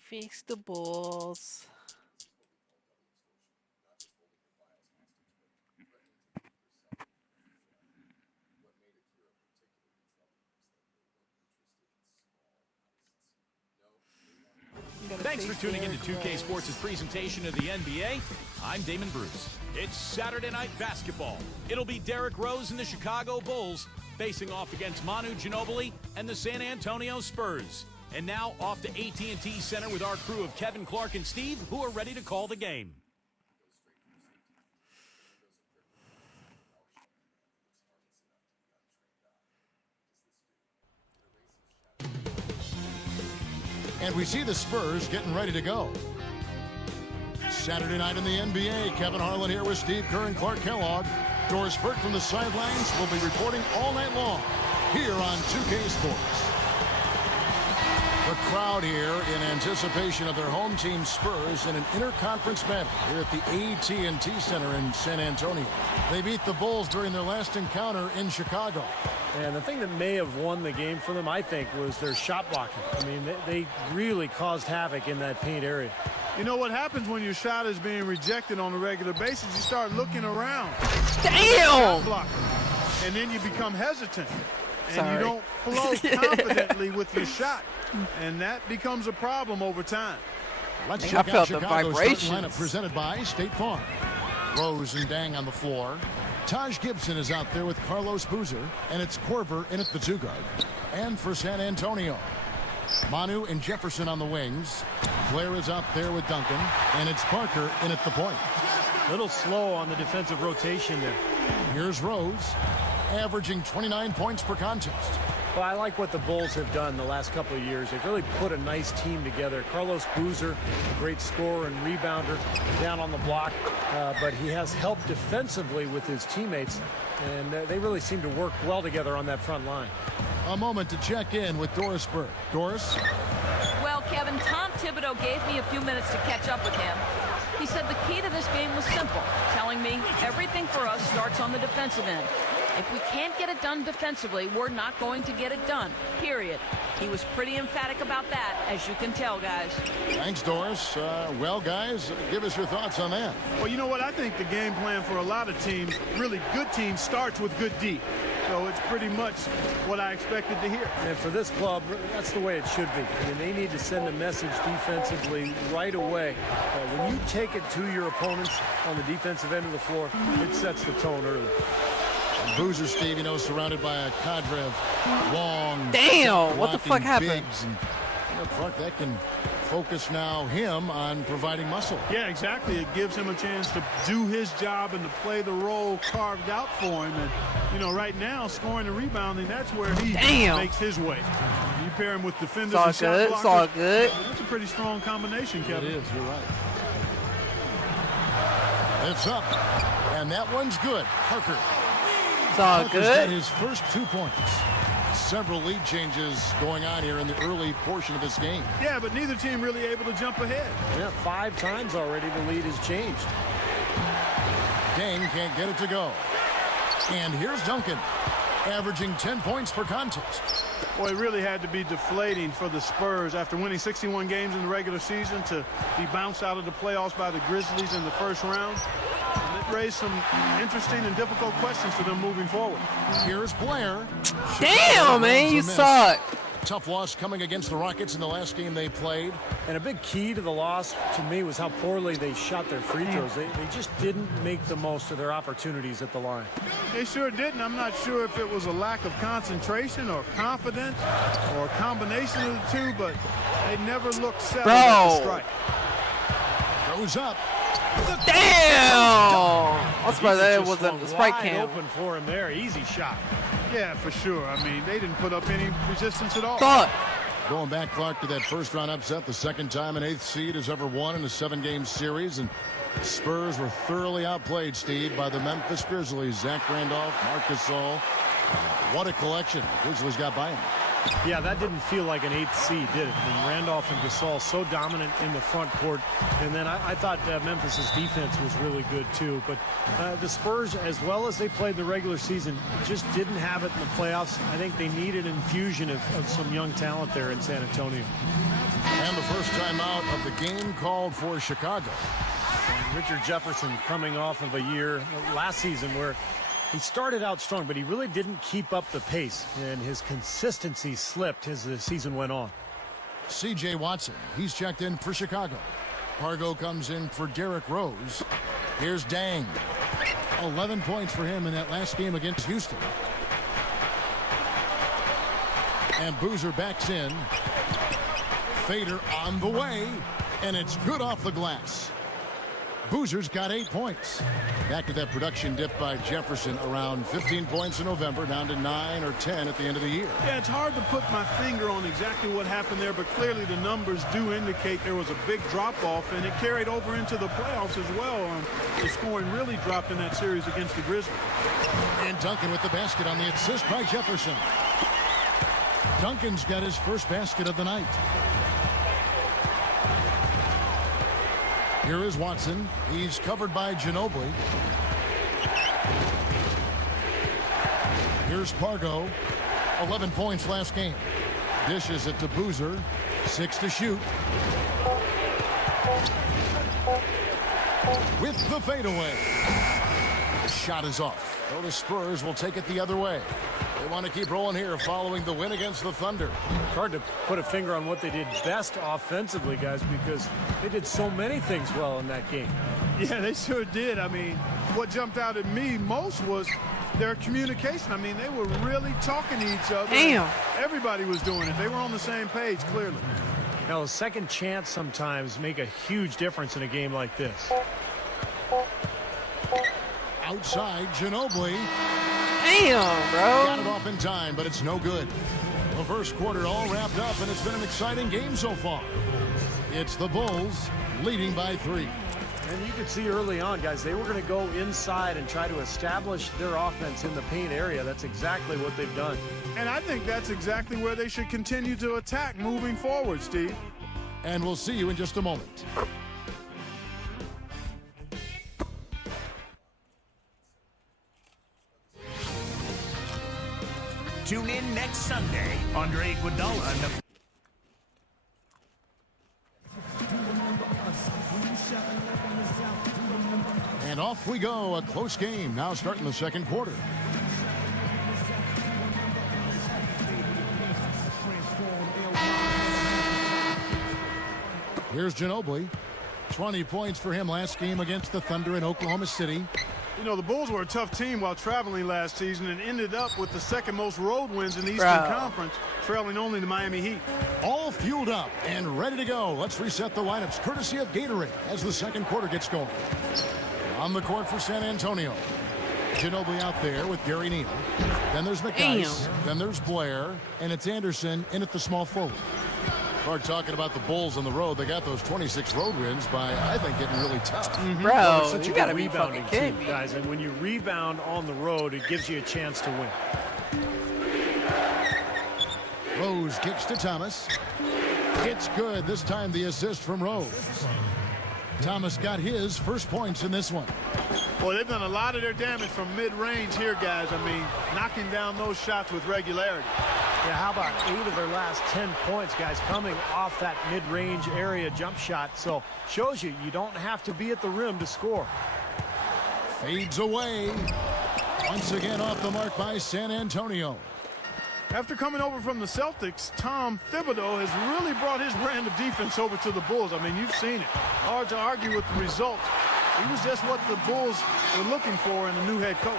Fix the Bulls. Thanks for tuning in to 2K Sports' presentation of the NBA. I'm Damon Bruce. It's Saturday Night Basketball. It'll be Derrick Rose and the Chicago Bulls facing off against Manu Ginobili and the San Antonio Spurs. And now off to AT&T Center with our crew of Kevin, Clark, and Steve, who are ready to call the game. And we see the Spurs getting ready to go. Saturday night in the NBA, Kevin Harlan here with Steve Kerr and Clark Kellogg. Doris Burke from the sidelines will be reporting all night long here on 2K Sports. The crowd here in anticipation of their home team Spurs in an interconference battle here at the AT&T Center in San Antonio. They beat the Bulls during their last encounter in Chicago. And the thing that may have won the game for them, I think, was their shot blocking. I mean, they really caused havoc in that paint area. You know what happens when your shot is being rejected on a regular basis? You start looking around. Damn! And then you become hesitant. And Sorry. you don't flow confidently with your shot. And that becomes a problem over time. Let's I check felt out the Chicago's starting vibrations. lineup presented by State Farm. Rose and Dang on the floor. Taj Gibson is out there with Carlos Boozer, and it's Korver in at the 2 guard. And for San Antonio, Manu and Jefferson on the wings. Blair is out there with Duncan, and it's Parker in at the point. A little slow on the defensive rotation there. Here's Rose, averaging 29 points per contest. Well, I like what the Bulls have done the last couple of years. They've really put a nice team together. Carlos Boozer, a great scorer and rebounder down on the block, but he has helped defensively with his teammates, and they really seem to work well together on that front line. A moment to check in with Doris Burke. Doris? Well, Kevin, Tom Thibodeau gave me a few minutes to catch up with him. He said the key to this game was simple, telling me everything for us starts on the defensive end. If we can't get it done defensively, we're not going to get it done, period. He was pretty emphatic about that, as you can tell, guys. Thanks, Doris. Well, guys, give us your thoughts on that. Well, you know what? I think the game plan for a lot of teams, really good teams, starts with good D. So it's pretty much what I expected to hear. And for this club, that's the way it should be. I mean, they need to send a message defensively right away. When you take it to your opponents on the defensive end of the floor, it sets the tone early. Boozer, Steve, surrounded by a cadre of long. Damn, what the fuck happened? bigs and, Clark, that can focus now him on providing muscle. Yeah, exactly. It gives him a chance to do his job and to play the role carved out for him. And, right now, scoring and rebounding, that's where he makes his way. You pair him with defenders and shot blockers. It's all good. That's a pretty strong combination, Kevin. It is, you're right. It's up, and that one's good. Parker. It's all Parker's good. got his first 2 points. Several lead changes going on here in the early portion of this game. Yeah, but neither team really able to jump ahead. Yeah, 5 times already the lead has changed. Dang can't get it to go. And here's Duncan, averaging 10 points per contest. Boy, it really had to be deflating for the Spurs after winning 61 games in the regular season to be bounced out of the playoffs by the Grizzlies in the first round. And it raised some interesting and difficult questions for them moving forward. Here's Blair. Damn, man, you suck. Tough loss coming against the Rockets in the last game they played. And a big key to the loss to me was how poorly they shot their free throws. They just didn't make the most of their opportunities at the line. They sure didn't. I'm not sure if it was a lack of concentration or confidence or a combination of the two, but they never looked settled at the strike. Goes up. Damn! I suppose that Just wasn't swung the Sprite wide cam. open for him there. Easy shot. Yeah, for sure. I mean, they didn't put up any resistance at all. Fuck. Going back, Clark, to that first round upset, the second time an 8th seed has ever won in a 7-game series. And Spurs were thoroughly outplayed, Steve, by the Memphis Grizzlies. Zach Randolph, Marc Gasol. What a collection Grizzlies got by him. Yeah, that didn't feel like an 8th seed, did it? I mean, Randolph and Gasol so dominant in the front court. And then I thought Memphis's defense was really good, too. But the Spurs, as well as they played the regular season, just didn't have it in the playoffs. I think they needed an infusion of some young talent there in San Antonio. And the first time out of the game called for Chicago. And Richard Jefferson coming off of a year last season where he started out strong, but he really didn't keep up the pace, and his consistency slipped as the season went on. C.J. Watson, he's checked in for Chicago. Pargo comes in for Derrick Rose. Here's Dang. 11 points for him in that last game against Houston. And Boozer backs in. Fader on the way, and it's good off the glass. Boozer's got 8 points. Back to that production dip by Jefferson, around 15 points in November, down to 9 or 10 at the end of the year. Yeah, it's hard to put my finger on exactly what happened there, but clearly the numbers do indicate there was a big drop-off, and it carried over into the playoffs as well. The scoring really dropped in that series against the Grizzlies. And Duncan with the basket on the assist by Jefferson. Duncan's got his first basket of the night. Here is Watson. He's covered by Ginobili. Here's Pargo. 11 points last game. Dishes it to Boozer. 6 to shoot. With the fadeaway. The shot is off. So the Spurs will take it the other way. They want to keep rolling here following the win against the Thunder. It's hard to put a finger on what they did best offensively, guys, because they did so many things well in that game. Yeah, they sure did. I mean, what jumped out at me most was their communication. I mean, they were really talking to each other. Damn. Everybody was doing it. They were on the same page, clearly. Now, a second chance sometimes make a huge difference in a game like this. Outside, Ginobili. Damn, bro. Got it off in time, but it's no good. The first quarter all wrapped up, and it's been an exciting game so far. It's the Bulls leading by 3. And you could see early on, guys, they were going to go inside and try to establish their offense in the paint area. That's exactly what they've done. And I think that's exactly where they should continue to attack moving forward, Steve. And we'll see you in just a moment. Tune in next Sunday. Andre Iguodala and the... And off we go. A close game now starting the second quarter. Here's Ginobili. 20 points for him last game against the Thunder in Oklahoma City. You know, the Bulls were a tough team while traveling last season and ended up with the second most road wins in the Eastern Conference, trailing only the Miami Heat. All fueled up and ready to go. Let's reset the lineups courtesy of Gatorade as the second quarter gets going. On the court for San Antonio. Ginobili out there with Gary Neal. Then there's McNice. Then there's Blair. And it's Anderson in at the small forward. Start talking about the Bulls on the road. They got those 26 road wins by, I think, getting really tough. Bro, Well, such you a gotta good be rebounding fucking kidding team, me. guys. And when you rebound on the road, it gives you a chance to win. Rose kicks to Thomas. It's good. This time the assist from Rose. Thomas got his first points in this one. Boy, they've done a lot of their damage from mid-range here, guys. I mean, knocking down those shots with regularity. Yeah, how about 8 of their last 10 points, guys, coming off that mid-range area jump shot. So shows you don't have to be at the rim to score. Fades away. Once again off the mark by San Antonio. After coming over from the Celtics, Tom Thibodeau has really brought his brand of defense over to the Bulls. I mean, you've seen it. Hard to argue with the results. He was just what the Bulls were looking for in a new head coach.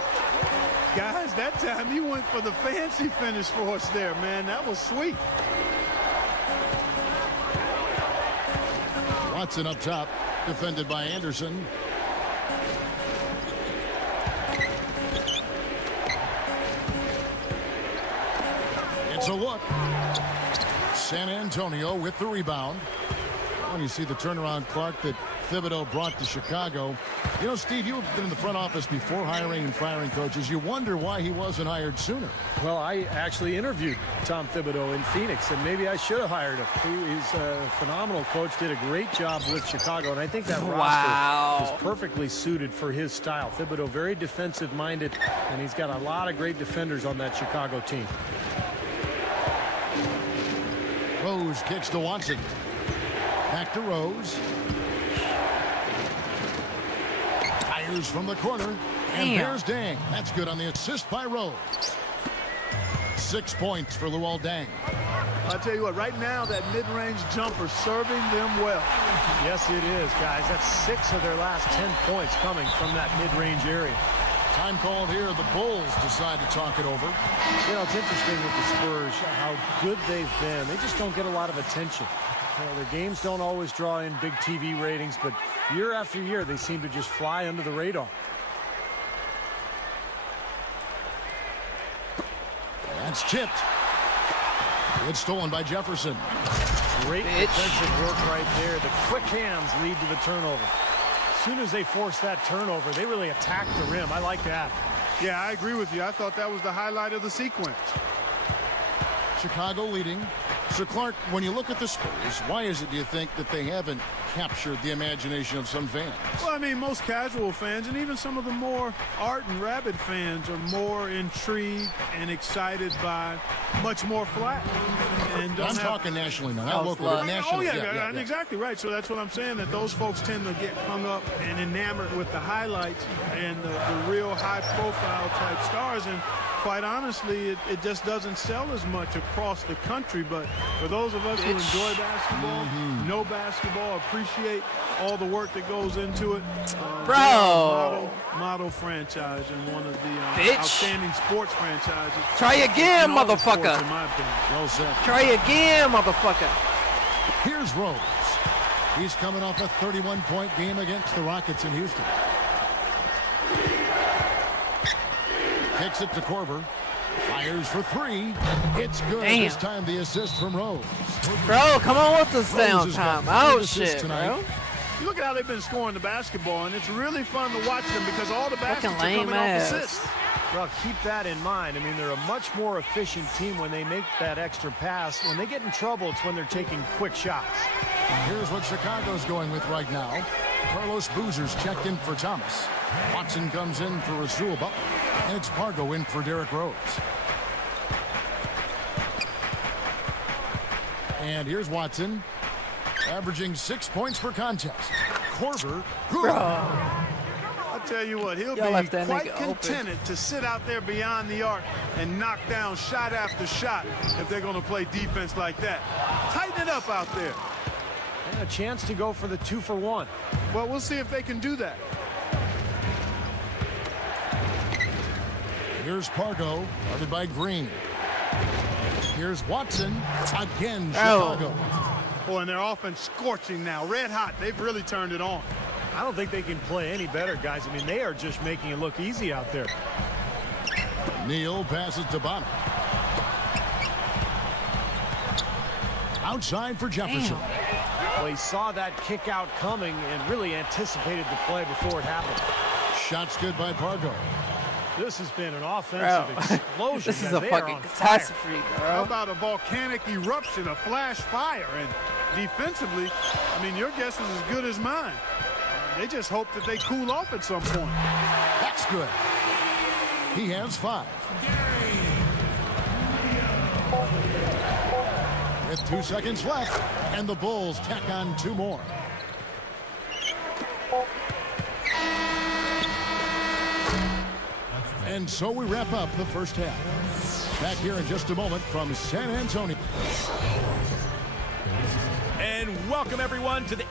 Guys, that time he went for the fancy finish for us there, man. That was sweet. Watson up top, defended by Anderson. It's a look. San Antonio with the rebound. When you see the turnaround, Clark, that Thibodeau brought to Chicago. You know, Steve, you've been in the front office before hiring and firing coaches. You wonder why he wasn't hired sooner. Well, I actually interviewed Tom Thibodeau in Phoenix, and maybe I should have hired him. He's a phenomenal coach, did a great job with Chicago, and I think that roster is perfectly suited for his style. Thibodeau, very defensive-minded, and he's got a lot of great defenders on that Chicago team. Rose kicks to Watson. Back to Rose. Fires from the corner. And there's Dang. That's good on the assist by Rose. 6 points for Luol Deng. I'll tell you what, right now, that mid-range jumper serving them well. Yes, it is, guys. That's 6 of their last 10 points coming from that mid-range area. Time called here. The Bulls decide to talk it over. You know, it's interesting with the Spurs how good they've been. They just don't get a lot of attention. You know, their games don't always draw in big TV ratings, but year after year, they seem to just fly under the radar. That's tipped. It's stolen by Jefferson. Great defensive work right there. The quick hands lead to the turnover. As soon as they force that turnover, they really attack the rim. I like that. Yeah, I agree with you. I thought that was the highlight of the sequence. Chicago leading. So, Clark, when you look at the Spurs, why is it, do you think, that they haven't captured the imagination of some fans? Well, I mean, most casual fans and even some of the more ardent, rabid fans are more intrigued and excited by much more flat. And I'm talking nationally now, not locally, but nationally. Oh, yeah, exactly right. So that's what I'm saying, that those folks tend to get hung up and enamored with the highlights and the real high-profile type stars. And quite honestly, it just doesn't sell as much across the country. But for those of us who enjoy basketball, know basketball, appreciate all the work that goes into it. Model franchise and one of the outstanding sports franchises. Try again, motherfucker. Sports, in my opinion. Well said. Try again, motherfucker. Here's Rose. He's coming off a 31-point game against the Rockets in Houston. Kicks it to Korver. Fires for 3. It's good. Damn. This time the assist from Rose. Bro, come on with the Rose sound time. has got 3 Oh, assists shit, tonight. bro. You look at how they've been scoring the basketball, and it's really fun to watch them because all the baskets are lame coming ass. off assists. Well, keep that in mind. I mean, they're a much more efficient team when they make that extra pass. When they get in trouble, it's when they're taking quick shots. Here's what Chicago's going with right now. Carlos Boozer's checked in for Thomas. Watson comes in for Rasul Butler. And it's Pargo in for Derrick Rose. And here's Watson, averaging 6 points per contest. Korver. I'll tell you what, he'll Y'all be left that quite nigga open. contented to sit out there beyond the arc and knock down shot after shot if they're going to play defense like that. Tighten it up out there. And a chance to go for the 2-for-1. Well, we'll see if they can do that. Here's Pargo, guarded by Green. Here's Watson, again Chicago. Oh, and their offense scorching now, red hot. They've really turned it on. I don't think they can play any better, guys. I mean, they are just making it look easy out there. Neal passes to Bonner. Outside for Jefferson. Well, he saw that kick out coming and really anticipated the play before it happened. Shots good by Pargo. This has been an offensive explosion. This is guys. a They are fucking on fire. catastrophe, How bro. about a volcanic eruption, a flash fire? And defensively, I mean, your guess is as good as mine. They just hope that they cool off at some point. That's good. He has 5. With 2 seconds left, and the Bulls tack on 2 more. And so we wrap up the first half. Back here in just a moment from San Antonio. And welcome everyone to the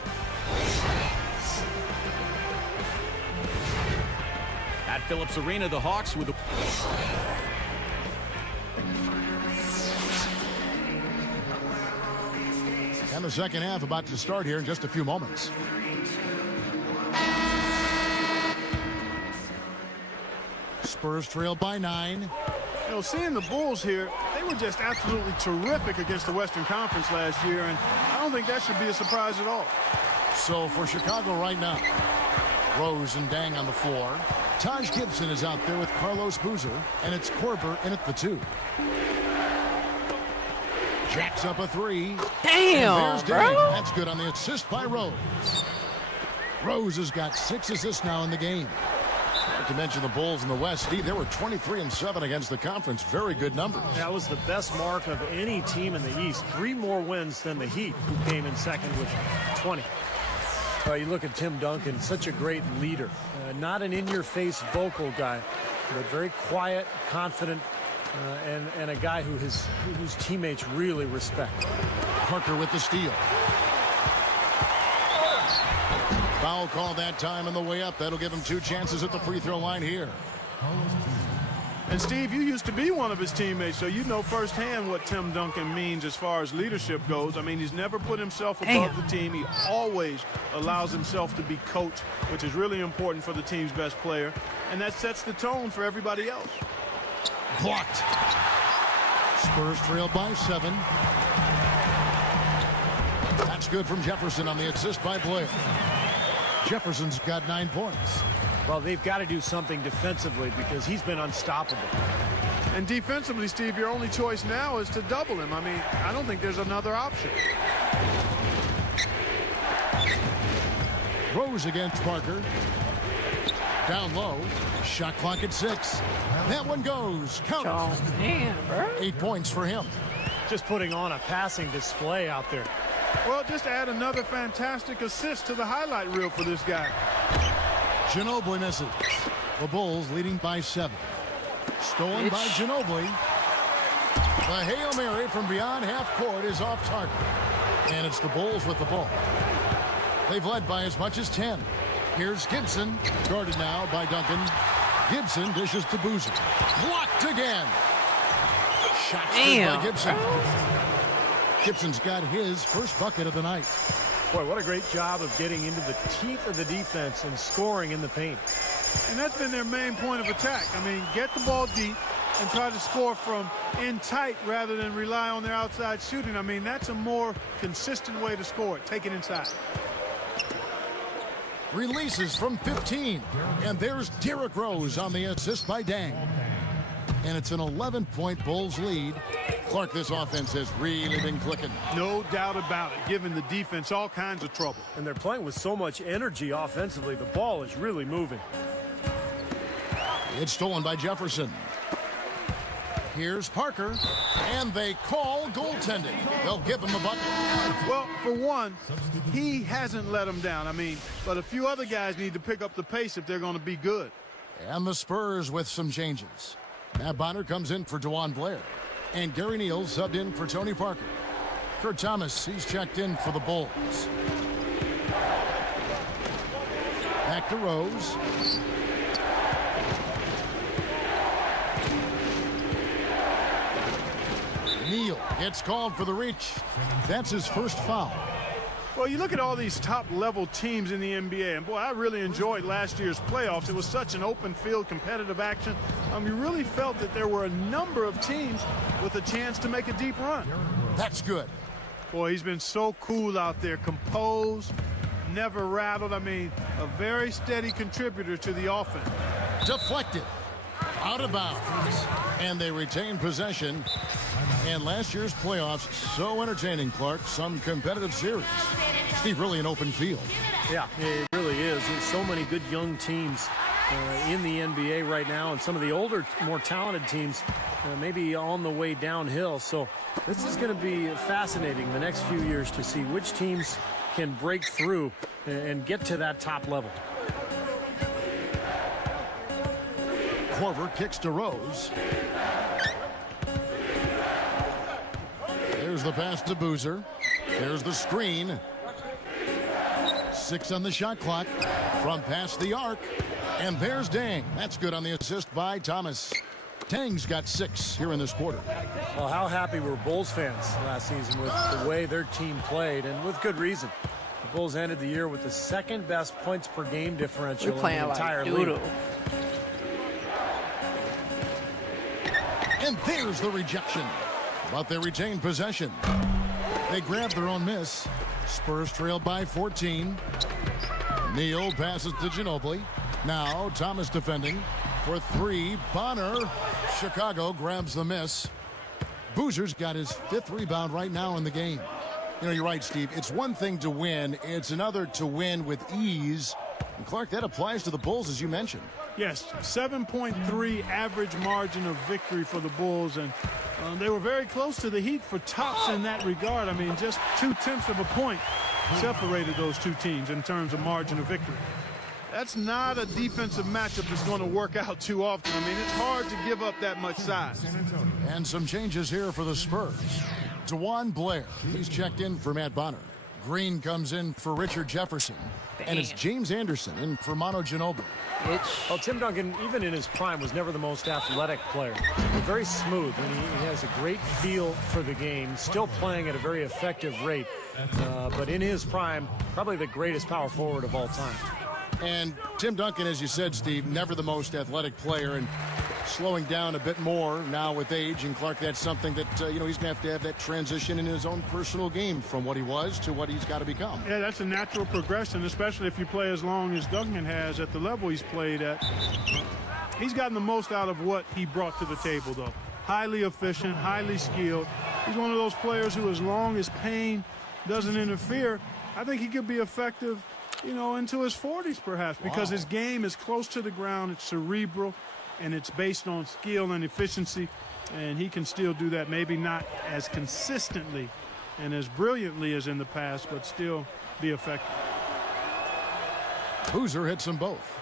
at Phillips Arena, the Hawks with And the second half about to start here in just a few moments. Spurs trail by 9. You know, seeing the Bulls here, they were just absolutely terrific against the Western Conference last year, and I don't think that should be a surprise at all. So for Chicago right now, Rose and Dang on the floor. Taj Gibson is out there with Carlos Boozer, and it's Korver in at the 2. Jacks up a 3. Damn, And there's Dang. bro. That's good on the assist by Rose. Rose has got 6 assists now in the game. Not to mention the Bulls in the West, Steve, they were 23-7 against the conference. Very good numbers. That was the best mark of any team in the East. 3 more wins than the Heat, who came in second with 20. You look at Tim Duncan, such a great leader. Not an in-your-face vocal guy, but very quiet, confident, and a guy whose teammates really respect. Parker with the steal. Foul call that time on the way up. That'll give him 2 chances at the free throw line here. And Steve, you used to be one of his teammates, so you know firsthand what Tim Duncan means as far as leadership goes. I mean, he's never put himself above the team. He always allows himself to be coached, which is really important for the team's best player. And that sets the tone for everybody else. Blocked. Spurs trail by 7. That's good from Jefferson on the assist by Blair. Jefferson's got 9 points. Well, they've got to do something defensively because he's been unstoppable. And defensively, Steve, your only choice now is to double him. I mean, I don't think there's another option. Rose against Parker. Down low. Shot clock at 6. That one goes. Count it. Oh, man, bro. 8 points for him. Just putting on a passing display out there. Well, just add another fantastic assist to the highlight reel for this guy. Ginobili misses. The Bulls leading by 7. Stolen by Ginobili. The Hail Mary from beyond half court is off target. And it's the Bulls with the ball. They've led by as much as 10. Here's Gibson, guarded now by Duncan. Gibson dishes to Boozer. Blocked again. Shot by Gibson. Gibson's got his first bucket of the night. Boy, what a great job of getting into the teeth of the defense and scoring in the paint. And that's been their main point of attack. I mean, get the ball deep and try to score from in tight rather than rely on their outside shooting. I mean, that's a more consistent way to score it. Take it inside. Releases from 15. And there's Derrick Rose on the assist by Dang. And it's an 11-point Bulls lead. Clark, this offense has really been clicking. No doubt about it, giving the defense all kinds of trouble. And they're playing with so much energy offensively. The ball is really moving. It's stolen by Jefferson. Here's Parker. And they call goaltending. They'll give him a bucket. Well, for one, he hasn't let them down. I mean, but a few other guys need to pick up the pace if they're going to be good. And the Spurs with some changes. Matt Bonner comes in for DeJuan Blair. And Gary Neal subbed in for Tony Parker. Kurt Thomas, he's checked in for the Bulls. Back to Rose. Neal gets called for the reach. That's his first foul. Well, you look at all these top-level teams in the NBA, and boy, I really enjoyed last year's playoffs. It was such an open-field competitive action. You really felt that there were a number of teams with a chance to make a deep run. That's good. Boy, he's been so cool out there, composed, never rattled. I mean, a very steady contributor to the offense. Deflected. Out of bounds. And they retain possession. And last year's playoffs, so entertaining, Clark. Some competitive series. Steve, really an open field. Yeah, it really is. There's so many good young teams in the NBA right now, and some of the older, more talented teams maybe on the way downhill. So this is going to be fascinating the next few years to see which teams can break through and get to that top level. Korver kicks to Rose. There's the pass to Boozer. There's the screen. 6 on the shot clock from past the arc. And there's Dang. That's good on the assist by Thomas. Dang's got 6 here in this quarter. Well, how happy were Bulls fans last season with the way their team played, and with good reason. The Bulls ended the year with the second best points per game differential in the entire league. And there's the rejection. But they retain possession. They grab their own miss. Spurs trailed by 14. Neal passes to Ginobili. Now Thomas defending for three. Bonner. Chicago grabs the miss. Boozer's got his 5th rebound right now in the game. You know, you're right, Steve. It's one thing to win. It's another to win with ease. And Clark, that applies to the Bulls, as you mentioned. Yes, 7.3 average margin of victory for the Bulls, and they were very close to the Heat for tops in that regard. I mean, just 0.2 of a point separated those two teams in terms of margin of victory. That's not a defensive matchup that's going to work out too often. I mean, it's hard to give up that much size. And some changes here for the Spurs. DeJuan Blair, he's checked in for Matt Bonner. Green comes in for Richard Jefferson. And it's James Anderson in for Manu Ginobili. Well, Tim Duncan, even in his prime, was never the most athletic player. Very smooth, and he has a great feel for the game, still playing at a very effective rate. But in his prime, probably the greatest power forward of all time. And Tim Duncan, as you said, Steve, never the most athletic player, and slowing down a bit more now with age. And Clark, that's something that, he's going to have that transition in his own personal game from what he was to what he's got to become. Yeah, that's a natural progression, especially if you play as long as Duncan has at the level he's played at. He's gotten the most out of what he brought to the table, though. Highly efficient, highly skilled. He's one of those players who, as long as pain doesn't interfere, I think he could be effective, into his 40s perhaps, because his game is close to the ground, it's cerebral, and it's based on skill and efficiency, and he can still do that, maybe not as consistently and as brilliantly as in the past, but still be effective. Boozer hits them both.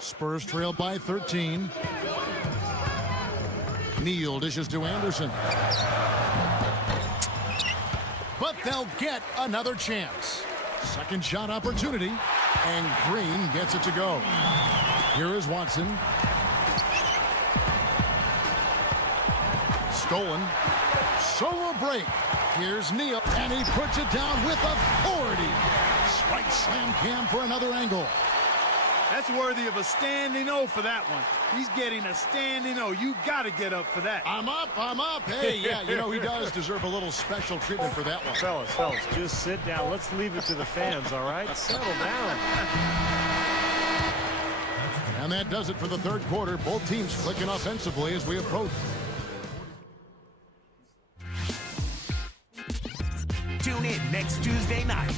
Spurs trail by 13. Neal dishes to Anderson. But they'll get another chance. Second shot opportunity, and Green gets it to go. Here is Watson. Stolen. Solo break. Here's Neal, and he puts it down with authority. Right slam cam for another angle. That's worthy of a standing O for that one. He's getting a standing O. You got to get up for that. I'm up. Hey, yeah, he does deserve a little special treatment for that one. Fellas, just sit down. Let's leave it to the fans, all right? Settle down. And that does it for the third quarter. Both teams clicking offensively as we approach. Tune in next Tuesday night.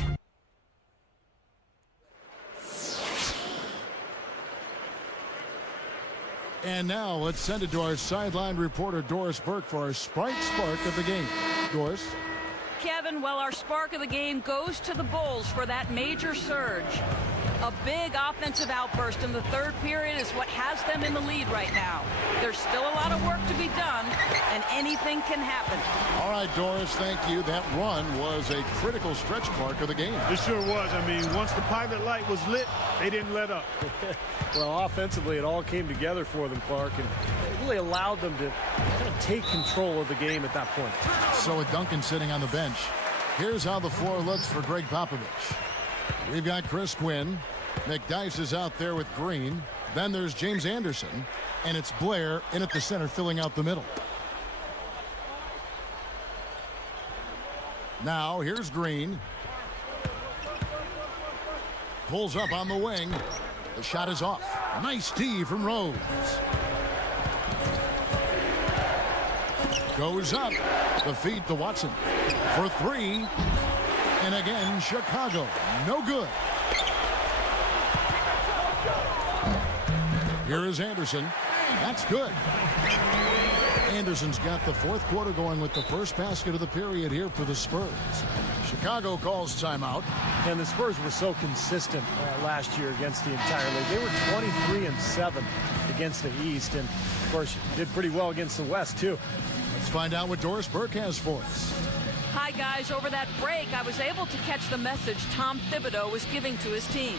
And now let's send it to our sideline reporter, Doris Burke, for our Sprite Spark of the game. Doris? Kevin, well, our spark of the game goes to the Bulls for that major surge. A big offensive outburst in the third period is what has them in the lead right now. There's still a lot of work to be done, and anything can happen. All right, Doris, thank you. That run was a critical stretch mark of the game. It sure was. I mean, once the pilot light was lit, they didn't let up. Well, offensively, it all came together for them, Clark, and it really allowed them to kind of take control of the game at that point. So with Duncan sitting on the bench, here's how the floor looks for Greg Popovich. We've got Chris Quinn. McDyess is out there with Green. Then there's James Anderson. And it's Blair in at the center, filling out the middle. Now here's Green. Pulls up on the wing. The shot is off. Nice D from Rose. Goes up. The feed to Watson. For three. And again, Chicago. No good. Here is Anderson. That's good. Anderson's got the fourth quarter going with the first basket of the period here for the Spurs. Chicago calls timeout. And the Spurs were so consistent last year against the entire league. They were 23-7 against the East, and of course did pretty well against the West too. Let's find out what Doris Burke has for us. Hi, guys. Over that break, I was able to catch the message Tom Thibodeau was giving to his team.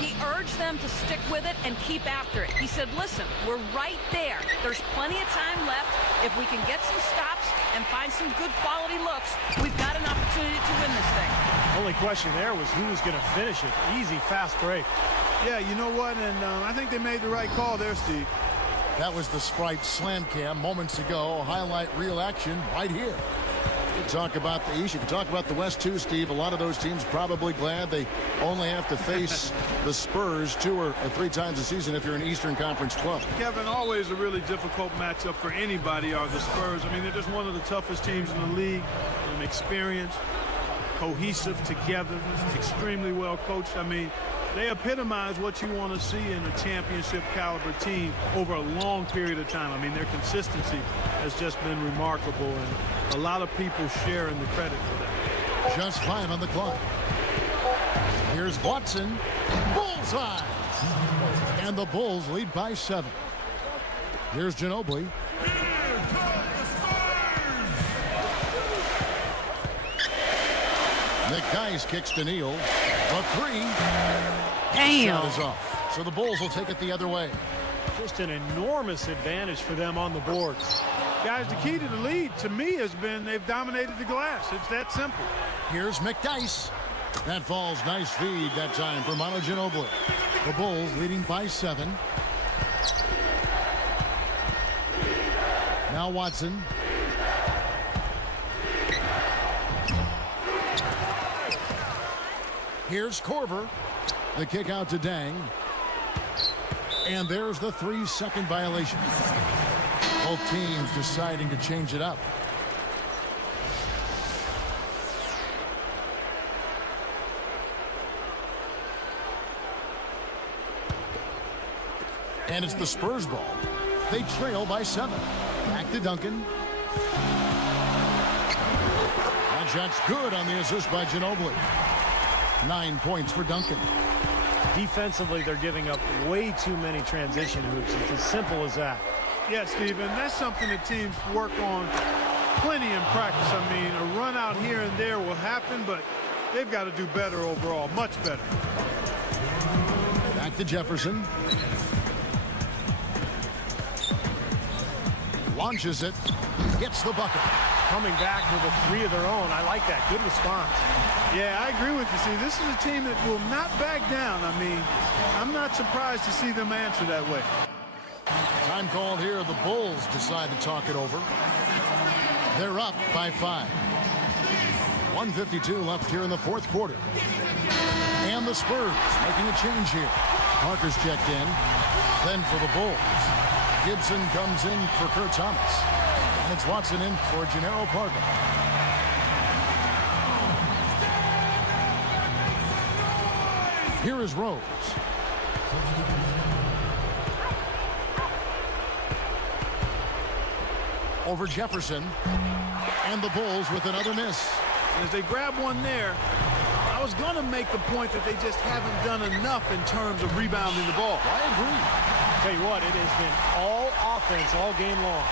He urged them to stick with it and keep after it. He said, listen, we're right there. There's plenty of time left. If we can get some stops and find some good quality looks, we've got an opportunity to win this thing. Only question there was who was going to finish it. Easy, fast break. Yeah, you know what? And I think they made the right call there, Steve. That was the Sprite Slam Cam moments ago. Highlight reel action right here. You talk about the East, you can talk about the West too, Steve. A lot of those teams probably glad they only have to face the Spurs 2 or 3 times a season if you're an Eastern Conference club. Kevin, always a really difficult matchup for anybody are the Spurs. I mean, they're just one of the toughest teams in the league. Experienced, cohesive, together, extremely well coached. I mean, they epitomize what you want to see in a championship caliber team over a long period of time. I mean, their consistency has just been remarkable, and a lot of people share in the credit for that. Just 5 on the clock. Here's Watson. Bullseye! And the Bulls lead by 7. Here's Ginobili. Nick Dice kicks to Neal. A 3. Damn. Shot is off. So the Bulls will take it the other way. Just an enormous advantage for them on the boards. Guys, the key to the lead, to me, has been they've dominated the glass. It's that simple. Here's McDyess. That falls. Nice feed that time for Manu Ginobili. The Bulls leading by 7. Now Watson. Here's Korver. The kick out to Dang. And there's the 3-second violation. Both teams deciding to change it up. And it's the Spurs ball. They trail by 7. Back to Duncan. That shot's good on the assist by Ginobili. 9 points for Duncan. Defensively, they're giving up way too many transition hoops. It's as simple as that. Yeah, Steven, that's something that teams work on plenty in practice. I mean, a run out here and there will happen, but they've got to do better overall, much better. Back to Jefferson. Launches it. Gets the bucket. Coming back with a 3 of their own. I like that. Good response. Yeah, I agree with you. See, this is a team that will not back down. I mean, I'm not surprised to see them answer that way. Time called here. The Bulls decide to talk it over. They're up by 5. 1:52 left here in the 4th quarter. And the Spurs making a change here. Parker's checked in. Then for the Bulls, Gibson comes in for Kurt Thomas. And it's Watson in for Jannero Parker. Here is Rose. Over Jefferson. And the Bulls with another miss. As they grab one there, I was going to make the point that they just haven't done enough in terms of rebounding the ball. I agree. Tell you what, it has been all offense all game long.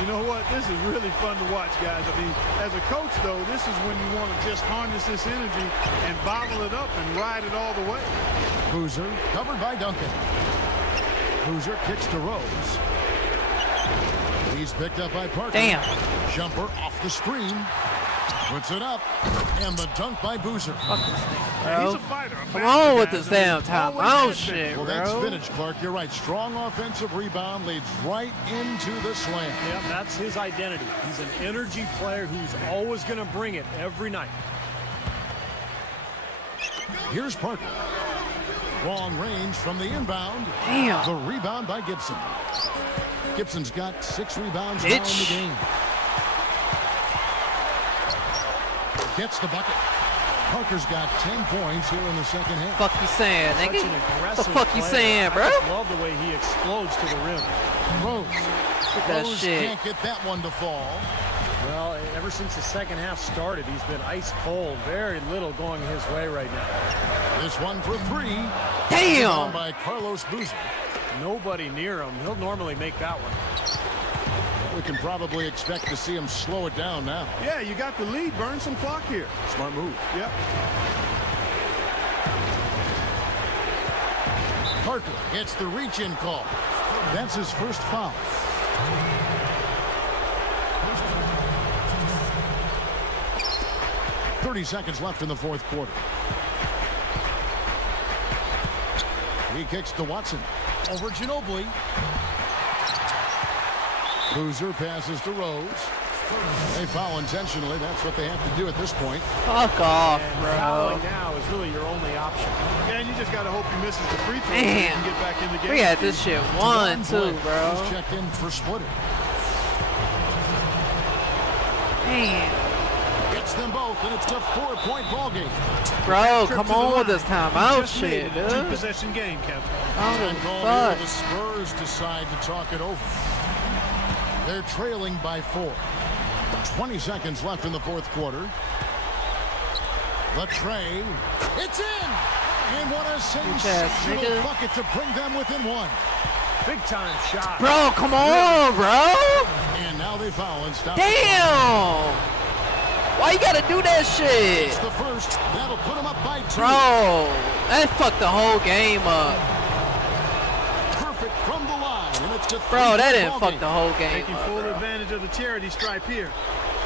You know what? This is really fun to watch, guys. I mean, as a coach, though, this is when you want to just harness this energy and bottle it up and ride it all the way. Boozer covered by Duncan. Boozer kicks to Rose. He's picked up by Parker. Damn. Jumper off the screen. Puts it up. And the dunk by Boozer. Fuck this thing, Yeah, he's bro. a fighter. Come on with this damn time. Oh, shit, Well, that's bro. vintage, Clark. You're right. Strong offensive rebound leads right into the slam. Yep, that's his identity. He's an energy player who's always going to bring it every night. Here's Parker. Long range from the inbound. Damn. The rebound by Gibson. Gibson's got 6 rebounds now in the Bitch. game. Gets the bucket. Parker's got 10 points here in the second half. Fuck you saying, Such nigga? an What the aggressive fuck you player. saying, bro? I just love the way he explodes to the rim. Rose. Look at that Rose shit. can't get that one to fall. Well, ever since the second half started, he's been ice cold. Very little going his way right now. This one for 3. Damn. Down by Carlos Boozer. Nobody near him. He'll normally make that one. We can probably expect to see him slow it down now. Yeah, you got the lead. Burn some clock here. Smart move. Yep. Parker gets the reach-in call. That's his first foul. .30 seconds left in the 4th quarter. He kicks to Watson. Over Ginobili. Boozer passes to Rose. They foul intentionally. That's what they have to do at this point. Fuck off, And bro. fouling now is really your only option. Yeah, and you just got to hope he misses the free throw so he Man. can get back in the game. We got this shit 1-2, bro. He's checked in for Splitter. Man. Gets them both, and it's a 4-point ball game. Bro, Trip come to the on with line. this timeout Just made shit, it a dude. two-possession game, Kevin. I don't Time give call a here. fuck. The Spurs decide to talk it over. They're trailing by 4. 20 seconds left in the fourth quarter. The tray. It's in! And what a sensational nigga. bucket to bring them within 1. Big time shot. Bro, come on, bro. And now they foul and stop. Damn. Why you gotta do that shit? It's the first. That'll put them up by 2. Bro, that fucked the whole game up. Perfect from the line. And it's a Bro, that 3-point didn't ball fuck game. the whole game Taking up, full bro. advantage of the charity stripe here.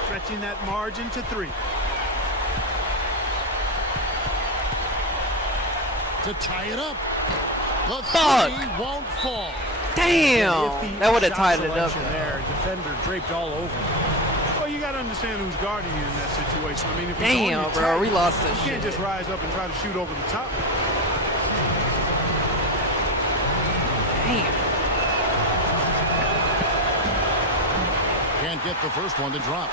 Stretching that margin to 3. To tie it up. The Fuck. 3 won't fall. Damn. Iffy That would have shot tied it up. selection there. Defender draped all over him. Well, you got to understand who's guarding you in that situation. I mean, if he's on Damn, you bro, tight, we lost this you can't shit. just rise up and try to shoot over the top. Damn. Can't get the first one to drop.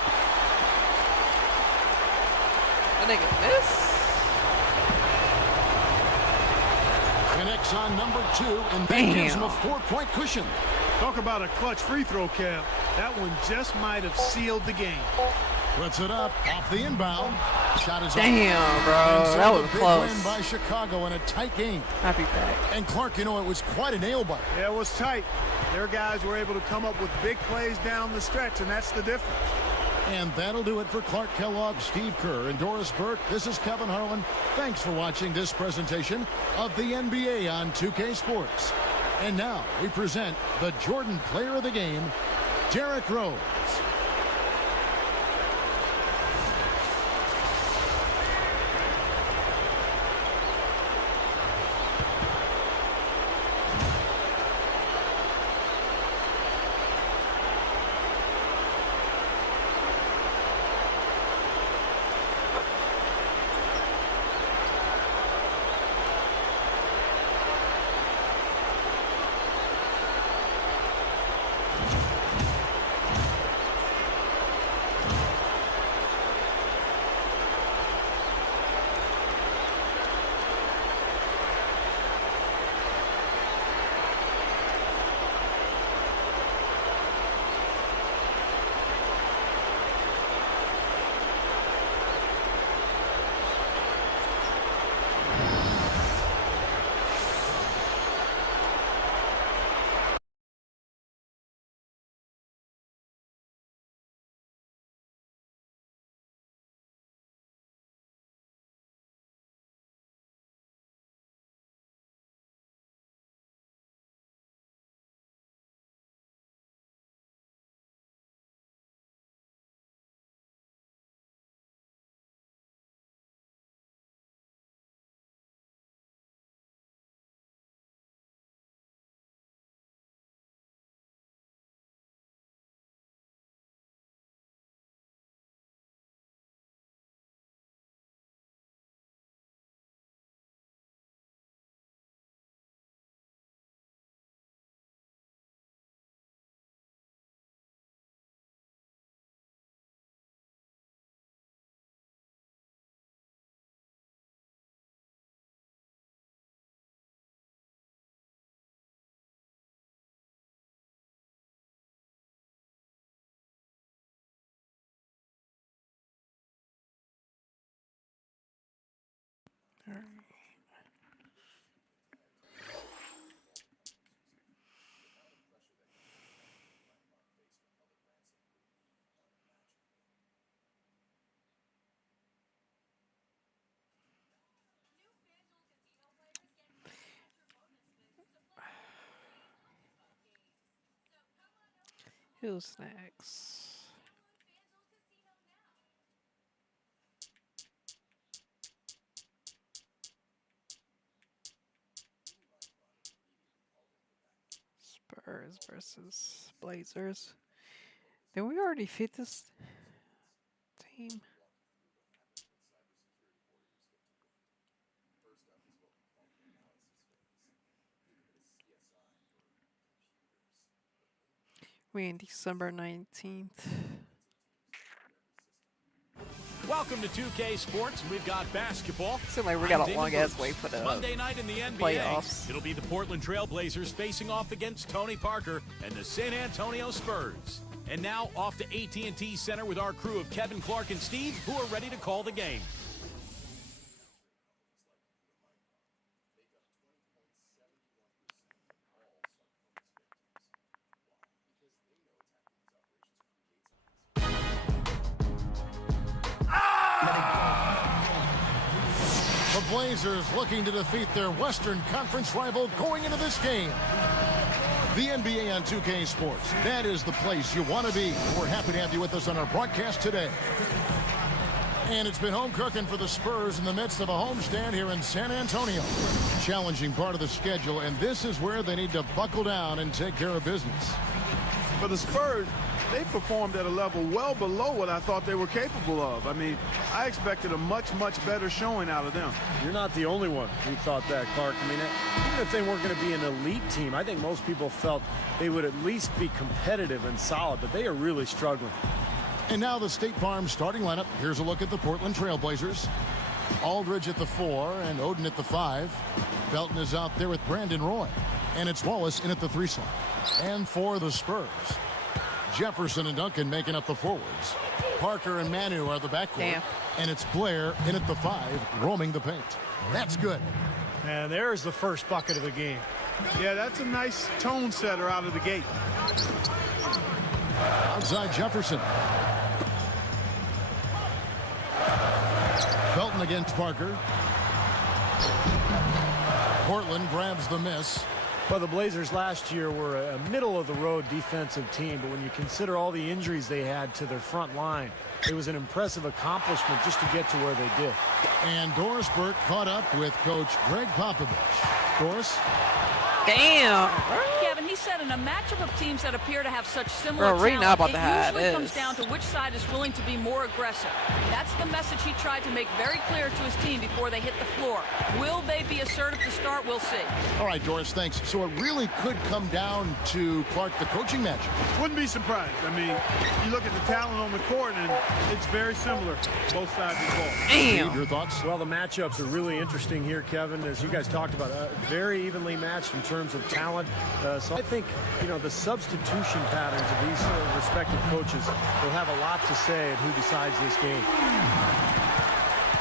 That nigga miss. Connects on number 2, and that gives him a 4-point cushion. Talk about a clutch free throw, Kev. That one just might have sealed the game. Puts it up off the inbound. Shot is Damn, up. bro. And so That the was big close. win by Chicago in a tight game. Happy back. And Clark, you know, it was quite a nail biter. Yeah, it was tight. Their guys were able to come up with big plays down the stretch, and that's the difference. And that'll do it for Clark Kellogg, Steve Kerr, and Doris Burke. This is Kevin Harlan. Thanks for watching this presentation of the NBA on 2K Sports. And now we present the Jordan Player of the Game, Derrick Rose. Who's next? Spurs versus Blazers. Did we already fit this team? We in December 19th. Welcome to 2K Sports. We've got basketball. Seems like we I'm got a Damon long ass Bruce. wait for the Monday night in the NBA. playoffs. It'll be the Portland Trail Blazers facing off against Tony Parker and the San Antonio Spurs. And now off to AT&T Center with our crew of Kevin, Clark, and Steve, who are ready to call the game. The Blazers looking to defeat their Western Conference rival going into this game. The NBA on 2K Sports. That is the place you want to be. We're happy to have you with us on our broadcast today. And it's been home cooking for the Spurs in the midst of a homestand here in San Antonio. Challenging part of the schedule, and this is where they need to buckle down and take care of business. For the Spurs, they performed at a level well below what I thought they were capable of. I mean, I expected a much, much better showing out of them. You're not the only one who thought that, Clark. I mean, even if they weren't going to be an elite team, I think most people felt they would at least be competitive and solid, but they are really struggling. And now the State Farm starting lineup. Here's a look at the Portland Trail Blazers. Aldridge at the 4 and Oden at the 5. Belton is out there with Brandon Roy. And it's Wallace in at the 3 slot. And for the Spurs, Jefferson and Duncan making up the forwards. Parker and Manu are the backcourt. Damn. And it's Blair in at the 5, roaming the paint. That's good. And there's the first bucket of the game. Yeah, that's a nice tone setter out of the gate. Outside Jefferson. Felton against Parker. Portland grabs the miss. Well, the Blazers last year were a middle-of-the-road defensive team, but when you consider all the injuries they had to their front line, it was an impressive accomplishment just to get to where they did. And Doris Burke caught up with Coach Greg Popovich. Doris? Damn. Kevin, he said in a matchup of teams that appear to have such similar Bro, Reed not about talent, to have it usually comes this. down to which side is willing to be more aggressive. That's the message he tried to make very clear to his team before they hit the floor. Will they be assertive to start? We'll see. All right, Doris, thanks. So it really could come down to, Clark, the coaching matchup. Wouldn't be surprised. I mean, you look at the talent on the court, and it's very similar, both sides of the ball. Damn. Your thoughts? Well, the matchups are really interesting here, Kevin, as you guys talked about. Very evenly matched in terms of talent. So I think, you know, the substitution patterns of these respective coaches will have a lot to say at who decides this game.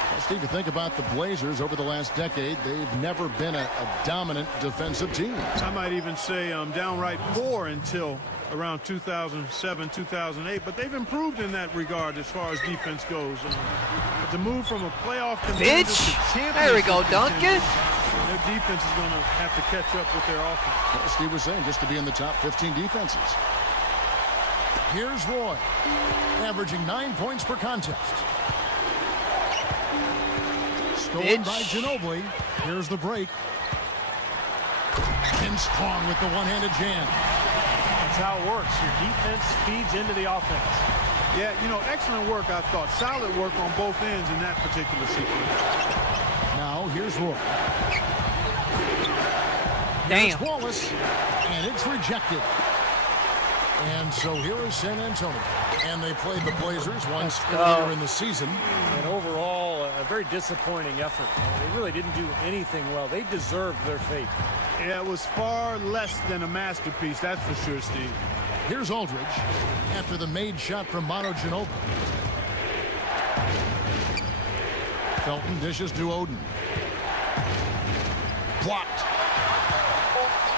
Well, Steve, you think about the Blazers over the last decade, they've never been a dominant defensive team. I might even say downright poor until around 2007, 2008, but they've improved in that regard as far as defense goes. To move from a playoff contender to championship There we go, Duncan. contender, their defense is going to have to catch up with their offense. Well, Steve was saying just to be in the top 15 defenses. Here's Roy, averaging 9 points per contest. Stolen by Ginobili. Here's the break. In strong with the one-handed jam. That's how it works. Your defense feeds into the offense. Yeah, you know, excellent work, I thought. Solid work on both ends in that particular sequence. Now, here's Roy. Damn. Here's Wallace, and it's rejected. And so here is San Antonio. And they played the Blazers once earlier in the season. And overall, a very disappointing effort. They really didn't do anything well. They deserved their fate. Yeah, it was far less than a masterpiece, that's for sure, Steve. Here's Aldridge after the made shot from Manu Ginobili. Felton dishes to Oden. Blocked.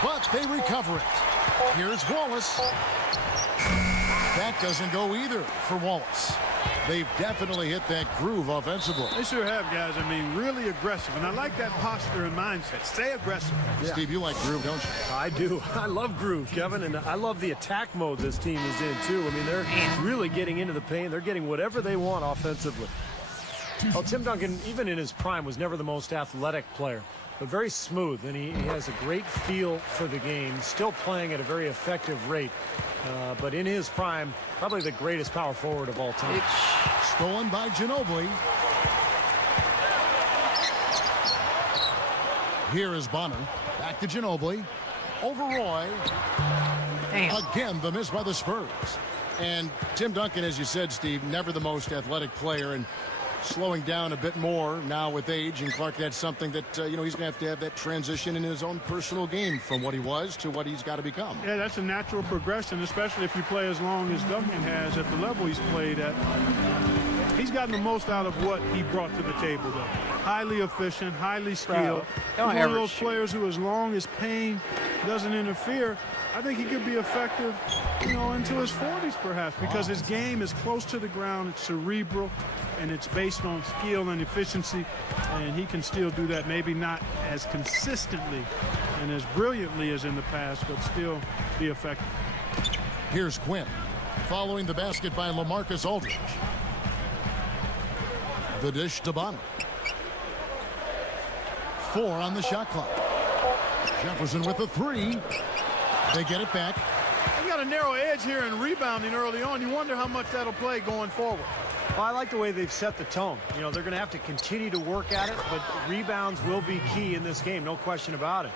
But they recover it. Here's Wallace. That doesn't go either for Wallace. They've definitely hit that groove offensively. They sure have, guys. I mean, really aggressive. And I like that posture and mindset. Stay aggressive. Yeah. Steve, you like groove, don't you? I do. I love groove, Kevin, and I love the attack mode this team is in, too. I mean, they're really getting into the paint. They're getting whatever they want offensively. Well, Tim Duncan, even in his prime, was never the most athletic player. but very smooth, and he has a great feel for the game, still playing at a very effective rate. But in his prime, probably the greatest power forward of all time. Stolen by Ginobili. Here is Bonner. Back to Ginobili. Over Roy. Damn. Again, the miss by the Spurs. And Tim Duncan, as you said, Steve, never the most athletic player, and slowing down a bit more now with age. And Clark, that's something that, he's going to have that transition in his own personal game from what he was to what he's got to become. Yeah, that's a natural progression, especially if you play as long as Duncan has at the level he's played at. He's gotten the most out of what he brought to the table, though. Highly efficient, highly skilled. He's one of those players who, as long as pain doesn't interfere, I think he could be effective, into his 40s perhaps, because his game is close to the ground, it's cerebral, and it's based on skill and efficiency, and he can still do that, maybe not as consistently and as brilliantly as in the past, but still be effective. Here's Quinn, following the basket by LaMarcus Aldridge. The dish to Bonner. 4 on the shot clock. Jefferson with the 3. They get it back. They got a narrow edge here in rebounding early on. You wonder how much that'll play going forward. Well, I like the way they've set the tone. They're going to have to continue to work at it, but rebounds will be key in this game, no question about it.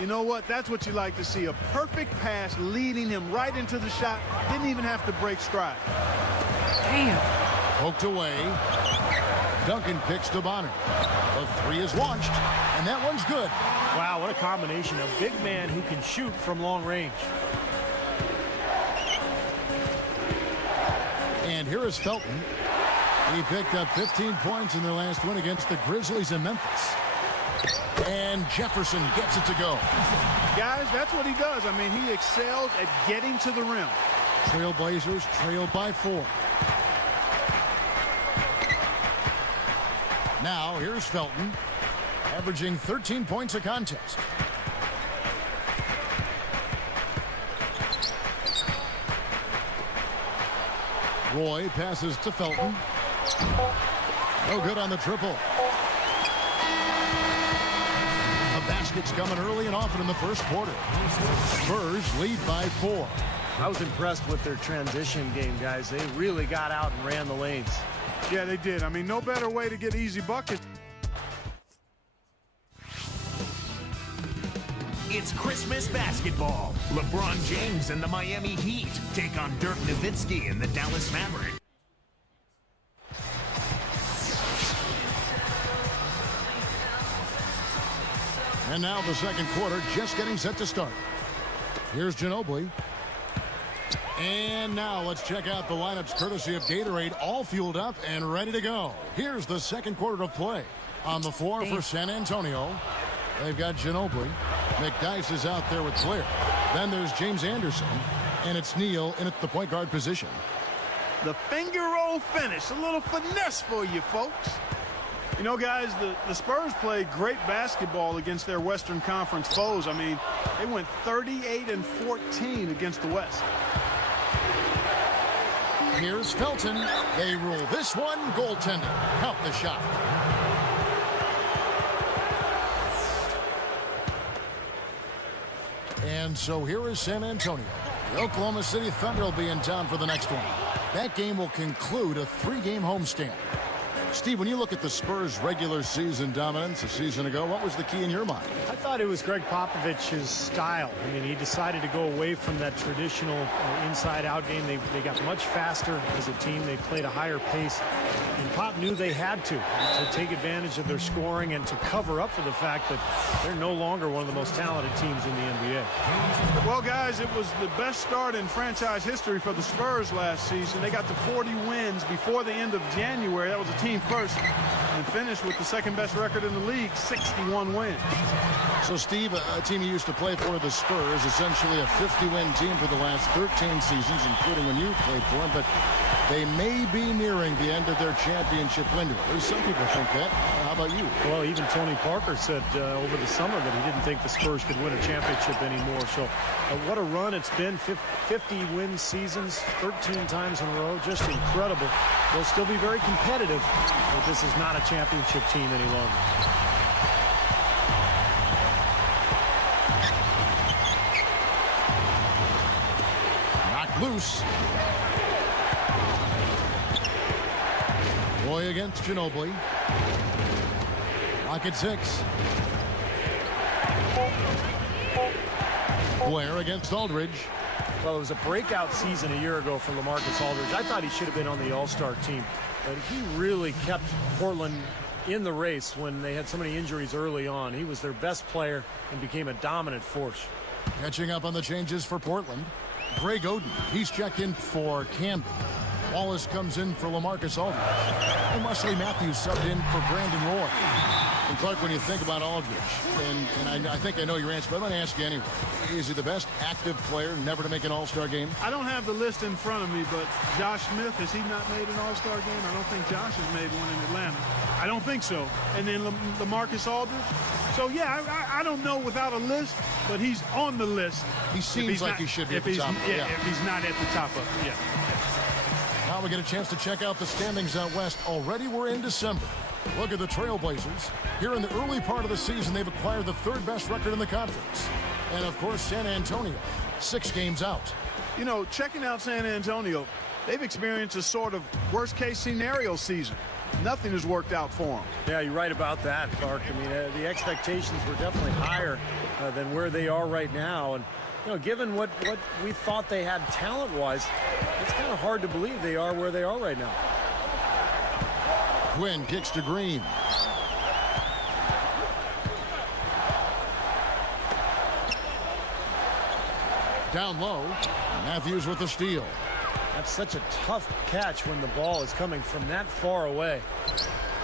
You know what? That's what you like to see. A perfect pass leading him right into the shot. Didn't even have to break stride. Damn. Poked away. Duncan picks to Bonner. The 3 is launched, and that one's good. Wow, what a combination. A big man who can shoot from long range. And here is Felton. He picked up 15 points in their last win against the Grizzlies in Memphis. And Jefferson gets it to go. Guys, that's what he does. I mean, he excels at getting to the rim. Trailblazers trailed by 4. Now, here's Felton, averaging 13 points a contest. Roy passes to Felton. No good on the triple. The basket's coming early and often in the first quarter. Spurs lead by 4. I was impressed with their transition game, guys. They really got out and ran the lanes. Yeah, they did. I mean, no better way to get easy buckets. It's Christmas basketball. LeBron James and the Miami Heat take on Dirk Nowitzki and the Dallas Mavericks. And now the second quarter just getting set to start. Here's Ginobili. And now let's check out the lineups courtesy of Gatorade, all fueled up and ready to go. Here's the second quarter of play. On the floor for San Antonio, they've got Ginobili. McDyess is out there with Blair. Then there's James Anderson, and it's Neal in at the point guard position. The finger roll finish, a little finesse for you folks. Guys, the Spurs played great basketball against their Western Conference foes. I mean, they went 38-14 against the West. Here's Felton. They rule this one goaltending. Count the shot. And so here is San Antonio. The Oklahoma City Thunder will be in town for the next one. That game will conclude a 3-game homestand. Steve, when you look at the Spurs' regular season dominance a season ago, what was the key in your mind? I thought it was Greg Popovich's style. I mean, he decided to go away from that traditional inside-out game. They got much faster as a team. They played a higher pace. And Pop knew they had to take advantage of their scoring and to cover up for the fact that they're no longer one of the most talented teams in the NBA. Well, guys, it was the best start in franchise history for the Spurs last season. They got to 40 wins before the end of January. That was a team first, and finished with the second best record in the league, 61 wins. So, Steve, a team you used to play for, the Spurs, essentially a 50-win team for the last 13 seasons, including when you played for them, but they may be nearing the end of their championship window. Some people think that. How about you? Well, even Tony Parker said over the summer that he didn't think the Spurs could win a championship anymore. So what a run it's been. 50-win seasons, 13 times in a row. Just incredible. They'll still be very competitive, but this is not a championship team any longer. Loose. Boy against Ginobili. Rocket 6. Blair against Aldridge. Well, it was a breakout season a year ago for LaMarcus Aldridge. I thought he should have been on the All-Star team, but he really kept Portland in the race when they had so many injuries early on. He was their best player and became a dominant force. Catching up on the changes for Portland. Greg Oden, he's checked in for Camden. Wallace comes in for LaMarcus Aldridge. And Wesley Matthews subbed in for Brandon Roy. And Clark, when you think about Aldridge, and I think I know your answer, but I'm going to ask you anyway. Is he the best active player never to make an All-Star game? I don't have the list in front of me, but Josh Smith, has he not made an All-Star game? I don't think Josh has made one in Atlanta. I don't think so. And then LaMarcus Aldridge. So, yeah, I don't know without a list, but he's on the list. He seems like he should be at the top. Yeah, if he's not at the top of it, yeah. Now we get a chance to check out the standings out west. Already we're in December. Look at the Trailblazers. Here in the early part of the season, they've acquired the third best record in the conference. And, of course, San Antonio, 6 games out. You know, checking out San Antonio, they've experienced a sort of worst-case scenario season. Nothing has worked out for them. Yeah, you're right about that, Clark. I mean, the expectations were definitely higher than where they are right now. And, you know, given what we thought they had talent-wise, it's kind of hard to believe they are where they are right now. Quinn kicks to Green. Down low. Matthews with the steal. That's such a tough catch when the ball is coming from that far away.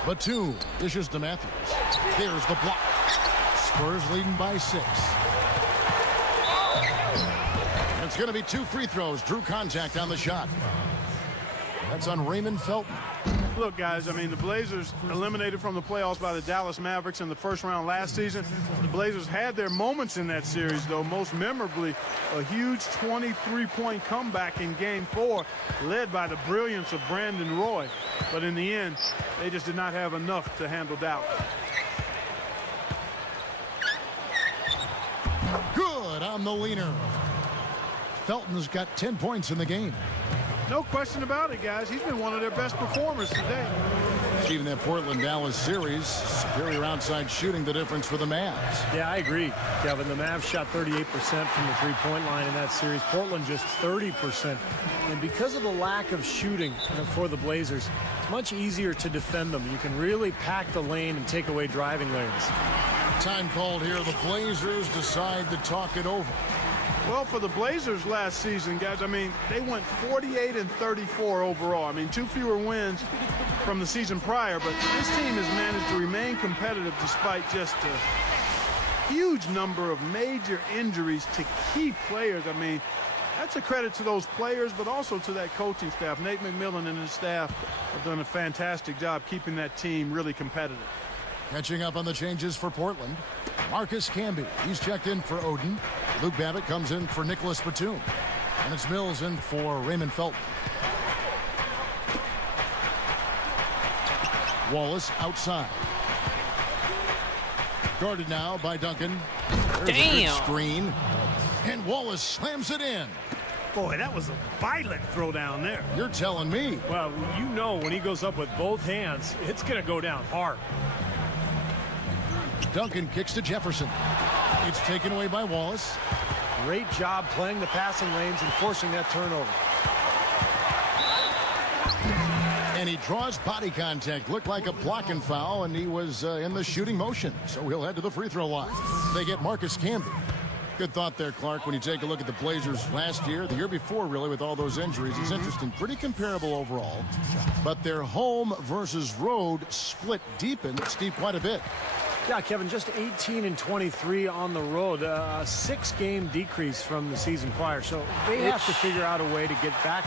Batum dishes to Matthews. There's the block. Spurs leading by 6. It's going to be 2 free throws. Drew contact on the shot. That's on Raymond Felton. Look, guys, I mean, the Blazers eliminated from the playoffs by the Dallas Mavericks in the first round last season. The Blazers had their moments in that series, though, most memorably a huge 23-point comeback in Game 4, led by the brilliance of Brandon Roy. But in the end, they just did not have enough to handle Dallas. Good on the leaner. Felton's got 10 points in the game. No question about it, guys. He's been one of their best performers today. Even that Portland-Dallas series, superior outside shooting, the difference for the Mavs. Yeah, I agree, Kevin. The Mavs shot 38% from the three-point line in that series. Portland just 30%. And because of the lack of shooting for the Blazers, it's much easier to defend them. You can really pack the lane and take away driving lanes. Time called here. The Blazers decide to talk it over. Well, for the Blazers last season, guys, I mean, they went 48-34 overall. I mean, 2 fewer wins from the season prior, but this team has managed to remain competitive despite just a huge number of major injuries to key players. I mean, that's a credit to those players, but also to that coaching staff. Nate McMillan and his staff have done a fantastic job keeping that team really competitive. Catching up on the changes for Portland. Marcus Camby, he's checked in for Oden. Luke Babbitt comes in for Nicholas Batum. And it's Mills in for Raymond Felton. Wallace outside. Guarded now by Duncan. There's a good screen. And Wallace slams it in. Boy, that was a violent throw down there. You're telling me. Well, you know when he goes up with both hands, it's going to go down hard. Duncan kicks to Jefferson. It's taken away by Wallace. Great job playing the passing lanes and forcing that turnover. And he draws body contact. Looked like a blocking foul, and he was in the shooting motion. So he'll head to the free throw line. They get Marcus Camby. Good thought there, Clark, when you take a look at the Blazers last year, the year before, really, with all those injuries. It's interesting. Pretty comparable overall. But their home versus road split deepened. Steve, quite a bit. Yeah, Kevin, just 18-23 on the road, a 6-game decrease from the season prior. So they have to figure out a way to get back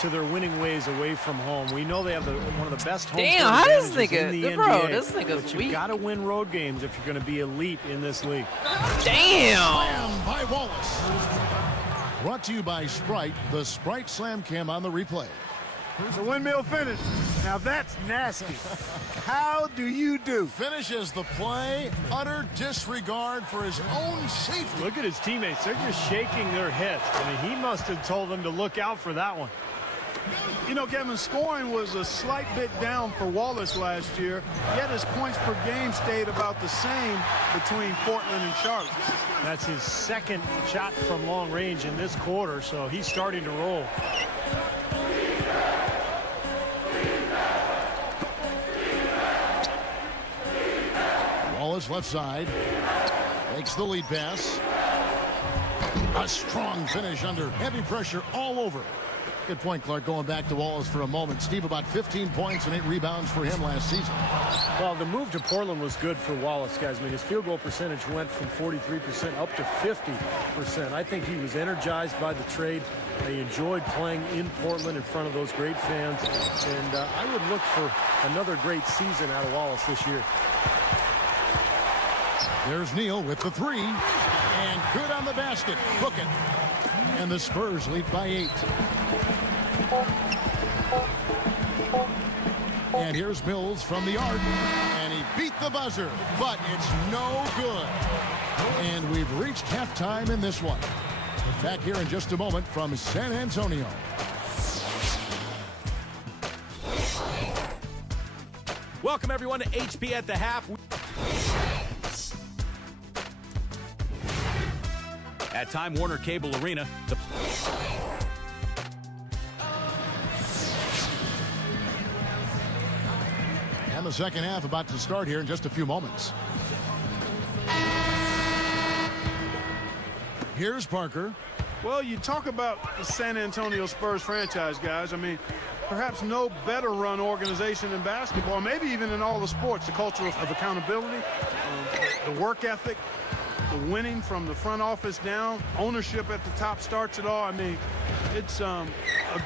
to their winning ways away from home. We know they have one of the best home Damn, how does this in the NBA. Bro, this nigga's but weak. You've got to win road games if you're going to be elite in this league. Damn! Slam by Wallace. Brought to you by Sprite, the Sprite Slam Cam on the replay. It's a windmill finish. Now that's nasty. How do you do? Finishes the play. Utter disregard for his own safety. Look at his teammates. They're just shaking their heads. I mean, he must have told them to look out for that one. You know, Kevin, scoring was a slight bit down for Wallace last year, yet his points per game stayed about the same between Portland and Charlotte. That's his second shot from long range in this quarter, so he's starting to roll. Wallace left side. Makes the lead pass. A strong finish under heavy pressure all over. Good point, Clark, going back to Wallace for a moment. Steve, about 15 points and 8 rebounds for him last season. Well, the move to Portland was good for Wallace, guys. I mean, his field goal percentage went from 43% up to 50%. I think he was energized by the trade. They enjoyed playing in Portland in front of those great fans. And I would look for another great season out of Wallace this year. There's Neal with the 3. And good on the basket. Hook it. And the Spurs lead by 8. And here's Mills from the arc. And he beat the buzzer. But it's no good. And we've reached halftime in this one. Back here in just a moment from San Antonio. Welcome, everyone, to HP at the Half. At Time Warner Cable Arena, And the second half about to start here in just a few moments. Here's Parker. Well, you talk about the San Antonio Spurs franchise, guys. I mean, perhaps no better run organization in basketball, maybe even in all the sports. The culture of accountability, the work ethic, the winning from the front office down, ownership at the top starts it all. I mean, it's a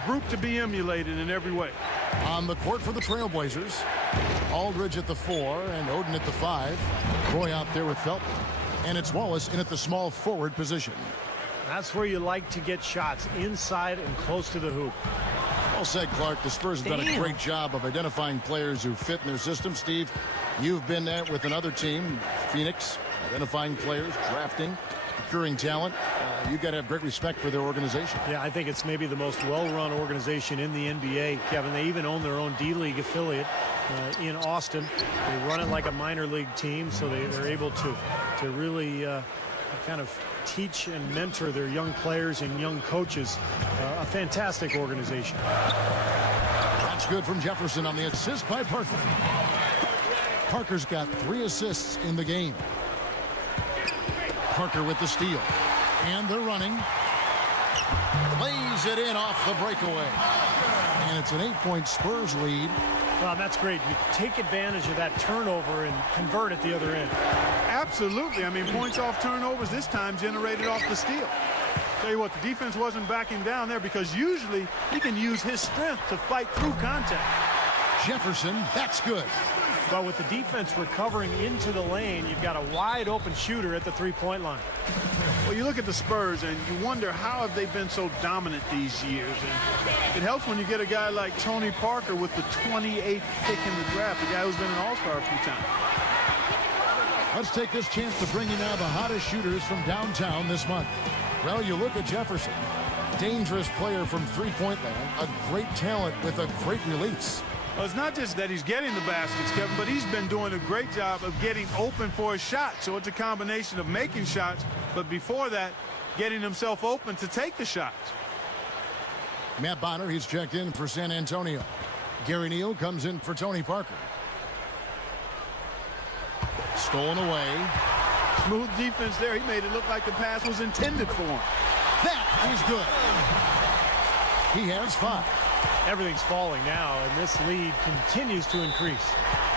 group to be emulated in every way. On the court for the Trailblazers, Aldridge at the 4 and Oden at the 5. Roy out there with Felton. And it's Wallace in at the small forward position. That's where you like to get shots, inside and close to the hoop. Well said, Clark. The Spurs have done a great job of identifying players who fit in their system. Steve, you've been there with another team, Phoenix, identifying players, drafting, procuring talent. You've got to have great respect for their organization. Yeah, I think it's maybe the most well-run organization in the NBA, Kevin. They even own their own D-League affiliate in Austin. They run it like a minor league team, so they're able to really kind of teach and mentor their young players and young coaches. A fantastic organization. That's good from Jefferson on the assist by Parker. Parker's got 3 assists in the game. Parker with the steal. And they're running. Lays it in off the breakaway. And it's an 8-point Spurs lead. Well, that's great. You take advantage of that turnover and convert at the other end. Absolutely. I mean, points off turnovers this time generated off the steal. Tell you what, the defense wasn't backing down there because usually he can use his strength to fight through contact. Jefferson, that's good. But with the defense recovering into the lane, you've got a wide open shooter at the three-point line. Well, you look at the Spurs and you wonder how have they been so dominant these years. And it helps when you get a guy like Tony Parker with the 28th pick in the draft, a guy who's been an all-star a few times. Let's take this chance to bring you now the hottest shooters from downtown this month. Well, you look at Jefferson, dangerous player from three-point land, a great talent with a great release. Well, it's not just that he's getting the baskets, Kevin, but he's been doing a great job of getting open for a shot. So it's a combination of making shots, but before that, getting himself open to take the shots. Matt Bonner, he's checked in for San Antonio. Gary Neal comes in for Tony Parker. Stolen away. Smooth defense there. He made it look like the pass was intended for him. That is good. He has 5. Everything's falling now, and this lead continues to increase.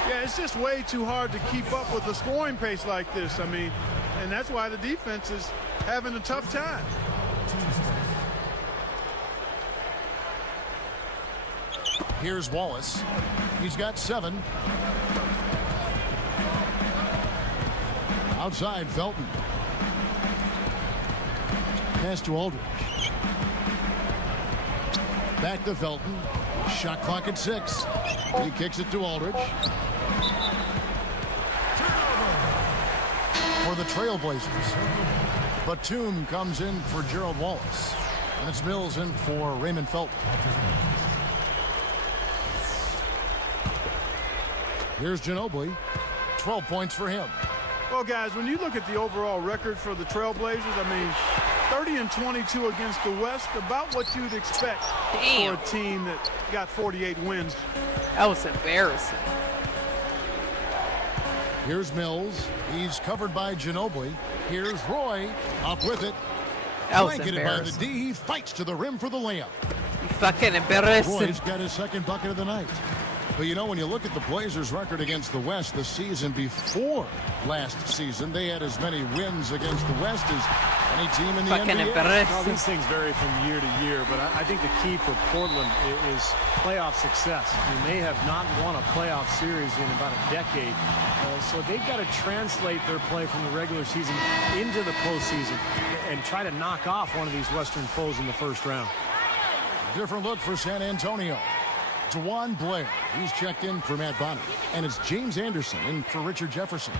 Yeah, it's just way too hard to keep up with the scoring pace like this. I mean, and that's why the defense is having a tough time. Here's Wallace. He's got 7. Outside, Felton. Pass to Aldridge. Back to Felton. Shot clock at 6. He kicks it to Aldridge. For the Trailblazers, Batum comes in for Gerald Wallace. And it's Mills in for Raymond Felton. Here's Ginobili. 12 points for him. Well, guys, when you look at the overall record for the Trailblazers, I mean, 30-22 against the West, about what you'd expect for a team that got 48 wins. That was embarrassing. Here's Mills. He's covered by Ginobili. Here's Roy. Up with it. That was Blanketed by the embarrassing. D. He fights to the rim for the layup. You fucking embarrassing. Roy's got his second bucket of the night. But you know, when you look at the Blazers' record against the West the season before last season, they had as many wins against the West as any team in the Fucking NBA. embarrassing. Well, these things vary from year to year, but I think the key for Portland is playoff success. I mean, they have not won a playoff series in about a decade, so they've got to translate their play from the regular season into the postseason and try to knock off one of these Western foes in the first round. Different look for San Antonio. DeJuan Blair, he's checked in for Matt Bonner. And it's James Anderson in for Richard Jefferson.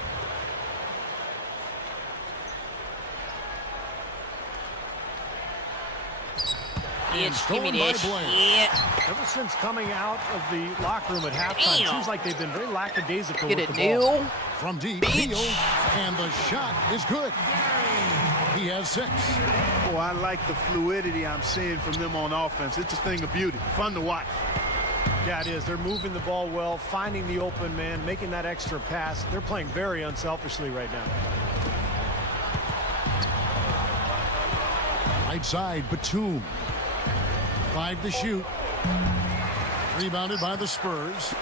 And stolen by Blair. Ever since coming out of the locker room at halftime, it seems like they've been very lackadaisical Get with it, the ball. Neil. From deep, Neal, and the shot is good. He has 6. Oh, I like the fluidity I'm seeing from them on offense. It's a thing of beauty. Fun to watch. Yeah, it is. They're moving the ball well, finding the open man, making that extra pass. They're playing very unselfishly right now. Right side, Batum. 5 to shoot. Rebounded by the Spurs.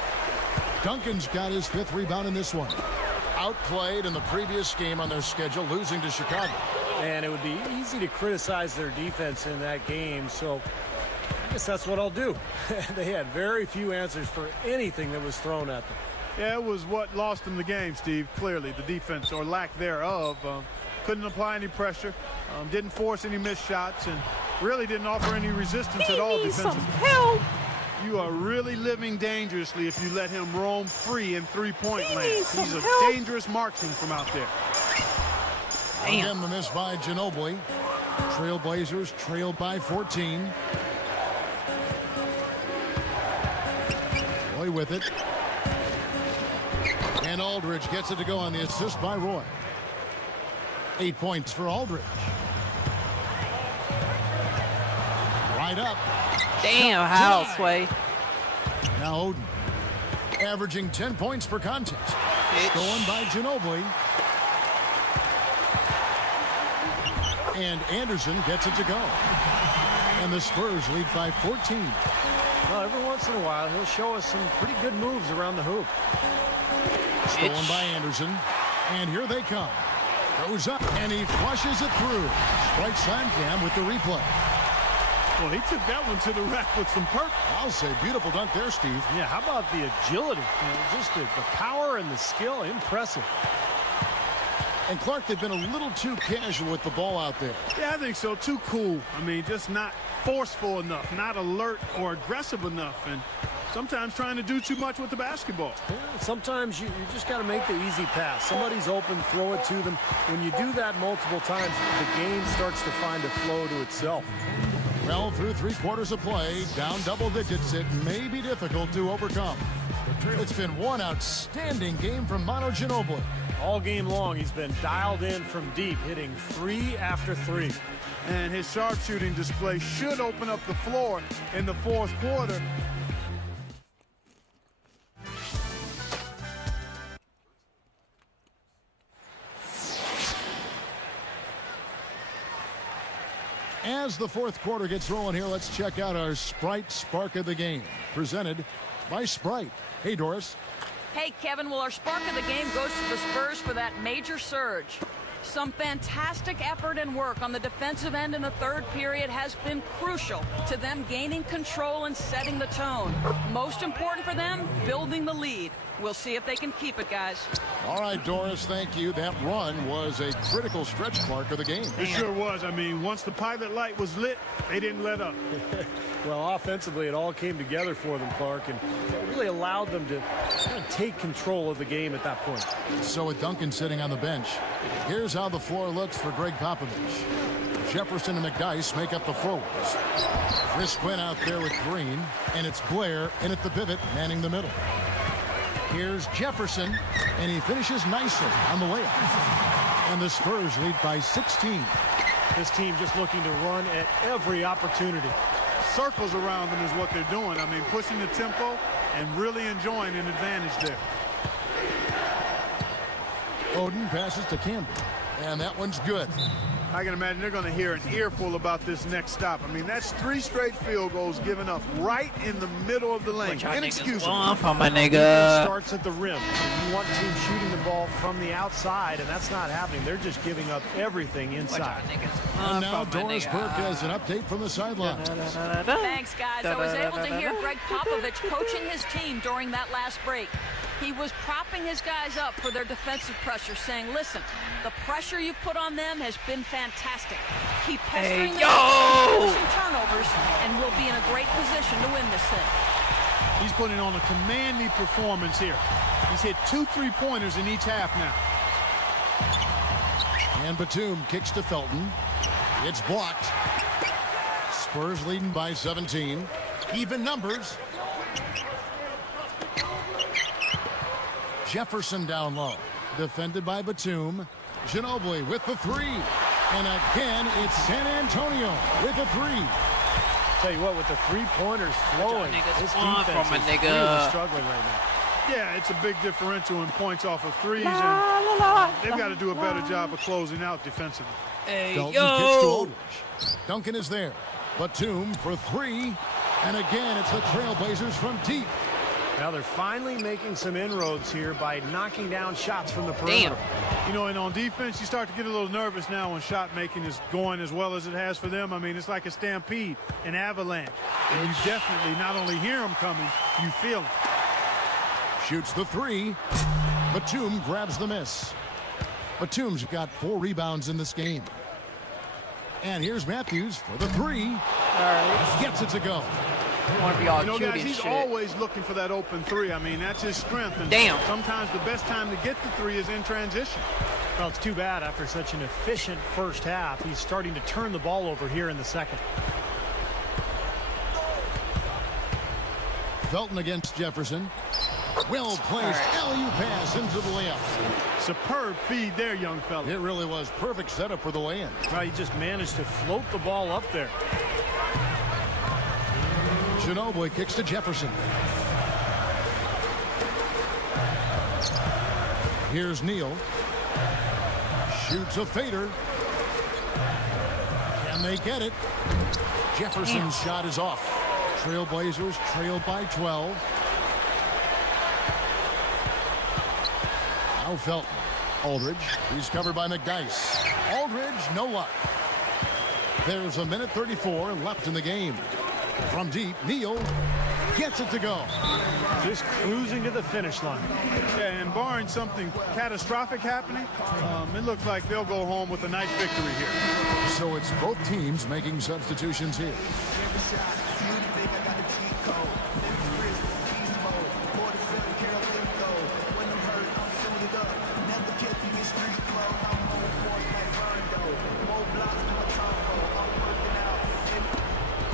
Duncan's got his 5th rebound in this one. Outplayed in the previous game on their schedule, losing to Chicago. And it would be easy to criticize their defense in that game, so I guess that's what I'll do. They had very few answers for anything that was thrown at them. Yeah, it was what lost them the game, Steve. Clearly, the defense, or lack thereof, couldn't apply any pressure, didn't force any missed shots, and really didn't offer any resistance at all defensively. Help. You are really living dangerously if you let him roam free in three-point land. He's a dangerous marksman from out there. Again, the miss by Ginobili. Trailblazers trailed by 14. Roy with it. And Aldridge gets it to go on the assist by Roy. 8 points for Aldridge. Right up. Damn, Houseway. Now Oden. Averaging 10 points per contest. Stolen by Ginobili. And Anderson gets it to go. And the Spurs lead by 14. Well, every once in a while, he'll show us some pretty good moves around the hoop. Stolen by Anderson. And here they come. Goes up, and he flushes it through. Right side cam with the replay. Well, he took that one to the rack with some purpose. I'll say beautiful dunk there, Steve. Yeah, how about the agility? You know, just the power and the skill, impressive. And Clark, they've been a little too casual with the ball out there. Yeah, I think so. Too cool. I mean, just not forceful enough, not alert or aggressive enough, and sometimes trying to do too much with the basketball. Yeah, sometimes you just got to make the easy pass. Somebody's open, throw it to them. When you do that multiple times, the game starts to find a flow to itself. Well, through 3 quarters of play, down double digits, it may be difficult to overcome. It's been one outstanding game from Manu Ginobili. All game long, he's been dialed in from deep, hitting 3 after 3. And his sharpshooting display should open up the floor in the 4th quarter. As the 4th quarter gets rolling here, let's check out our Sprite Spark of the Game, presented by Sprite. Hey, Doris. Hey, Kevin, well, our spark of the game goes to the Spurs for that major surge. Some fantastic effort and work on the defensive end in the 3rd period has been crucial to them gaining control and setting the tone. Most important for them, building the lead. We'll see if they can keep it, guys. All right, Doris, thank you. That run was a critical stretch mark of the game. It sure was. I mean, once the pilot light was lit, they didn't let up. Well, offensively, it all came together for them, Clark, and it really allowed them to kind of take control of the game at that point. So with Duncan sitting on the bench, here's how the floor looks for Greg Popovich. Jefferson and McDyess make up the forwards. Chris Quinn out there with Green, and it's Blair in at the pivot, manning the middle. Here's Jefferson, and he finishes nicely on the layup. And the Spurs lead by 16. This team just looking to run at every opportunity. Circles around them is what they're doing. I mean, pushing the tempo and really enjoying an advantage there. Oden passes to Campbell, and that one's good. I can imagine they're going to hear an earful about this next stop. I mean, that's 3 straight field goals given up right in the middle of the lane. Inexcusable. For my nigga. Starts at the rim. You want teams shooting the ball from the outside, and that's not happening. They're just giving up everything inside. And now Doris Burke has an update from the sidelines. Thanks, guys. I was able to hear Greg Popovich coaching his team during that last break. He was propping his guys up for their defensive pressure, saying, listen, the pressure you put on them has been fantastic. Keep pestering them, forcing turnovers, and we'll be in a great position to win this thing. He's putting on a commanding performance here. He's hit 2 3-pointers in each half now. And Batum kicks to Felton. It's blocked. Spurs leading by 17. Even numbers. Jefferson down low. Defended by Batum. Ginobili with the 3. And again, it's San Antonio with the 3. Tell you what, with the 3-pointers flowing, this defense is really struggling right now. Yeah, it's a big differential in points off of threes, and they've got to do a better job of closing out defensively. Felton kicks to Aldridge. Duncan is there. Batum for 3. And again, it's the Trailblazers from deep. Now they're finally making some inroads here by knocking down shots from the perimeter. You know, and on defense, you start to get a little nervous now when shot making is going as well as it has for them. I mean, it's like a stampede, an avalanche. And you definitely not only hear them coming, you feel them. Shoots the 3. Batum grabs the miss. Batum's got 4 rebounds in this game. And here's Matthews for the 3. All right. Gets it to go. Want to be all You know, cute guys, and he's shit. always looking for that open 3. I mean, that's his strength. And Damn. sometimes the best time to get the 3 is in transition. Well, it's too bad after such an efficient first half. He's starting to turn the ball over here in the second. Felton against Jefferson. Well placed alley-oop pass into the layup. Superb feed there, young fella. It really was perfect setup for the lay-in. Well, he just managed to float the ball up there. Ginobili kicks to Jefferson. Here's Neal. Shoots a fader. Can they get it? Jefferson's shot is off. Trailblazers trail by 12. Now Felton. Aldridge. He's covered by McDyess. Aldridge, no luck. There's a minute 34 left in the game. From deep, Neal gets it to go. Just cruising to the finish line. Yeah, and barring something catastrophic happening, it looks like they'll go home with a nice victory here. So it's both teams making substitutions here.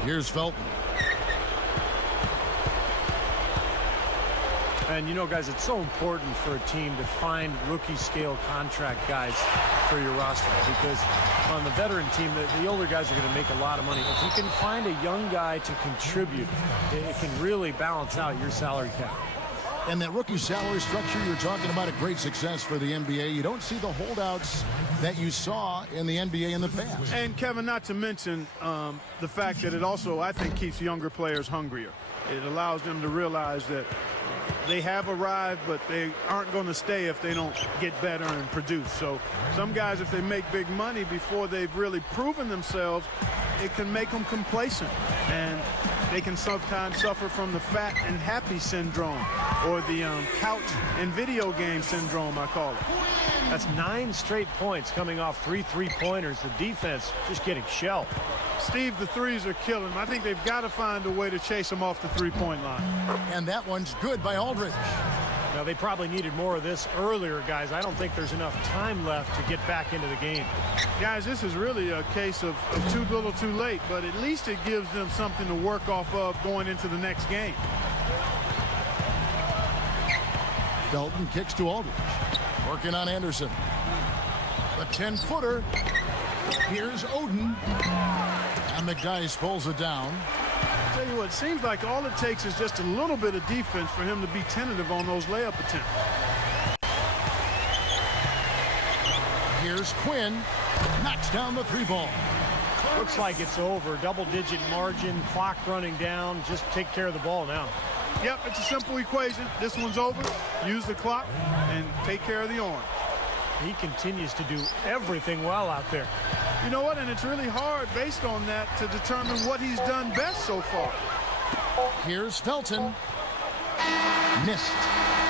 Here's Felton. And you know, guys, it's so important for a team to find rookie scale contract guys for your roster, because on the veteran team, the older guys are going to make a lot of money. If you can find a young guy to contribute, it can really balance out your salary cap. And that rookie salary structure, you're talking about a great success for the NBA. You don't see the holdouts that you saw in the NBA in the past. And Kevin, not to mention the fact that it also, I think, keeps younger players hungrier. It allows them to realize that they have arrived, but they aren't going to stay if they don't get better and produce. So some guys, if they make big money before they've really proven themselves, it can make them complacent, and they can sometimes suffer from the fat and happy syndrome, or the couch and video game syndrome, I call it. That's 9 straight points coming off 3 3-pointers. The defense just getting shelled. Steve, the threes are killing them. I think they've got to find a way to chase them off the three-point line. And that one's good by Aldridge. Now, they probably needed more of this earlier, guys. I don't think there's enough time left to get back into the game. Guys, this is really a case of too little too late, but at least it gives them something to work off of going into the next game. Felton kicks to Aldridge. Working on Anderson. The 10-footer. Here's Oden. And McDyess pulls it down. I'll tell you what, it seems like all it takes is just a little bit of defense for him to be tentative on those layup attempts. Here's Quinn. Knocks down the 3-ball. Looks like it's over. Double-digit margin, clock running down. Just take care of the ball now. Yep, it's a simple equation. This one's over. Use the clock and take care of the orange. He continues to do everything well out there. You know what? And it's really hard based on that to determine what he's done best so far. Here's Felton. Missed.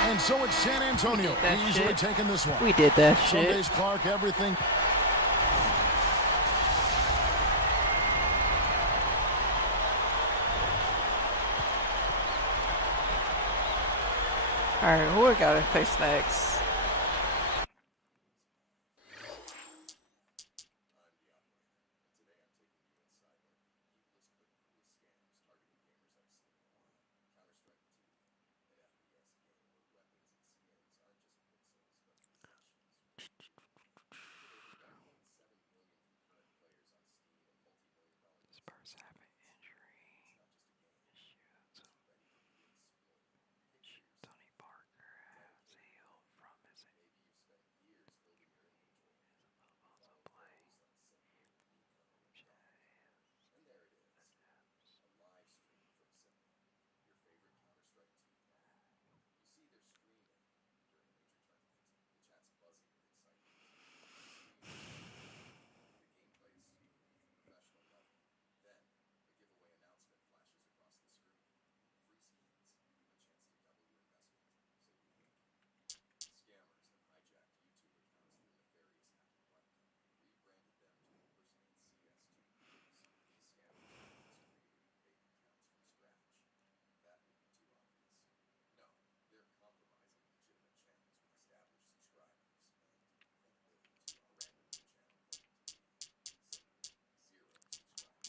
And so it's San Antonio easily taking this one. We did that shit. Sundays Clark, everything. Alright, who I gotta face next? Spurs have an injury. Tony Parker has healed from his also play.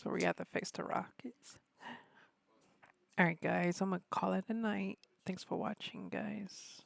So we have to face the Rockets. Alright guys, I'm gonna call it a night. Thanks for watching guys.